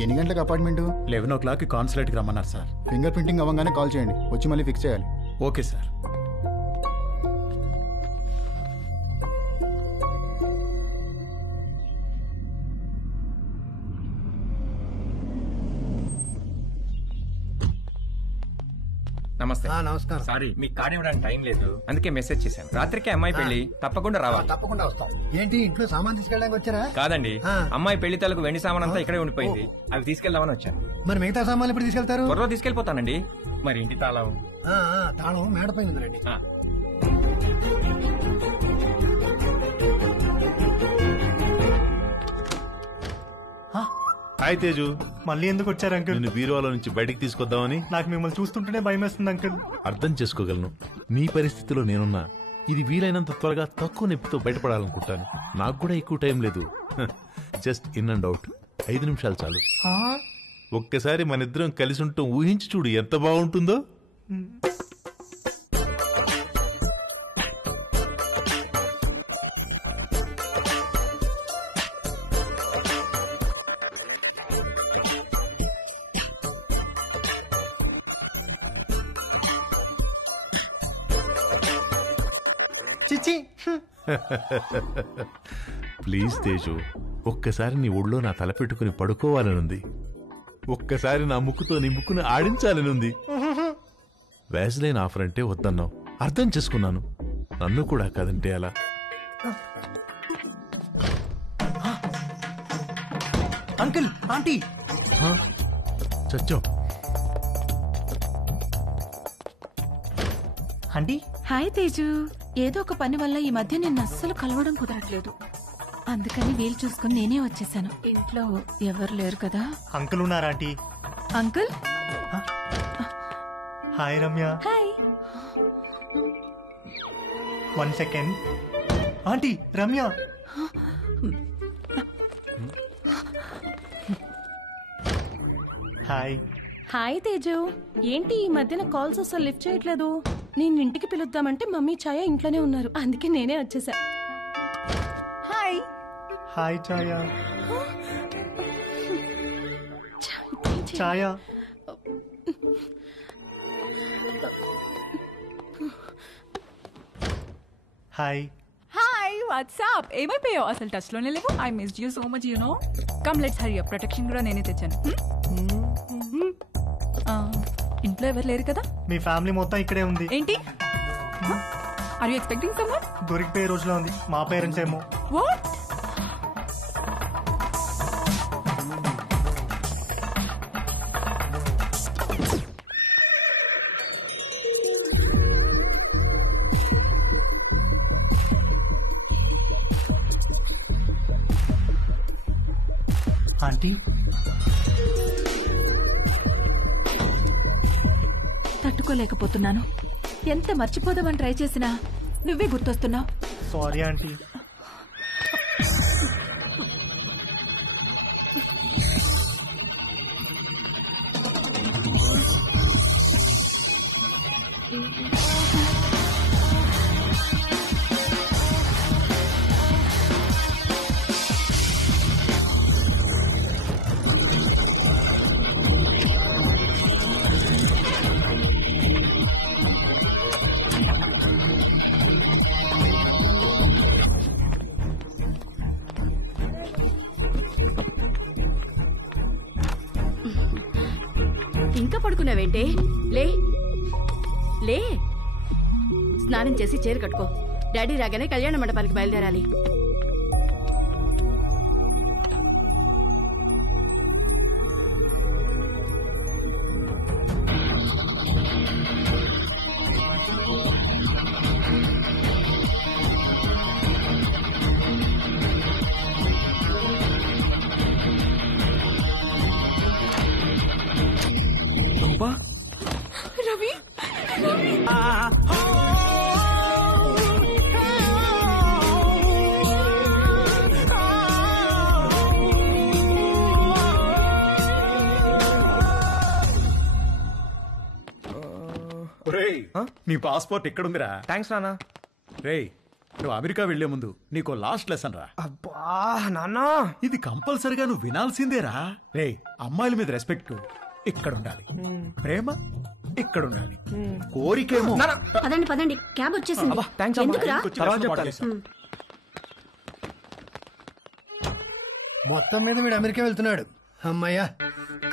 ఎన్ని గంటలకు అపార్ట్మెంట్? 11 కాన్సులేట్కి రమ్మన్నారు సార్. ఫింగర్ ప్రింటింగ్ అవ్వగానే కాల్ చేయండి, వచ్చి మళ్ళీ ఫిక్స్ చేయాలి. Okay sir. నమస్తే. నమస్కారం. సారీ మీకు కార్డు ఇవ్వడానికి టైం లేదు, అందుకే మెసేజ్ చేశాను. రాత్రికి అమ్మాయి పెళ్లి, తప్పకుండా రావాలి. తప్పకుండా వస్తాం. ఏంటి ఇంట్లో సామాన్ తీసుకెళ్ళడానికి వచ్చారా? కాదండి, అమ్మాయి పెళ్లి తలకు వెండి సామాన్ అంతా ఇక్కడే ఉండిపోయింది, అవి తీసుకెళ్దామని వచ్చాను. మరి మిగతా సామాన్లు ఎప్పుడు తీసుకెళ్తారు? త్వరలో తీసుకెళ్లిపోతానండి. మరి ఇంటి తాళం? తాళం మేడపై ఉందండి. హాయ్ తేజు. మళ్ళీ ఎందుకు వచ్చారు అంకుల్? నిన్ను బీరువాలో నుంచి బయటికి తీసుకొద్దామని. నాకు మిమ్మల్ని చూస్తుంటేనే భయం వేస్తుంది అంకుల్. అర్థం చేసుకోగలను, నీ పరిస్థితిలో నేనున్నా. ఇది వీలైనంత త్వరగా తక్కువ నొప్పితో బయటపడాలనుకుంటాను. నాకు కూడా ఎక్కువ టైం లేదు. జస్ట్ ఇన్ అండ్ అవుట్ 5 నిమిషాలు చాలు. ఒక్కసారి మన ఇద్దరం కలిసి ఉంటాం ఊహించి చూడు, ఎంత బాగుంటుందో. చిచి. ప్లీజ్ తేజు, ఒక్కసారి నీ ఒళ్ళో నా తల పెట్టుకుని పడుకోవాలనుంది. ఒక్కసారి నా ముక్కుతో నీ ముక్కును ఆడించాలనుంది. వ్యాజ్లైన్ ఆఫర్ అంటే వద్దన్నావు, అర్థం చేసుకున్నాను. నన్ను కూడా కాదంటే అలా. Uncle, aunty. చచ్చో. ఆంటీ. హాయ్ తేజు. ఏదో ఒక పని వల్ల ఈ మధ్య నిన్ను అస్సలు కలవడం కుదరట్లేదు, అందుకని వీలు చూసుకుని నేనే వచ్చేసాను. ఇంట్లో ఎవరు లేరు కదా? అంకుల్ ఉన్నారా aunty? Uncle. Hi Ramya. Hi. 1 second. Aunty Ramya. Hi. Hi Teju. ఏంటి ఈ మధ్యన కాల్స్ అసలు లిఫ్ట్ చేయట్లేదు? నేను ఇంటికి పిలుద్దామంటే మమ్మీ ఛాయ ఇంట్లోనే ఉన్నారు, అందుకే నేనే వచ్చేసా. Hi. Hi Chaya. Chaya. Hi. Hi, what's up? ఏమైపోయావు? అసలు టచ్ లోనే లేవు. I missed you so much, you know. Come let's hurry up. Protection కూడా నేనే తెచ్చాను. ఇంట్లో ఎవరు లేరు కదా? మీ ఫ్యామిలీ మొత్తం ఇక్కడే ఉంది. ఏంటి? Are you expecting someone? దొరికిపోయే రోజులో ఉంది. మా పేరెంట్స్ ఏమో. వాట్? ఆంటీ. తట్టుకోలేకపోతున్నాను. ఎంత మర్చిపోదామని ట్రై చేసినా నువ్వే గుర్తొస్తున్నావు. Sorry aunty. ఇంకా పడుకున్నావేంటే? లే లే, స్నానం చేసి చీర కట్టుకో. డాడీ రాగానే కళ్యాణ మండపానికి బయలుదేరాలి. రవి, రవి. నీ పాస్పోర్ట్ ఎక్కడుందిరా? థ్యాంక్స్ నానా. రేయ్, నువ్వు అమెరికా వెళ్లే ముందు నీకో లాస్ట్ లెసన్ రా. అబ్బా నాన్న, ఇది కంపల్సరిగా నువ్వు వినాల్సిందేరా. రే, అమ్మాయిల మీద రెస్పెక్ట్ ఇక్కడ ఉండాలి, ప్రేమ ఇక్కడ ఉండాలి, కోరికేమో. పదండి పదండి, క్యాబ్ వచ్చేసింది. ఎందుకురా? మొత్తం మీద వీడు అమెరికా వెళ్తున్నాడు. అమ్మయ్యా,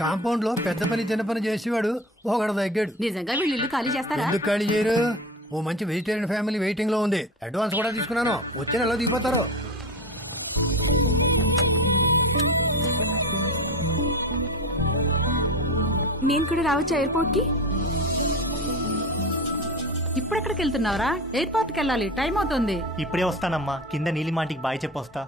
కాంపౌండ్ లో పెద్ద పని చిన్న పని చేసేవాడు ఒకడు తగ్గాడు. నిజంగా వీళ్ళు ఇల్లు ఖాళీ చేస్తారా? ఎందుకు ఖాళీ చేయరు? ఓ మంచి వెజిటేరియన్ ఫ్యామిలీ వెయిటింగ్ లో ఉంది. అడ్వాన్స్ కూడా తీసుకున్నాను, వచ్చే నెలలో దిగిపోతారు. నేను కూడా రావచ్చా ఎయిర్పోర్ట్ కి? ఇప్పుడెక్కడికి వెళ్తున్నావురా? ఎయిర్పోర్ట్ కి వెళ్ళాలి, టైం అవుతుంది. ఇప్పుడే వస్తానమ్మా, కింద నీలిమాటికి బాయ్ చెప్పొస్తా.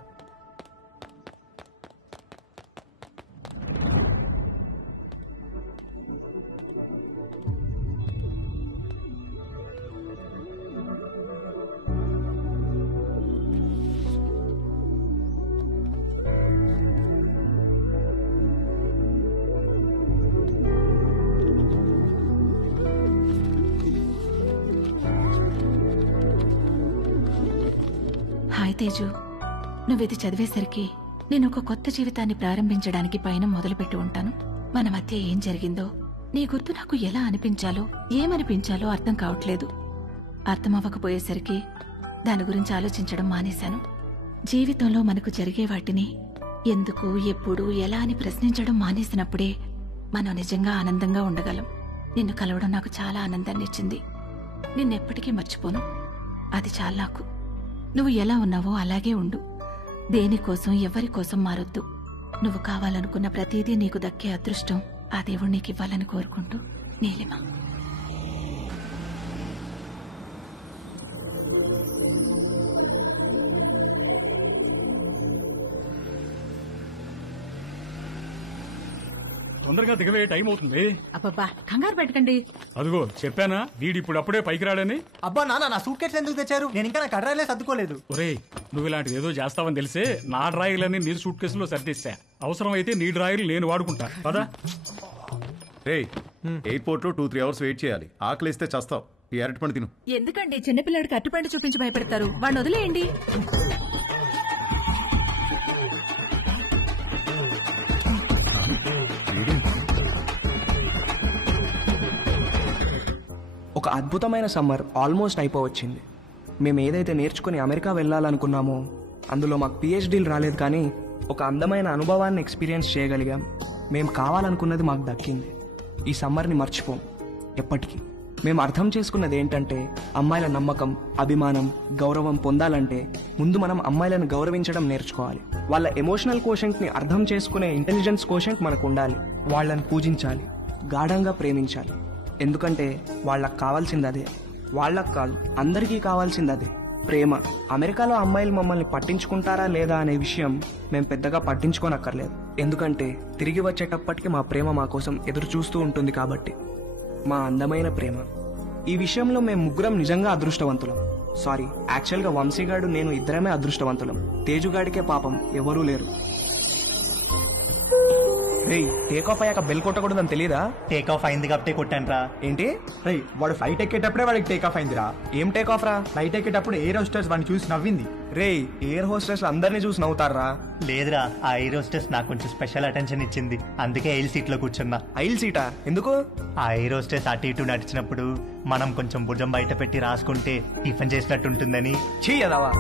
హాయ్ తేజు, నువ్విది చదివేసరికి నేను ఒక కొత్త జీవితాన్ని ప్రారంభించడానికి పైన మొదలుపెట్టి ఉంటాను. మన మధ్య ఏం జరిగిందో నీ గుర్తు నాకు ఎలా అనిపించాలో ఏమనిపించాలో అర్థం కావట్లేదు. అర్థమవ్వకపోయేసరికి దాని గురించి ఆలోచించడం మానేశాను. జీవితంలో మనకు జరిగే వాటిని ఎందుకు, ఎప్పుడు, ఎలా అని ప్రశ్నించడం మానేసినప్పుడే మనం నిజంగా ఆనందంగా ఉండగలం. నిన్ను కలవడం నాకు చాలా ఆనందాన్ని ఇచ్చింది. నిన్నెప్పటికీ మర్చిపోను. అది చాలా నాకు. నువ్వు ఎలా ఉన్నావో అలాగే ఉండు. దేనికోసం ఎవరికోసం మారొద్దు. నువ్వు కావాలనుకున్న ప్రతిదీ నీకు దక్కే అదృష్టం ఆ దేవుడు నీకు ఇవ్వాలని కోరుకుంటూ, నీలిమ. తొందరగా దిగవే, టైం అవుతుంది. అబ్బబ్బా, కంగారు పెట్టకండి. అదిగో చెప్పానా, వీడి ఇప్పుడు అప్పుడే పైకి రాడని. అబ్బా నాన్న, నా సూట్ కేసు ఎందుకు తెచ్చారు? నేను ఇంకా నా కడ్రాయిలే సర్దుకోలేదు. ఒరే, నువ్వు ఇలాంటిది ఏదో చేస్తావని తెలిసే నా డ్రాయర్లని నీ సూట్ కేసులో సర్దేశా. అవసరం అయితే నీ డ్రాయర్లు నేను వాడుకుంటా పదా. రే, ఎయిర్పోర్ట్ లో 2-3 అవర్స్ వెయిట్ చేయాలి. ఆకలిస్తే చస్తావు. ఈ అరటిపండు తిను. ఎందుకండి చిన్నపిల్లాడికి అట్టుపండు చూపించి భయపెడతారు? వాడిని వదిలేయండి. ఒక అద్భుతమైన సమ్మర్ ఆల్మోస్ట్ అయిపోవచ్చింది. మేము ఏదైతే నేర్చుకుని అమెరికా వెళ్ళాలనుకున్నామో అందులో మాకు పిహెచ్డీలు రాలేదు, కానీ ఒక అందమైన అనుభవాన్ని ఎక్స్పీరియన్స్ చేయగలిగాం. మేము కావాలనుకున్నది మాకు దక్కింది. ఈ సమ్మర్ని మర్చిపోం ఎప్పటికీ. మేము అర్థం చేసుకున్నది ఏంటంటే, అమ్మాయిల నమ్మకం, అభిమానం, గౌరవం పొందాలంటే ముందు మనం అమ్మాయిలను గౌరవించడం నేర్చుకోవాలి. వాళ్ళ ఎమోషనల్ కోషెంట్ని అర్థం చేసుకునే ఇంటెలిజెన్స్ కోషెంట్ మనకు ఉండాలి. వాళ్ళని పూజించాలి, గాఢంగా ప్రేమించాలి. ఎందుకంటే వాళ్ళకు కావాల్సింది అదే. వాళ్ళకు కాదు, అందరికీ కావాల్సింది అదే, ప్రేమ. అమెరికాలో అమ్మాయిలు మమ్మల్ని పట్టించుకుంటారా లేదా అనే విషయం మేము పెద్దగా పట్టించుకోనక్కర్లేదు. ఎందుకంటే తిరిగి వచ్చేటప్పటికి మా ప్రేమ మా కోసం ఎదురు చూస్తూ ఉంటుంది కాబట్టి. మా అందమైన ప్రేమ. ఈ విషయంలో మేము ముగ్గురం నిజంగా అదృష్టవంతులం. సారీ, యాక్చువల్గా వంశీగాడు నేను ఇద్దరమే అదృష్టవంతులం. తేజుగాడికే పాపం ఎవరూ లేరు. టేక్ ఆఫ్ అయ్యాక బెల్ కొట్టకూడదని తెలియదా? టేక్ ఆఫ్ అయింది కాబట్టి కొట్టాను రా. ఏంటి? వాడు ఫ్లైట్ ఎక్కేటప్పుడే వాడికి టేక్ ఆఫ్ అయిందిరా. ఏం టేక్ ఆఫ్ రా? ఫ్లైట్ ఎక్కేటప్పుడు ఎయిర్ హోస్టెస్ వాడిని చూసి నవ్వింది. ఎయిర్ హోస్టెస్ అందరినీ చూసి నవ్వుతారా? లేదురా, ఆ ఎయిర్ హోస్టెస్ నాకు కొంచెం స్పెషల్ అటెన్షన్ ఇచ్చింది. అందుకే ఎయిల్ సీట్ లో కూర్చున్నా. ఐల్ సీటా? ఎందుకు? ఆ ఎయిర్ హోస్టెస్ అటు ఇటు నడిచినప్పుడు మనం కొంచెం భుజం బయట పెట్టి రాసుకుంటే టిఫిన్ చేసినట్టు ఉంటుందని. చెయ్యదావా?